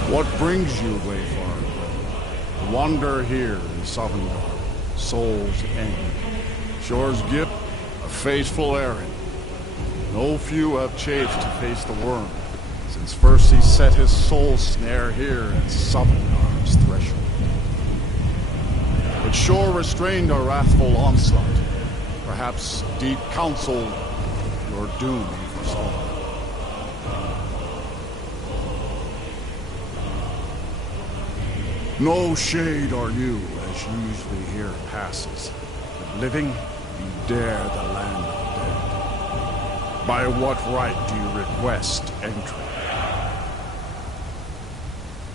What brings you, Wayfarer? Wander here in Sovngarde, Soul's End. Shore's gift, a faithful errand. No few have chafed to face the worm, since first he set his soul snare here at Sovngarde's threshold. But Shore restrained a wrathful onslaught. Perhaps deep counseled your doom for all. No shade are you, as usually here passes. But living, you dare the land of the dead. By what right do you request entry?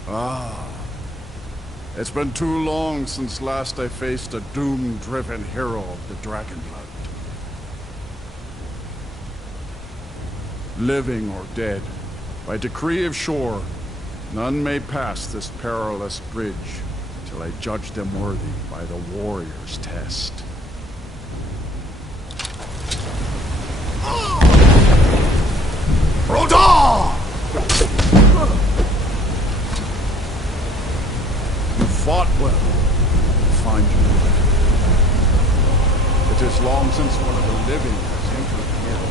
Ah, it's been too long since last I faced a doom-driven hero of the Dragonblood. Living or dead, by decree of Shore, none may pass this perilous bridge till I judge them worthy by the warrior's test. Roda! You fought well. I find you right. It is long since one of the living has entered here.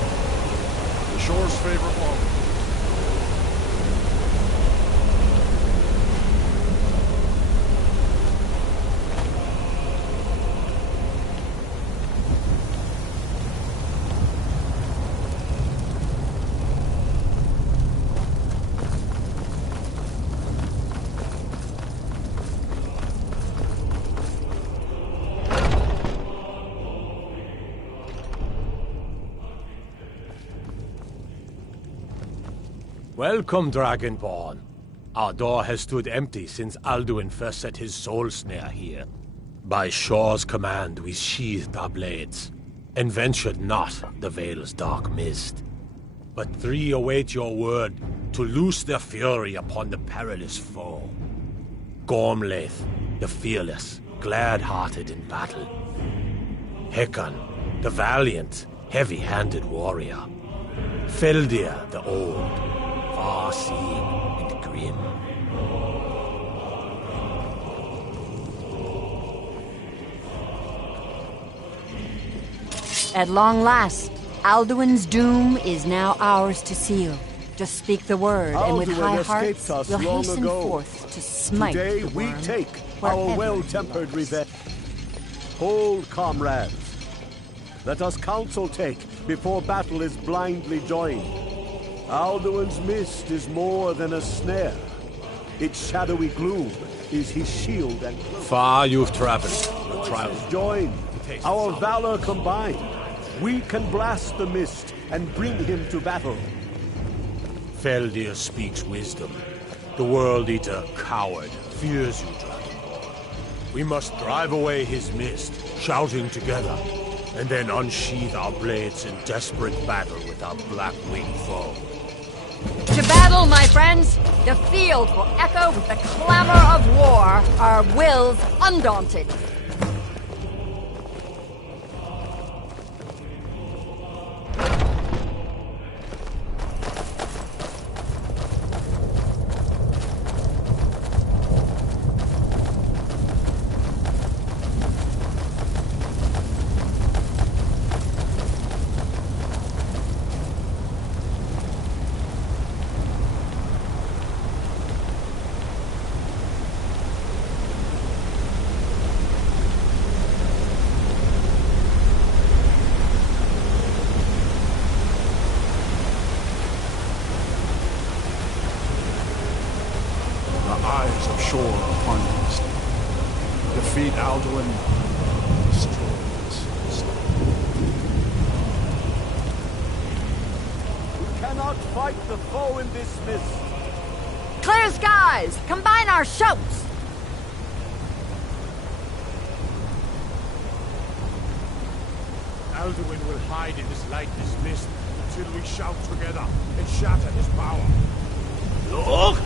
The Shore's favorite lawyer. Welcome, Dragonborn. Our door has stood empty since Alduin first set his soul snare here. By Shor's command, we sheathed our blades, and ventured not the Vale's dark mist. But three await your word to loose their fury upon the perilous foe. Gormlaith, the fearless, glad-hearted in battle. Hekon, the valiant, heavy-handed warrior. Feldir, the old, far-seeing and grim. At long last, Alduin's doom is now ours to seal. Just speak the word, and with high hearts, we'll hasten forth to smite Today the we worm, take wherever our it well-tempered revenge. Hold, comrades. Let us counsel take before battle is blindly joined. Alduin's mist is more than a snare. Its shadowy gloom is his shield and cloak. Far you've traveled. Your trials joined. Our valor combined. We can blast the mist and bring him to battle. Feldir speaks wisdom. The World Eater, coward, fears you, Dragonborn. We must drive away his mist, shouting together, and then unsheath our blades in desperate battle with our black-winged foe. To battle, my friends! The field will echo with the clamor of war, our wills undaunted. Defeat Alduin, destroy this. We cannot fight the foe in this mist. Clear skies! Combine our shouts! Alduin will hide in this lightless mist until we shout together and shatter his power. Look!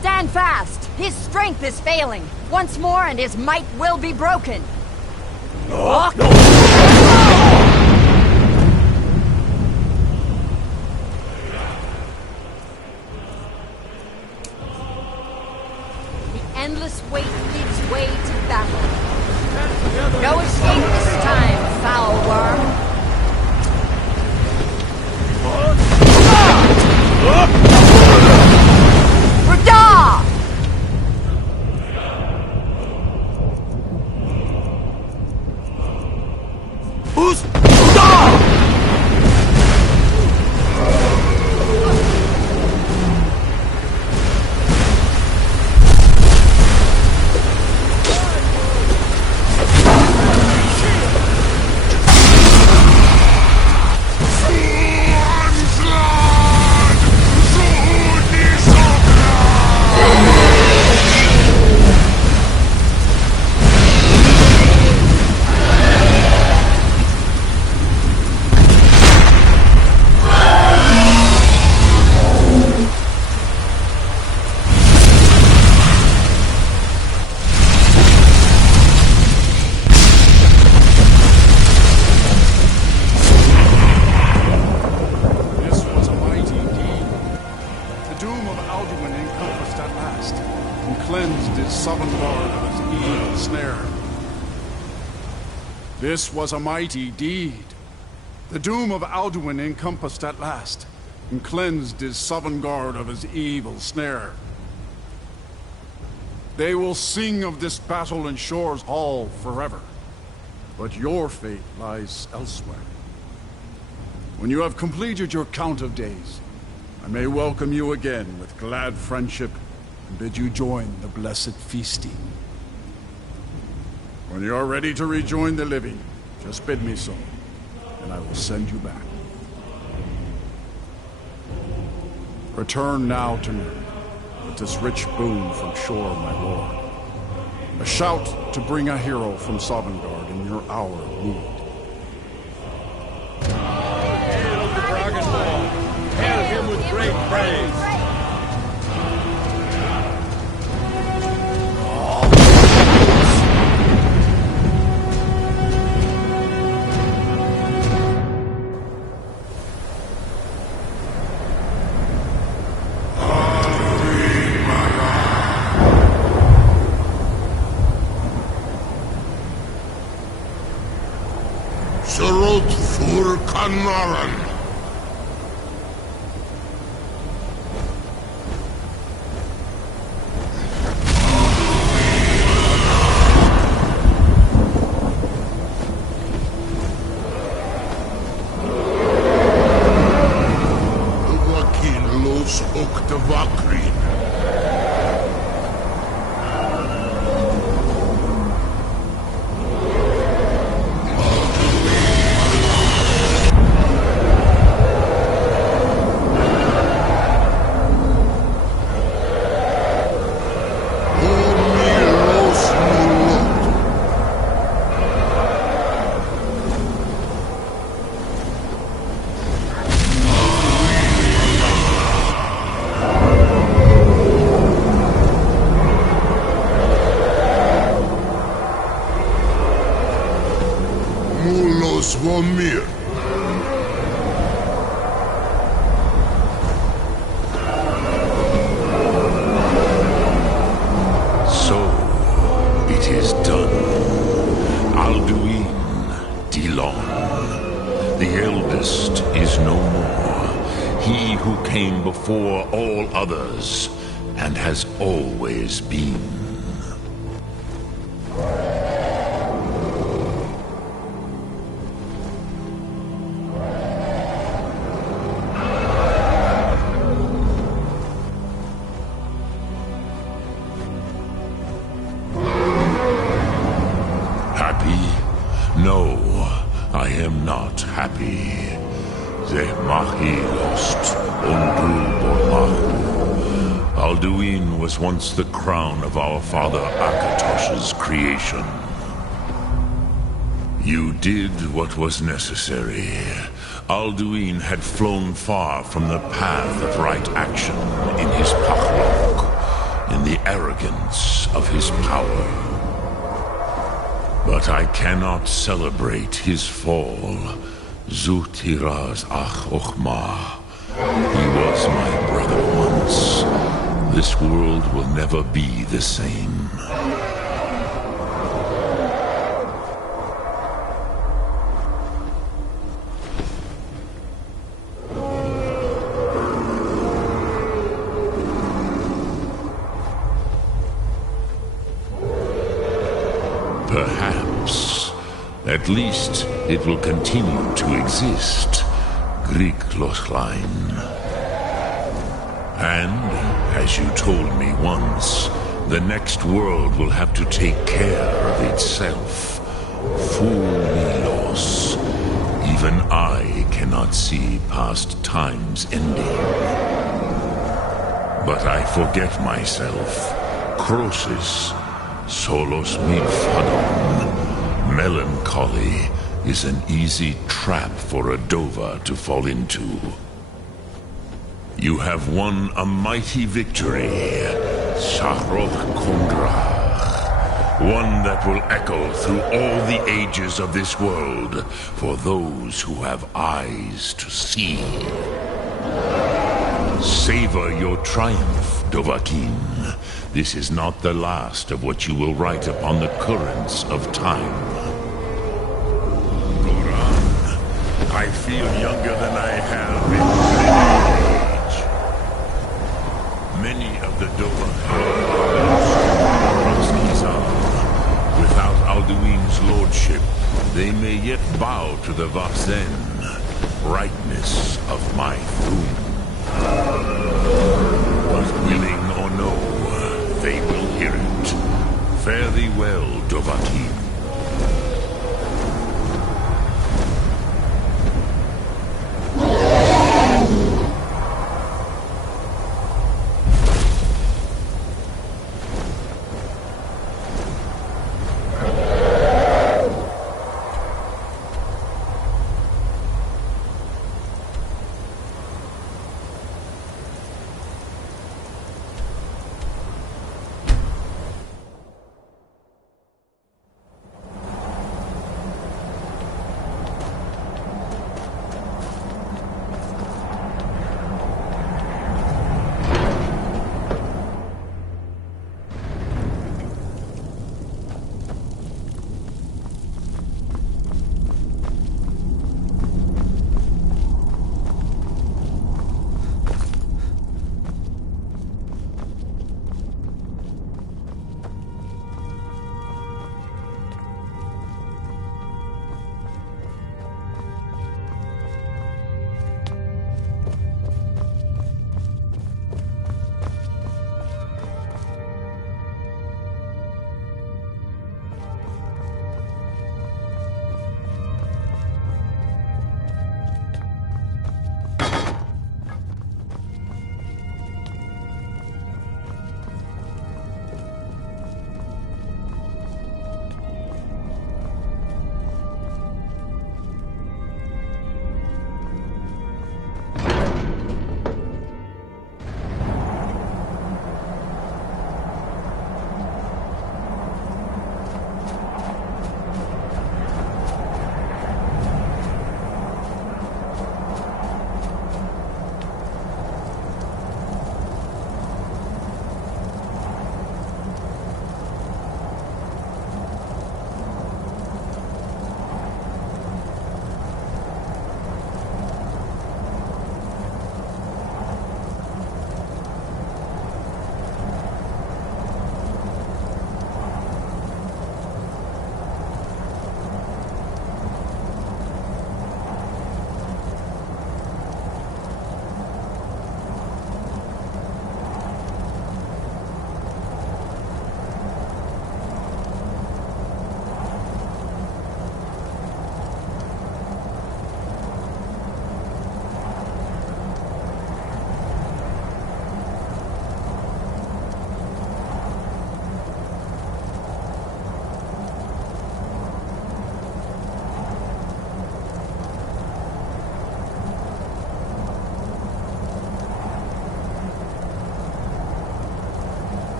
Stand fast! His strength is failing. Once more and his might will be broken. The endless wait gives way to battle. No escape this time, foul worm. Rada! Who's Alduin encompassed at last, and cleansed his Sovngarde of his evil snare. This was a mighty deed. The doom of Alduin encompassed at last, and cleansed his Sovngarde of his evil snare. They will sing of this battle in Shore's Hall forever, but your fate lies elsewhere. When you have completed your count of days, I may welcome you again with glad friendship and bid you join the blessed feasting. When you are ready to rejoin the living, just bid me so, and I will send you back. Return now to me with this rich boon from Shore, my lord. A shout to bring a hero from Sovngarde in your hour of need. Hail the Dragon Lord! Hail him with great praise! Surot fur Kanaran. Wakin los Oktavakrin. Vomir. So, it is done. Alduin, Dilon, the eldest, is no more. He who came before all others, and has always been. No, I am not happy. Ze mahi lost, undul bormahu. Alduin was once the crown of our father Akatosh's creation. You did what was necessary. Alduin had flown far from the path of right action in his pachlok, in the arrogance of his power. But I cannot celebrate his fall. Zutiraz ach ochma. He was my brother once. This world will never be the same. Perhaps. At least it will continue to exist. Griklochlein. And, as you told me once, the next world will have to take care of itself. Fumilos. Even I cannot see past time's ending. But I forget myself. Crosis. Solos midfadon. Melancholy is an easy trap for a Dova to fall into. You have won a mighty victory, Shahroth Kondrach. One that will echo through all the ages of this world for those who have eyes to see. Savor your triumph, Dovahkiin. This is not the last of what you will write upon the currents of time. Goran, I feel younger than I have in many age. Many of the Dovahkiin are without Alduin's lordship, they may yet bow to the Vaxen, brightness of my Thum. But willing or no, they will hear it. Fare thee well, Dovahkiin.